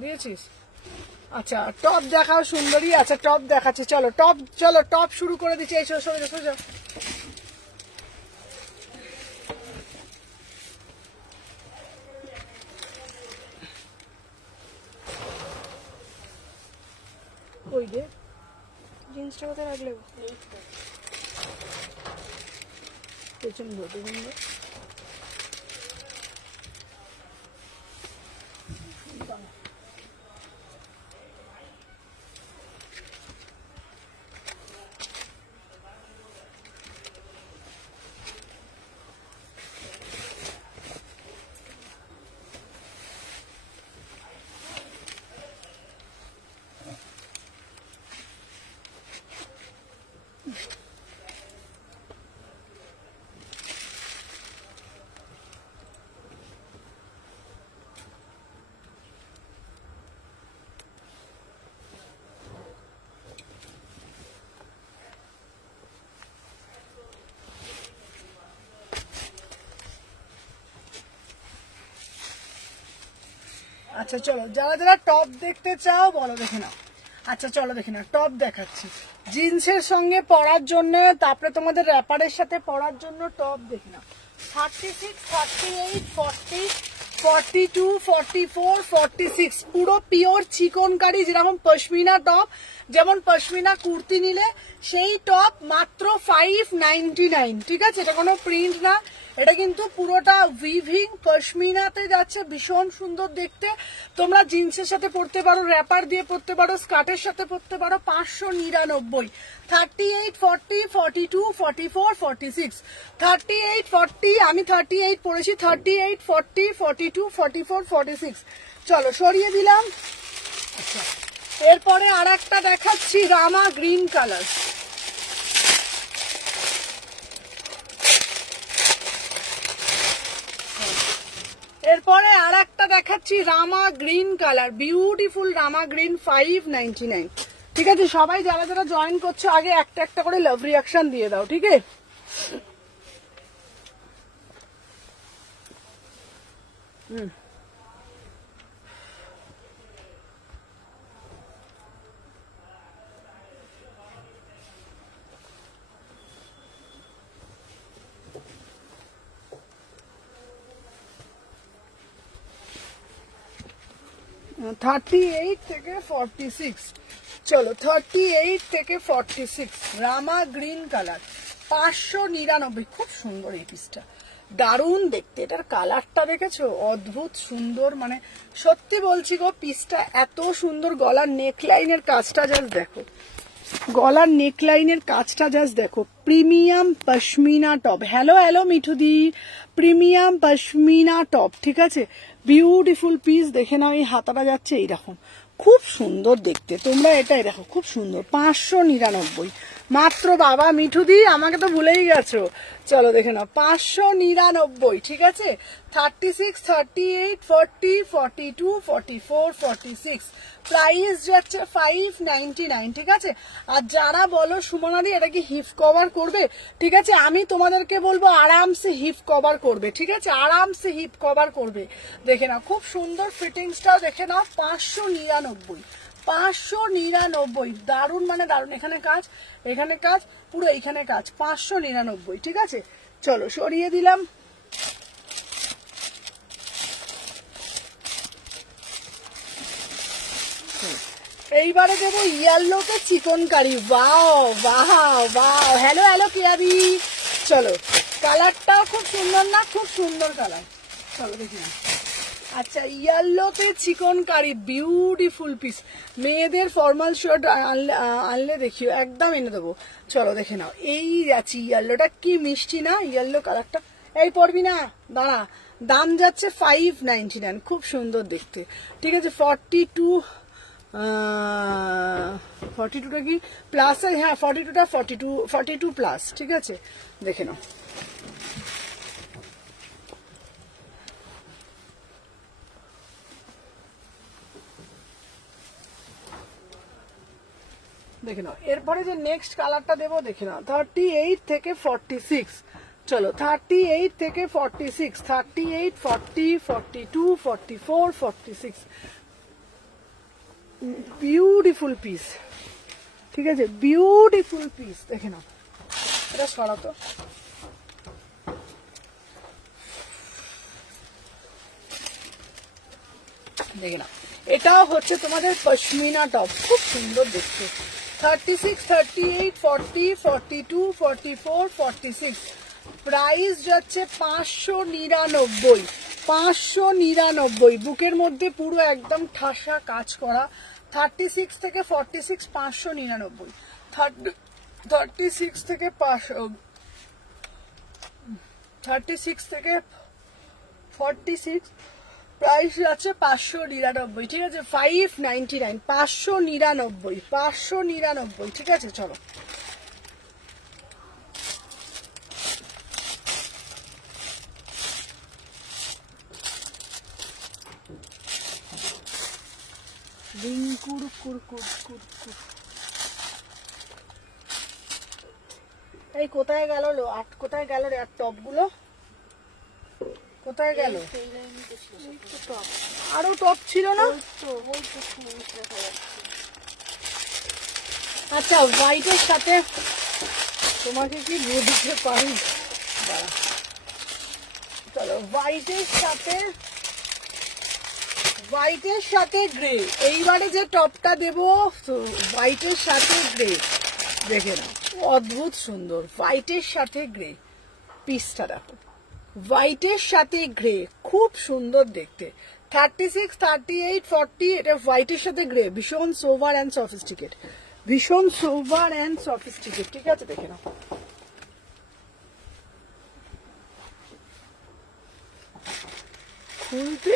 দিয়েছিস। আচ্ছা টপ দেখাও সুন্দরী, আচ্ছা টপ দেখাচ্ছে, চলো টপ শুরু করে দিচ্ছি, এই সোজা ওই রে জিন্সটা কোথায় রাখলে, পেছন ঘটে আচ্ছা চলো, যারা যারা টপ দেখতে চাও বলো, দেখে নাও। আচ্ছা চলো দেখে নাও, টপ দেখাচ্ছি জিন্সের সঙ্গে পরার জন্য, তারপরে তোমাদের র্যাপারের সাথে পরার জন্য টপ দেখে নাও। 36, 38, 40, 42, 44, 46 পুরো পিওর চিকনকারি, যেরকম পশমিনা টপ, যেমন পশমিনা কুর্তি নিলে সেই টপ মাত্র 599। ঠিক আছে, এটা কোনো প্রিন্ট না, এটা কিন্তু পুরোটা উইভিং পশমিনাতে যাচ্ছে, ভীষণ সুন্দর দেখতে। তোমরা জিন্সের সাথে পরতে পারো, র্যাপার দিয়ে পরতে পারো, স্কার্টের সাথে পরতে পারো। 599। 38, 40, 42, 44, 46, 38, 40, আমি 38 পরেছি, 38, 40, 42, 44, 46। চলো সরিয়ে দিলাম। আচ্ছা, এরপরে আর একটা দেখাচ্ছি রামা গ্রিন কালার। এরপরে আর একটা দেখাচ্ছি রামা গ্রিন কালার, বিউটিফুল রামা গ্রিন, 599। ঠিক আছে, সবাই যারা যারা জয়েন করছো আগে একটা একটা করে লাভ রিয়াকশন দিয়ে দাও। ঠিক আছে, হুম, $38 থেকে 46। চলো 38 থেকে 46 রামা গ্রিন কালার, 599। খুব সুন্দর এই পিসটা, দারুণ দেখতে। এটার কালারটা দেখেছো, অদ্ভুত সুন্দর, মানে সত্যি বলছি গো, পিসটা এত সুন্দর। গলার নেকলাইনের কাজটা জাস্ট দেখো, গলার নেকলাইনের কাজটা জাস্ট দেখো। Premium pashmina top. Hello hello মিঠুদি, প্রিমিয়াম পশমিনা টপ। ঠিক আছে, বিউটিফুল পিস। দেখে নাও, এই হাতাটা যাচ্ছে এইরকম, খুব সুন্দর দেখতে। তোমরা এটাই দেখো, খুব সুন্দর। 599 মাত্র। বাবা মিঠুদি, আমাকে তো ভুলেই গেছো। চলো দেখে নাও, 599। ঠিক আছে, 36, 38, 40, 42, 44, 46 প্রাইস যাচ্ছে 599। ঠিক আছে, আর যারা বলো সুমনাদি এটা কি হিপ কভার করবে, ঠিক আছে, আমি তোমাদেরকে বলবো আরামসে হিপ কভার করবে। ঠিক আছে, আরামসে হিপ কভার করবে। দেখে নাও, খুব সুন্দর ফিটিংসটাও দেখে নাও। 599, 599, দারুণ, মানে দারুণ। এখানে কাজ, এখানে কাজ, পুরো এইখানে কাজ। 599। ঠিক আছে, চলো সরিয়ে দিলাম। এইবারে দেবো ইয়েলোতে chikankari. Wow wow wow, hello hello কেয়াবি। চলো, কালারটাও খুব সুন্দর না, খুব সুন্দর কালার। চলো দেখি না। আচ্ছা, ইয়েলোতে চিকনকারি, বিউটিফুল পিস। মেয়েদের ফর্মাল শার্ট আনলে দেখিও, একদম এনে দেবো। চলো দেখে নাও, এই যাচ্ছি ইয়েলোটা, কি মিষ্টি না ইয়েলো কালারটা। এই পড়বি না, দাঁড়া। দাম যাচ্ছে 599, খুব সুন্দর দেখতে। ঠিক আছে, 42টা কি প্লাস? হ্যাঁ 42টা, 42 প্লাস। ঠিক আছে, দেখে নাও। দেখে নাও, এরপরে যে নেক্সট কালারটা দেবো দেখে নাও। 38 থেকে 46। চলো 38 থেকে 46, 38, 40, 42, 44, 46 বিউটিফুল পিস। ঠিক আছে, বিউটিফুল পিস। দেখে নাও, এটা সরাতো। দেখে নাও, এটাও হচ্ছে তোমাদের পশমিনা টপ, খুব সুন্দর দেখতে। 36, 38, 40, 42, 44, 46 প্রাইস যাচ্ছে 599। 599, বুকের মধ্যে পুরো একদম ঠাসা কাজ করা। 36 থেকে 46, 599। 36 থেকে 36 থেকে 46 প্রাইস আছে 599। ঠিক আছে, 599, 599, 599। ঠিক আছে, চলো কুর কুর কুর কুর কুর। এই কোথায় গেল লো, কোথায় গেল রে আর টপ গুলো? কোথায় গেল? এই লাইনে তো ছিল, এই তো টপ, আরো টপ ছিল না? ওই তো সবুজ দেখা যাচ্ছে। আচ্ছা হোয়াইটের সাথে তোমাকে কি বুঝতে পারি, দাঁড়া। চলো হোয়াইটের সাথে গ্রে, এইবারে যে টপটা দেবো হোয়াইটের সাথে গ্রে, দেখে না অদ্ভুত সুন্দর। হোয়াইটের সাথে গ্রে পিসটা দেখো, হোয়াইটের সাথে গ্রে খুব সুন্দর দেখতে। 36, 38, 40 এটা হোয়াইটের সাথে গ্রে, ভীষণ সোভার অ্যান্ড সফিস্টিকেট, ভীষণ সোভার অ্যান্ড সফিস্টিকেট। ঠিক আছে, দেখে নাও। খুলতে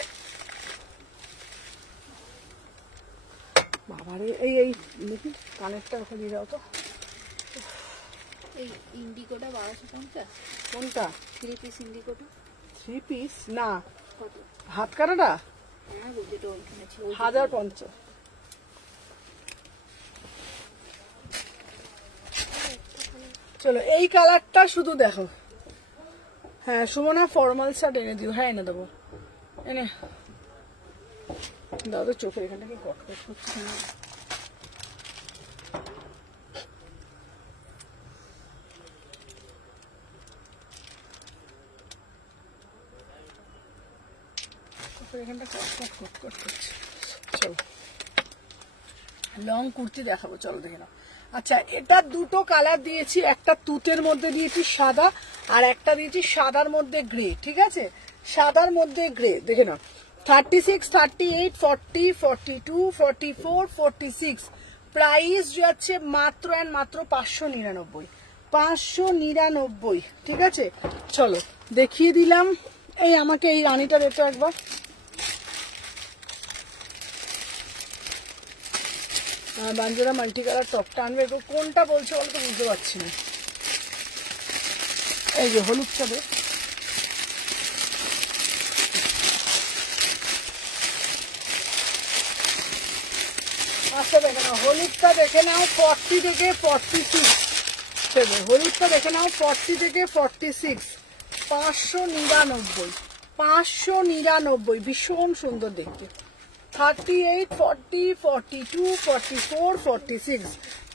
বাবারে, এই এই দেখি কানেরটা ওখানে দিয়ে দাও তো। এই ইন্ডিগোটা 1250। কোনটা? 3 পিস ইন্ডিগোটা 3 পিস না, কত? হাত কাটাটা হ্যাঁ যেটা ওইখানে ছিল 1050। চলো এই কালারটা শুধু দেখো। হ্যাঁ সুমনা ফর্মাল শার্ট এনে দিও। হ্যাঁ এনে দেবো, এনে দাও তো। চোখের এখানটা কি কটকট করছে না? চোখের এখানটা কটকট কটকট করছে। চলো লং কুর্তি দেখাবো, চলো দেখে নাও। আচ্ছা এটা দুটো কালার দিয়েছি, একটা তুতের মধ্যে দিয়েছি সাদা, আর একটা দিয়েছি সাদার মধ্যে গ্রে। ঠিক আছে, সাদার মধ্যে গ্রে, দেখে নাও। 36, 38, 40, 42, 44, 46 প্রাইস যাচ্ছে মাত্র অ্যান্ড মাত্র 599, 599। ঠিক আছে, চলো দেখিয়ে দিলাম। এই আমাকে এই রানীটা দেখতে একবার। বাঞ্জোরা মাল্টি কালার টপটা আনবে, কোনটা বলছো বলতো বুঝতে পারছি না। এই যে হলুদটা দে। আচ্ছা দেখে নাও হলুদটা, দেখে নাও 40 থেকে 46। হলুদটা দেখে নাও 40 থেকে 46, 599, 599, ভীষণ সুন্দর দেখতে। 38, 40, 42, 44, 46,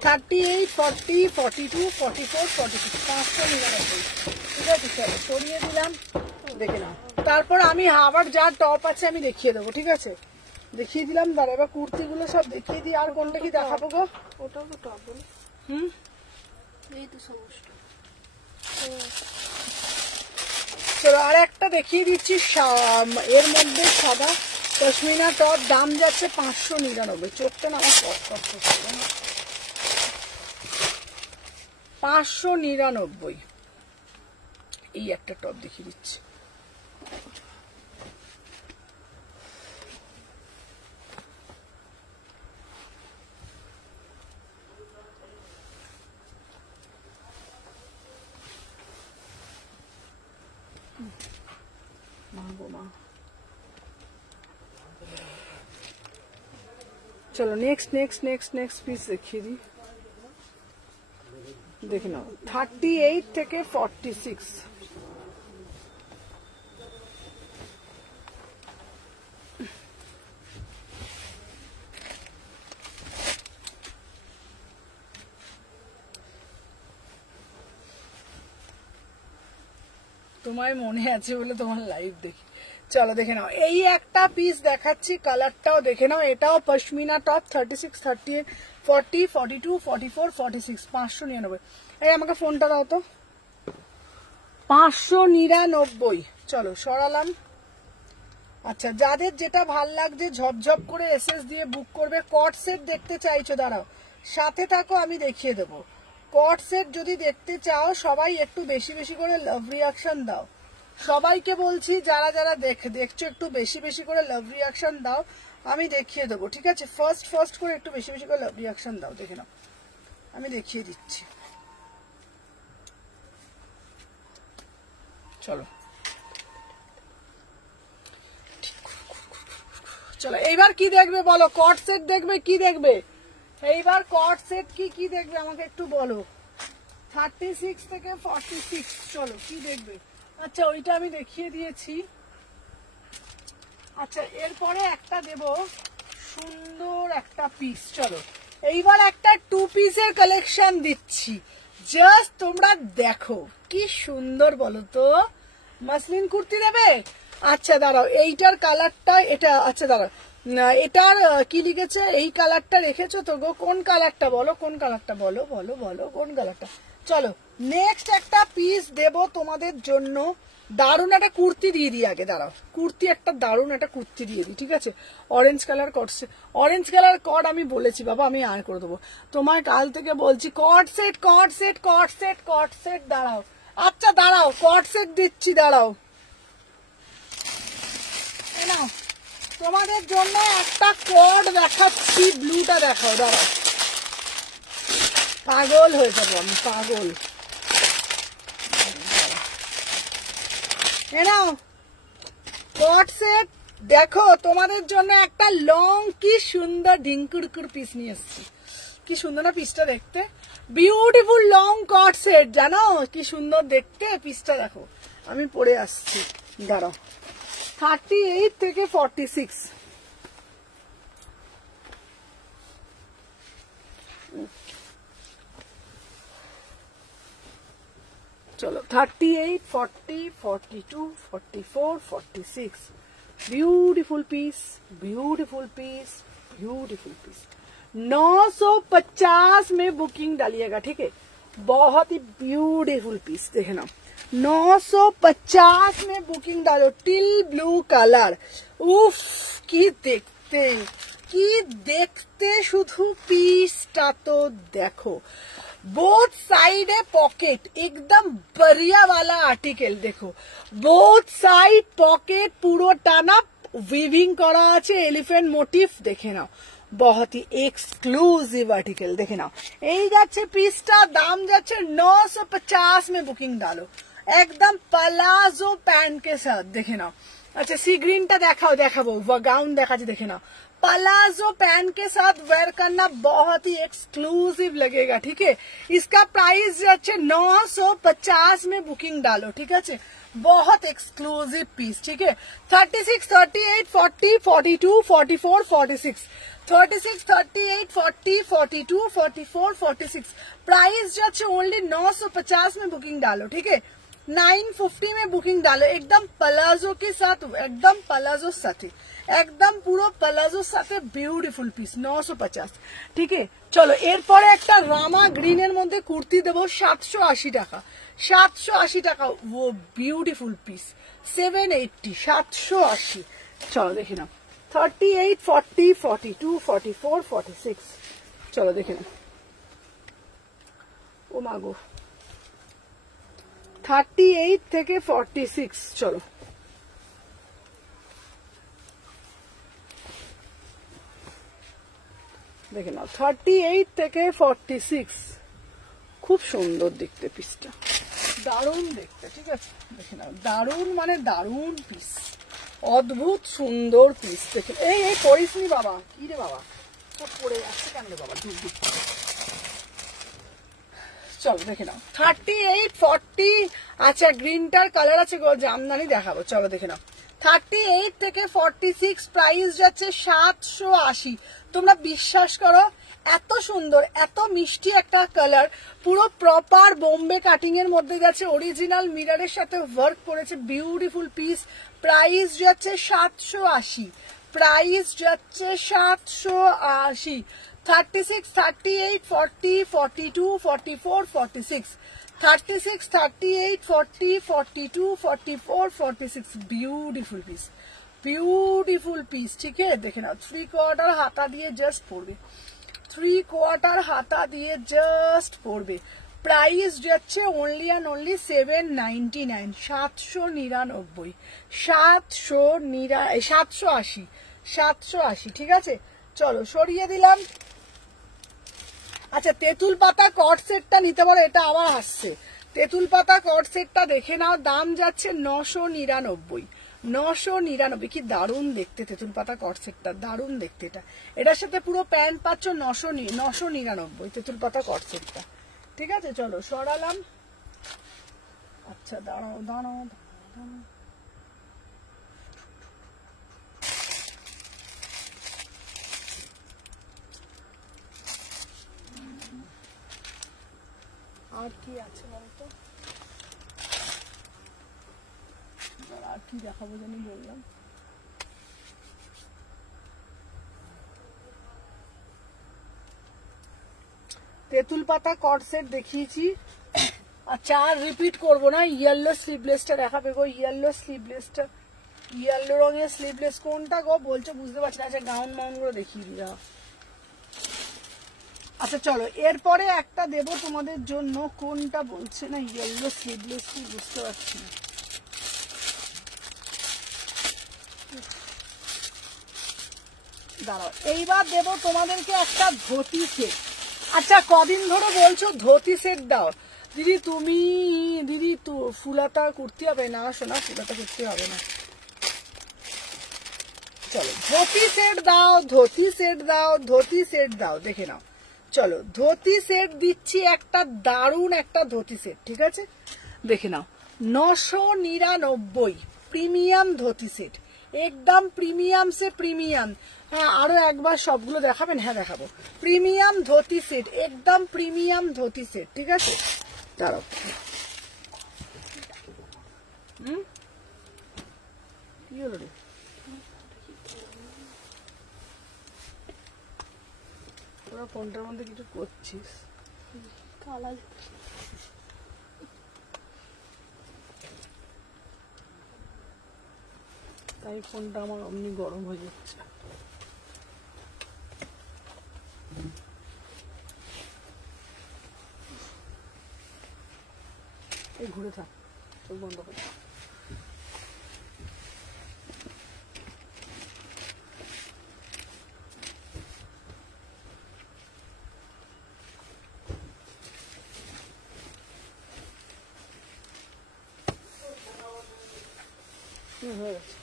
38, 40, 42, 44, 46, 599। ঠিক আছে, চলো সরিয়ে দিলাম, দেখে নাও। তারপর আমি আবার যা টপ আছে আমি দেখিয়ে দেবো। ঠিক আছে, দেখিয়ে দিলাম। দাঁড়া এবার কুর্তিগুলো সব দেখিয়ে দিই। আর কোনটা কি দেখাবো গো? ওটাও তো টপ বলে। এই তো সবুজটা। চলো আর একটা দেখিয়ে দিচ্ছি, এর মধ্যে সাদা পশমিনা টপ, দাম যাচ্ছে 599। চোখটা না আমার কষ্ট 599। এই একটা টপ দেখিয়ে দিচ্ছি। চলো নেক্সট পিস দেখিয়ে দিই, দেখে নাও। 38 থেকে 46, তোমায় মনে আছে বলে তোমার লাইভ দেখি। চলো দেখে নাও, এই একটা পিস দেখাচ্ছি, কালারটাও দেখে নাও। এটাও পশমিনা টপ, 36, 38, 40, 42, 44, 46, 599। এই আমাকে ফোনটা দাও তো। 599। চলো সরালাম। আচ্ছা যাদের যেটা ভাল লাগছে ঝপঝপ করে এসএস দিয়ে বুক করবে। কট সেট দেখতে চাইছো, দাঁড়াও সাথে থাকো, আমি দেখিয়ে দেবো। কট সেট যদি দেখতে চাও সবাই একটু বেশি বেশি করে লাভ রিয়াকশন দাও। সবাইকে বলছি যারা যারা দেখছো একটু বেশি বেশি করে লাভ রিয়াকশন দাও, আমি দেখিয়ে দেবো। ঠিক আছে, ফার্স্ট করে একটু বেশি বেশি করে লাভ রিয়াকশন দাও, দেখে নাও আমি দেখিয়ে দিচ্ছি। চলো চলো এইবার কি দেখবে বলো? কট সেট দেখবে কি দেখবে? এইবার কট সেট কি দেখবে আমাকে একটু বলো। 36 থেকে 46, চলো কি দেখবে? আচ্ছা ওইটা আমি দেখিয়ে দিয়েছি। আচ্ছা এরপরে একটা দেব সুন্দর একটা পিস। চলো এইবার একটা 2 পিসের কালেকশন দিচ্ছি, জাস্ট তোমরা দেখো কি সুন্দর বলো তো। মাসলিন কুর্তি দেবে? আচ্ছা দাঁড়াও, এইটার কালারটা এটা, আচ্ছা দাঁড়াও না এটার কি লিখেছে, এই কালারটা রেখেছো তো গো, কোন কালারটা বলো, কোন কালারটা বলো বলো বলো কোন কালারটা। চলো নেক্সট একটা পিস দেব তোমাদের জন্য, দারুণ একটা কুর্তি দিয়ে দিই আগে, দাঁড়াও কুর্তি একটা দারুণ একটা কুর্তি দিয়ে দিই, ঠিক আছে। অরেঞ্জ কালার কট, অরেঞ্জ কালার কট আমি বলেছি বাবা আমি আর করে দেবো তোমায়, কাল থেকে বলছি কট সেট কট সেট কট সেট কট সেট। দাঁড়াও আচ্ছা দাঁড়াও কট সেট দিচ্ছি, দাঁড়াও না তোমাদের জন্য একটা কট দেখাচ্ছি, ব্লুটা দেখাও, দাঁড়াও পাগল হয়ে যাবো আমি, পাগল। নাও কট সেট দেখো তোমাদের জন্য একটা লং কি সুন্দর ঢিঙ্কুরকুর পিস নিয়ে এসছি, কি সুন্দর না পিসটা দেখতে, বিউটিফুল লং কট সেট, জানো কি সুন্দর দেখতে পিসটা, দেখো আমি পরে আসছি, দাঁড়াও 38 থেকে 46। চলো 38, 40, 42, 44, 46, beautiful piece, beautiful piece, beautiful piece. 950 में बुकिंग डालिएगा, ठीक है। बहुत ही ब्यूटीफुल पीस देखे ना, 950 में बुकिंग डालो, टिल ब्लू कलर, उफ की देखते शुधु पीसटा तो देखो, बोथ साइडे पॉकेट एकदम बढ़िया वाला आर्टिकल, देखो बोथ साइड पॉकेट পুরো টানা উইভিং করা আছে, এলিফ্যান্ট মোটিভ দেখে নাও, बहुत ही एक्सक्लूसिव आर्टिकल দেখে নাও। এই যাচ্ছে পিসটা, দাম যাচ্ছে 950 में बुकिंग डालो, एकदम प्लाजो पैंट के साथ দেখে নাও। अच्छा सी ग्रीनটা দেখাও, দেখাবো গাউন দেখাচ্ছি দেখে নাও, प्लाजो पैंट के साथ वेयर करना बहुत ही एक्सक्लूसिव लगेगा, ठीक है। इसका प्राइस अच्छे 950 में बुकिंग डालो, ठीक है, बहुत एक्सक्लूसिव पीस, ठीक है। 36, 38, 40, 42, 44, 46, 36, 38, 40, 42, 44, 46, प्राइस जो अच्छे ओनली 950 में बुकिंग डालो, ठीक है। 950 में बुकिंग डालो, एकदम प्लाजो के साथ, एकदम प्लाजो साथे, একদম পুরো প্লাজোর সাথে বিউটিফুল পিস 950, ঠিক আছে। চলো এরপরে একটা রামা গ্রিনের মধ্যে কুর্তি দেবো 780 টাকা, 780 টাকা, ও বিউটিফুল পিস 780, 780। চলো দেখে নাও 38, 40, 42, 44, 46, চলো দেখে নাও, ও মাগো 38 থেকে 46, চলো দেখে নাও 38 থেকে 46, খুব সুন্দর দেখতে পিসটা, দারুণ দেখতে, ঠিক আছে দেখে নাও, দারুণ মানে দারুণ পিস, অদ্ভুত সুন্দর পিস দেখে। এই এই করিসনি বাবা, কি রে বাবা সব পড়ে যাচ্ছে কেন রে বাবা, ডুব ডুব। চলো দেখে নাও 38, 40, আচ্ছা গ্রিনটার কালার আছে গো, জামদানি দেখাবো, চলো দেখে নাও 38 থেকে 46, প্রাইস যাচ্ছে 780। তোমরা বিশ্বাস করো এত সুন্দর এত মিষ্টি একটা কালার, পুরো প্রপার বোম্বে কাটিং এর মধ্যে যাচ্ছে, অরিজিনাল মিররের সাথে ওয়ার্ক করেছে, বিউটিফুল পিস, প্রাইস যাচ্ছে 780, প্রাইস যাচ্ছে 780। 36, 38, 40, 42, 44, 46, 36, 38, 40, 42, 44, 46, ब्यूटीफुल पीस, ब्यूटीफुल पीस, ठीक है देखे ना। 3/4 हाथा दिए जस्ट पड़বে, 3/4 हाथा दिए जस्ट पड़বে, प्राइस যাচ্ছে ओनली एंड ओनली 799, 799, 780, 780, ঠিক আছে। চলো সরিয়ে দিলাম। আচ্ছা তেঁতুল পাতা কট সেটটা নিতে পারো, এটা আবার আসছে, তেঁতুল পাতা কট সেটটা দেখে নাও, দাম যাচ্ছে 999, 999, কি দারুণ দেখতে তেঁতুল পাতা কট সেটটা, দারুণ দেখতে এটা, এটার সাথে পুরো প্যান্ট পাচ্ছ 999 তেঁতুল পাতা কট সেটটা, ঠিক আছে। চলো সরালাম, আচ্ছা দাঁড়াও দাঁড়াও দাঁড়াও, আর কি আছে বলতো, আর কি দেখাবো জানি বললাম। তেঁতুল পাতা কট সেট দেখিয়েছি। আচ্ছা আর রিপিট করবো না, ইয়েলো স্লিভলেসটা দেখাবে গো, ইয়েলো স্লিভলেসটা, ইয়েলো রঙের স্লিভলেস কোনটা গো বলছো বুঝতে পারছি না। আচ্ছা গাউন মাউন গুলো দেখিয়ে দিই। আচ্ছা চলো এরপরে একটা দেব তোমাদের জন্য, কোনটা বলছে না ইয়েলো স্লিভলেস কি বুঝতে পারছি না। দাঁড়াও, এইবার দেব তোমাদেরকে একটা ধুতি সেট। আচ্ছা কদিন ধরে বলছো ধুতি সেট দাও দিদি, তুমি দিদি তো ফুলাতা কুর্তি হবে না, শোনা ফুলাতা কুর্তি হবে না। চলো ধুতি সেট দাও, ধুতি সেট দাও, ধুতি সেট দাও, দেখে নাও। চলো ধুতি সেট দিচ্ছি, একটা দারুণ একটা ধুতি সেট, ঠিক আছে দেখে নাও। 999 প্রিমিয়াম ধুতি সেট, একদম প্রিমিয়াম সে প্রিমিয়াম। হ্যাঁ আরো একবার সবগুলো দেখাবেন? হ্যাঁ দেখাবো। প্রিমিয়াম ধুতি সেট, একদম প্রিমিয়াম ধুতি সেট, ঠিক আছে। দাঁড়াও, কি হলো রে? তোরা ফোনটার মধ্যে কিছু করছিস, কালা তাই ফোনটা আমার অমনি গরম হয়ে যাচ্ছে। এই ঘুরে থাক, চোখ বন্ধ করে। হয়ে গেছে।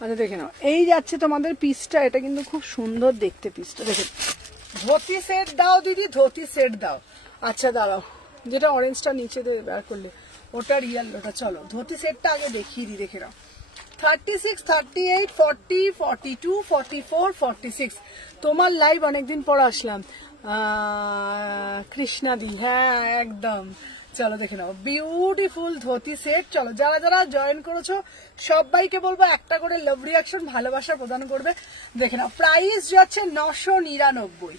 আচ্ছা দেখে নাও, এই যাচ্ছে তোমাদের পিসটা, এটা কিন্তু খুব সুন্দর দেখতে পিসটা, দেখে। ধুতি সেট দাও দিদি, ধুতি সেট দাও। আচ্ছা দাঁড়াও, যেটা অরেঞ্জটা নিচে বের করলে ওটার ইয়েলোটা, চলো ধুতি সেটটা আগে দেখিয়ে দিই, দেখে নাও। 36, 38, 40, 42, 44, 46। তোমার লাইভ অনেকদিন পর আসলাম কৃষ্ণাদি, হ্যাঁ একদম। চলো দেখে নাও, বিউটিফুল ধুতি সেট। চলো যারা যারা জয়েন করেছো সবাইকে বলবো একটা করে লাভ রিয়াকশন, ভালোবাসা প্রদান করবে। দেখে নাও প্রাইস যাচ্ছে 999,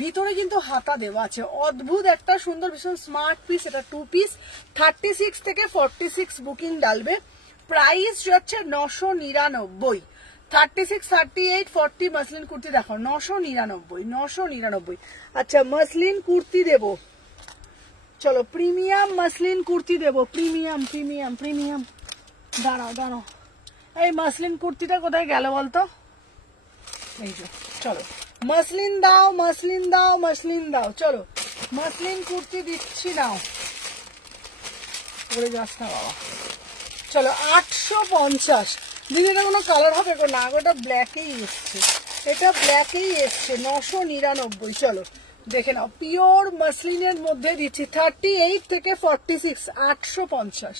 ভিতরে কিন্তু হাতা দেওয়া আছে, অদ্ভুত একটা সুন্দর ভীষণ স্মার্ট পিস। এটা 2 পিস, 36 থেকে 46 বুকিং ডালবে। প্রাইস যাচ্ছে 999। 36, 38, 40 মসলিন কুর্তি দেখো, 999, 999। আচ্ছা মসলিন কুর্তি দেবো, চলো প্রিমিয়াম মসলিন কুর্তি দেবো, প্রিমিয়াম প্রিমিয়াম প্রিমিয়াম। দাঁড়াও দাঁড়াও, এই মসলিন কুর্তিটা কোথায় গেল বলতো? এই যে, চলো মসলিন দাও, মসলিন দাও, মসলিন দাও। চলো মসলিন কুর্তি দিচ্ছি, নাও পরে যাস না বাবা। চলো 850 দিদি, এটা কোনো কালার হবে গো? না গো, এটা ব্ল্যাকেই এসছে, এটা ব্ল্যাকেই এসছে, 999। চলো দেখে নাও, পিওর মসলিনের মধ্যে দিচ্ছি। 38 থেকে 46 850,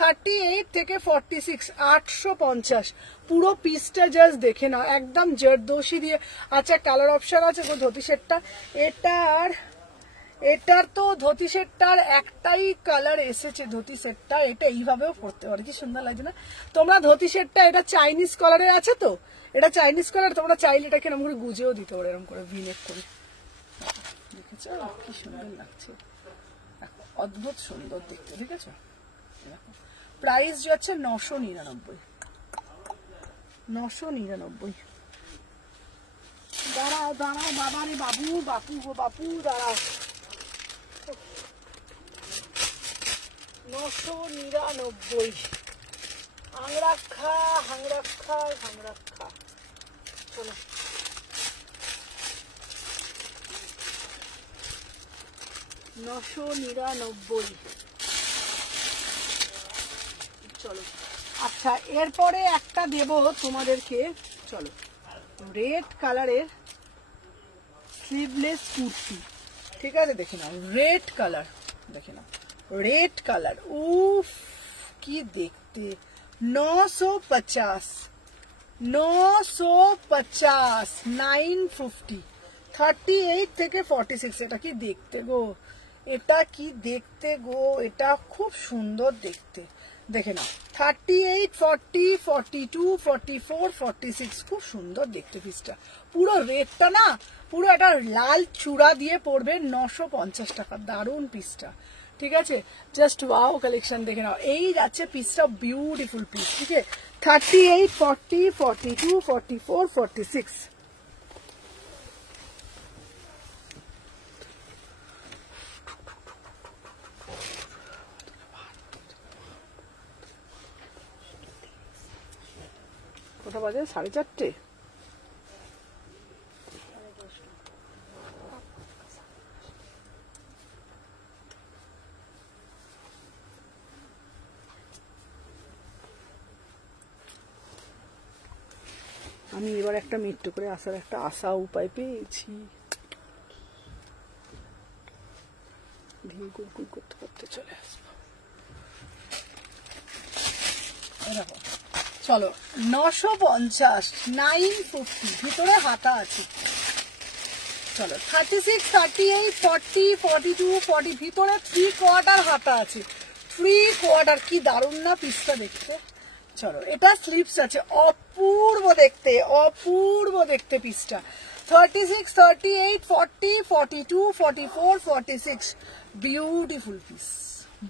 38 থেকে 46 850। পুরো পিসটা জাস্ট দেখে নাও, একদম জরদোশি দিয়ে। আচ্ছা কালার অপশন আছে গো ধুতি সেটটা, এটার তো ধুতি সেটটার একটাই কালার এসেছে ধুতি সেটটা, এটা এইভাবেও পড়তে পারে, কি সুন্দর লাগছে না? তোমরা ধুতি সেটটা, এটা চাইনিজ কালারে আছে তো, এটা চাইনিজ কালার, তোমরা চাইলে এটাকে এরকম করে গুজেও দিতে পারো, এরকম করে ভিনেক করে। দেখেছো কি সুন্দর লাগছে, অদ্ভুত সুন্দর দেখতে, ঠিক আছে। প্রাইস যাচ্ছে 999, 999। দাঁড়াও দাঁড়াও বাবা রে বাবু, বাপু গো বাপু, দাঁড়াও। 999, আংরাক্ষা হাংরাক্ষা হাংরাক্ষা। চলো 999। চলো আচ্ছা এরপরে একটা দেব তোমাদেরকে, চলো রেড কালারের স্লিভলেস কুর্তি, ঠিক আছে দেখে নাও, রেড কালার দেখে নাও, রেড কালার। উফ কি দেখতে 950, 950, 950, 38 থেকে 46। এটা কি দেখতে গো, এটা কি দেখতে গো, এটা খুব সুন্দর দেখতে। দেখে নাও 38, 40, 42, 44, 46, খুব সুন্দর দেখতে পিসটা। পুরো রেটটা না, পুরো একটা লাল চূড়া দিয়ে পড়বে 950 টাকা। দারুণ পিসটা, ঠিক আছে। জাস্ট ওয়াও কালেকশন দেখে নাও। এই যাচ্ছে পিসটা, বিউটিফুল পিস, ঠিক আছে। 38, 40, 42, 44, 46। কটা বাজে? 4:30। আমি এবার একটা মেট্রো করে আসার একটা আশা উপায় পেয়েছি। ধীরে গুড়গুড় করতে করতে চলে আসবো। এরকম চলো 950, 950, ভিতরে হাতা আছে। চলো 36, 38, 40, 42, 40, ভিতরে 3/4 হাতা আছে। 3/4, কি দারুণ না পিসটা দেখতে। চলো এটা স্লিপস আছে, অপূর্ব দেখতে, অপূর্ব দেখতে পিসটা। 36, 38, 40, 42, 44, 46, বিউটিফুল পিস,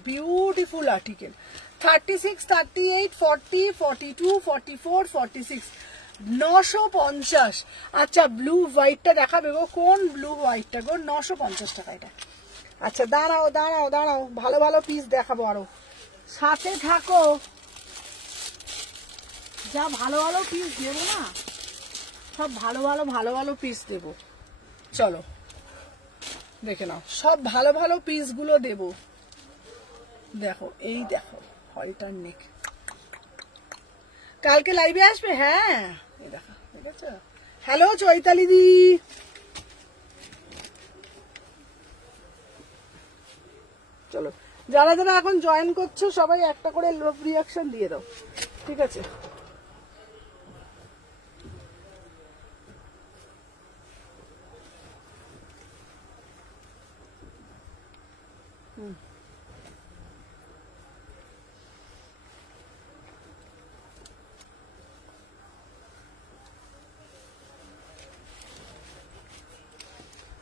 বিউটিফুল আর্টিকেল। 36, 38, 40, 42, 44, 46, 950। আচ্ছা ব্লু হোয়াইটটা দেখাবে গো, কোন ব্লু হোয়াইটটা গো? 950 টাকা এটা। আচ্ছা দাঁড়াও দাঁড়াও দাঁড়াও, ভালো ভালো পিস দেখাবো আরো, সাথে থাকো। যা ভালো ভালো পিস দেবো না, সব ভালো ভালো ভালো ভালো পিস দেবো। চলো দেখে নাও, সব ভালো ভালো পিসগুলো দেবো। দেখো এই দেখো হলটার নেক। কালকে লাইভে আসবে? হ্যাঁ এই দেখো, ঠিক আছে। হ্যালো চৈতালি দি, চলো যারা যারা এখন জয়েন করছো সবাই একটা করে লাভ রিয়াকশন দিয়ে দাও, ঠিক আছে।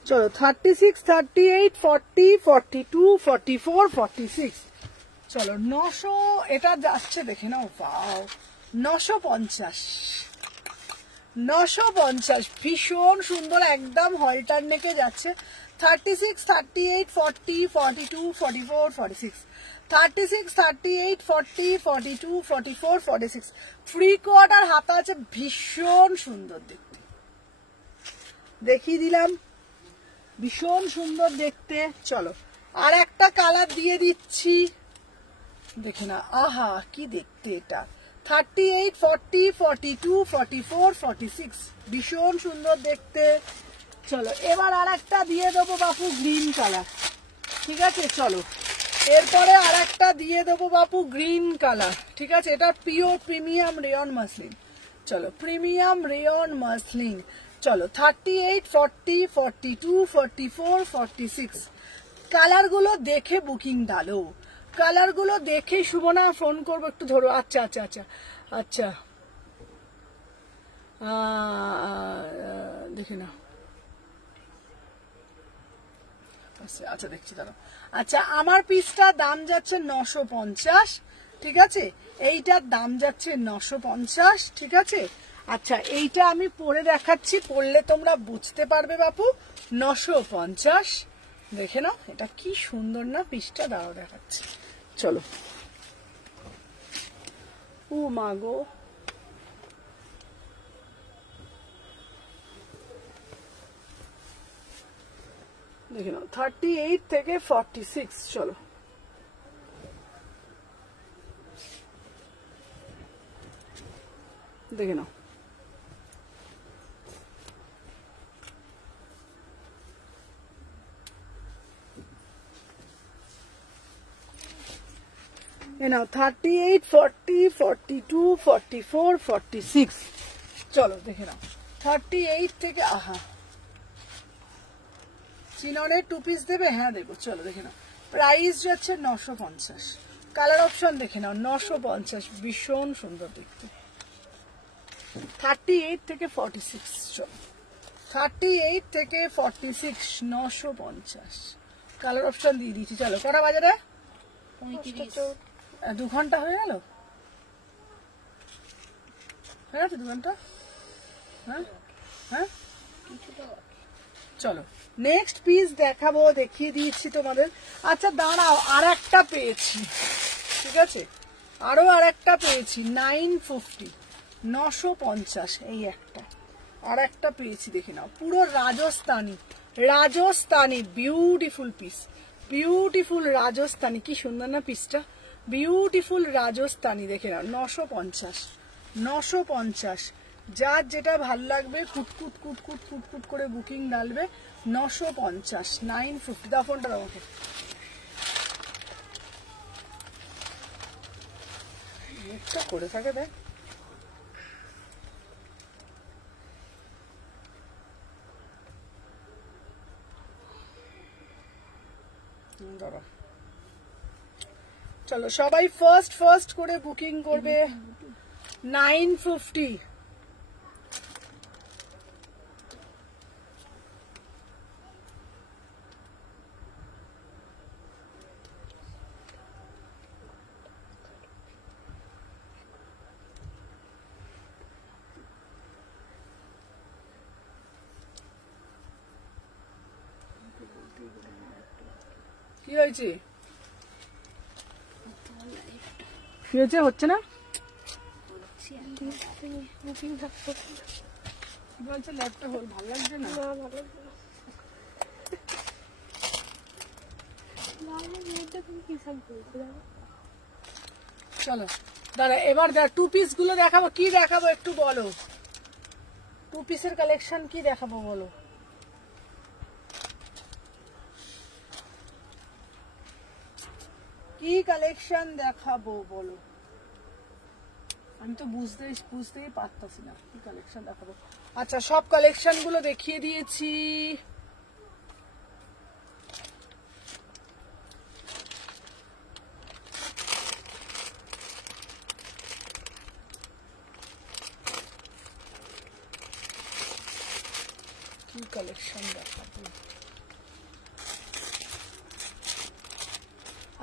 চলো 36, 38, 40, 42, 44, 46। চলো 900, এটা যাচ্ছে দেখে নাও। পাও 950, 950, ভীষণ সুন্দর, একদম হলটার নেকে যাচ্ছে। 36, 38, 40, 42, 44, 46, 36, 38, 40, 42, 44, 46, 3/4 হাতা আছে, ভীষণ সুন্দর দেখতে। দেখিয়ে দিলাম, ভীষণ সুন্দর দেখতে। চলো আর একটা কালার দিয়ে দিচ্ছি, দেখে না, আহা কি দেখতে এটা। 38, 40, 42, 44, 46, ভীষণ সুন্দর দেখতে। চলো এবার আর একটা দিয়ে দেবো বাপু, গ্রিন কালার, ঠিক আছে। চলো এরপরে আর একটা দিয়ে দেবো বাপু, গ্রিন কালার, ঠিক আছে। এটা পিওর প্রিমিয়াম রেয়ন মাসলিন। চলো প্রিমিয়াম রেয়ন মাসলিন। চলো 38, 40, 42, 44, 46, কালারগুলো দেখে বুকিং ডালো, কালারগুলো দেখে সুমনা ফোন করবো, একটু ধরো। আচ্ছা আচ্ছা আচ্ছা আচ্ছা, দেখে নাও। আচ্ছা দেখছি দাঁড়াও। আচ্ছা আমার পিসটা দাম যাচ্ছে 950, ঠিক আছে। এইটার দাম যাচ্ছে 950, ঠিক আছে। আচ্ছা এইটা আমি পরে দেখাচ্ছি, পরলে তোমরা বুঝতে পারবে বাপু। 950, দেখে নাও এটা কি সুন্দর না পিসটা, দাঁড়াও দেখাচ্ছি। চলো ও মা গো, দেখে নাও 38 থেকে 46। চলো দেখে নাও, নাও 38, 40, 42, 44, 46। চলো দেখে নাও 38 থেকে, আহা চিননের 2 পিস দেবে? হ্যাঁ দেবো, চলো দেখে নাও। প্রাইস যাচ্ছে 950। কালার অপশন দেখে নাও, 950, ভীষণ সুন্দর দেখতে। 38 থেকে 46, চলো 38 থেকে 46, 950। কালার অপশন দিয়ে দিচ্ছি। চলো কটা বাজারে? 2 ঘন্টা হয়ে গেল, হয়ে গেছে 2 ঘন্টা। হ্যাঁ হ্যাঁ, চলো নেক্সট পিস দেখাবো, দেখিয়ে দিয়েছি তোমাদের। আচ্ছা দাঁড়াও, আর একটা পেয়েছি, ঠিক আছে, আরো আর একটা পেয়েছি 950, 950। এই একটা আর একটা পেয়েছি, দেখে নাও, পুরো Rajasthani, Rajasthani beautiful piece, beautiful Rajasthani. কি সুন্দর না পিসটা, বিউটিফুল রাজস্থানী। দেখে নাও 950, 950। যার যেটা ভাল লাগবে কুটকুট কুটকুট কুটকুট করে বুকিং ডালবে। 950, 950। দাও ফোনটা, দাও ওকে। নেটটা করে থাকে দেখ। দাঁড়া, চলো সবাই ফার্স্ট ফার্স্ট করে বুকিং করবে। 950। কি হয়েছে? কি হয়েছে? হচ্ছে না, বলছে ল্যাপটপ হল, ভালো লাগছে না। চলো দাঁড়া, এবার 2 পিস গুলো দেখাবো। কি দেখাবো একটু বলো, 2 পিসের কালেকশন কি দেখাবো বলো। কি কালেকশন দেখাবো বলো, আমি তো বুঝতেই পারতাছি না কি কালেকশন দেখাবো। আচ্ছা সব কালেকশন গুলো দেখিয়ে দিয়েছি। কি কালেকশন দেখাবো,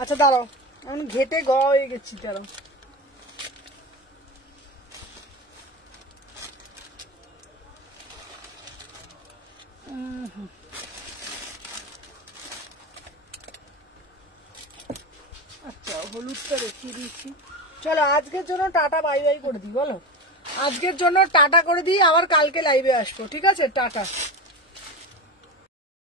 আচ্ছা দাঁড়াও, আমি ঘেটে গ হয়ে গেছি, দাঁড়াও। আচ্ছা হলুদটা দেখিয়ে দিচ্ছি। চলো আজকের জন্য টাটা বাই বাই করে দিই, বলো আজকের জন্য টাটা করে দিই, আবার কালকে লাইভে আসবো, ঠিক আছে, টাটা।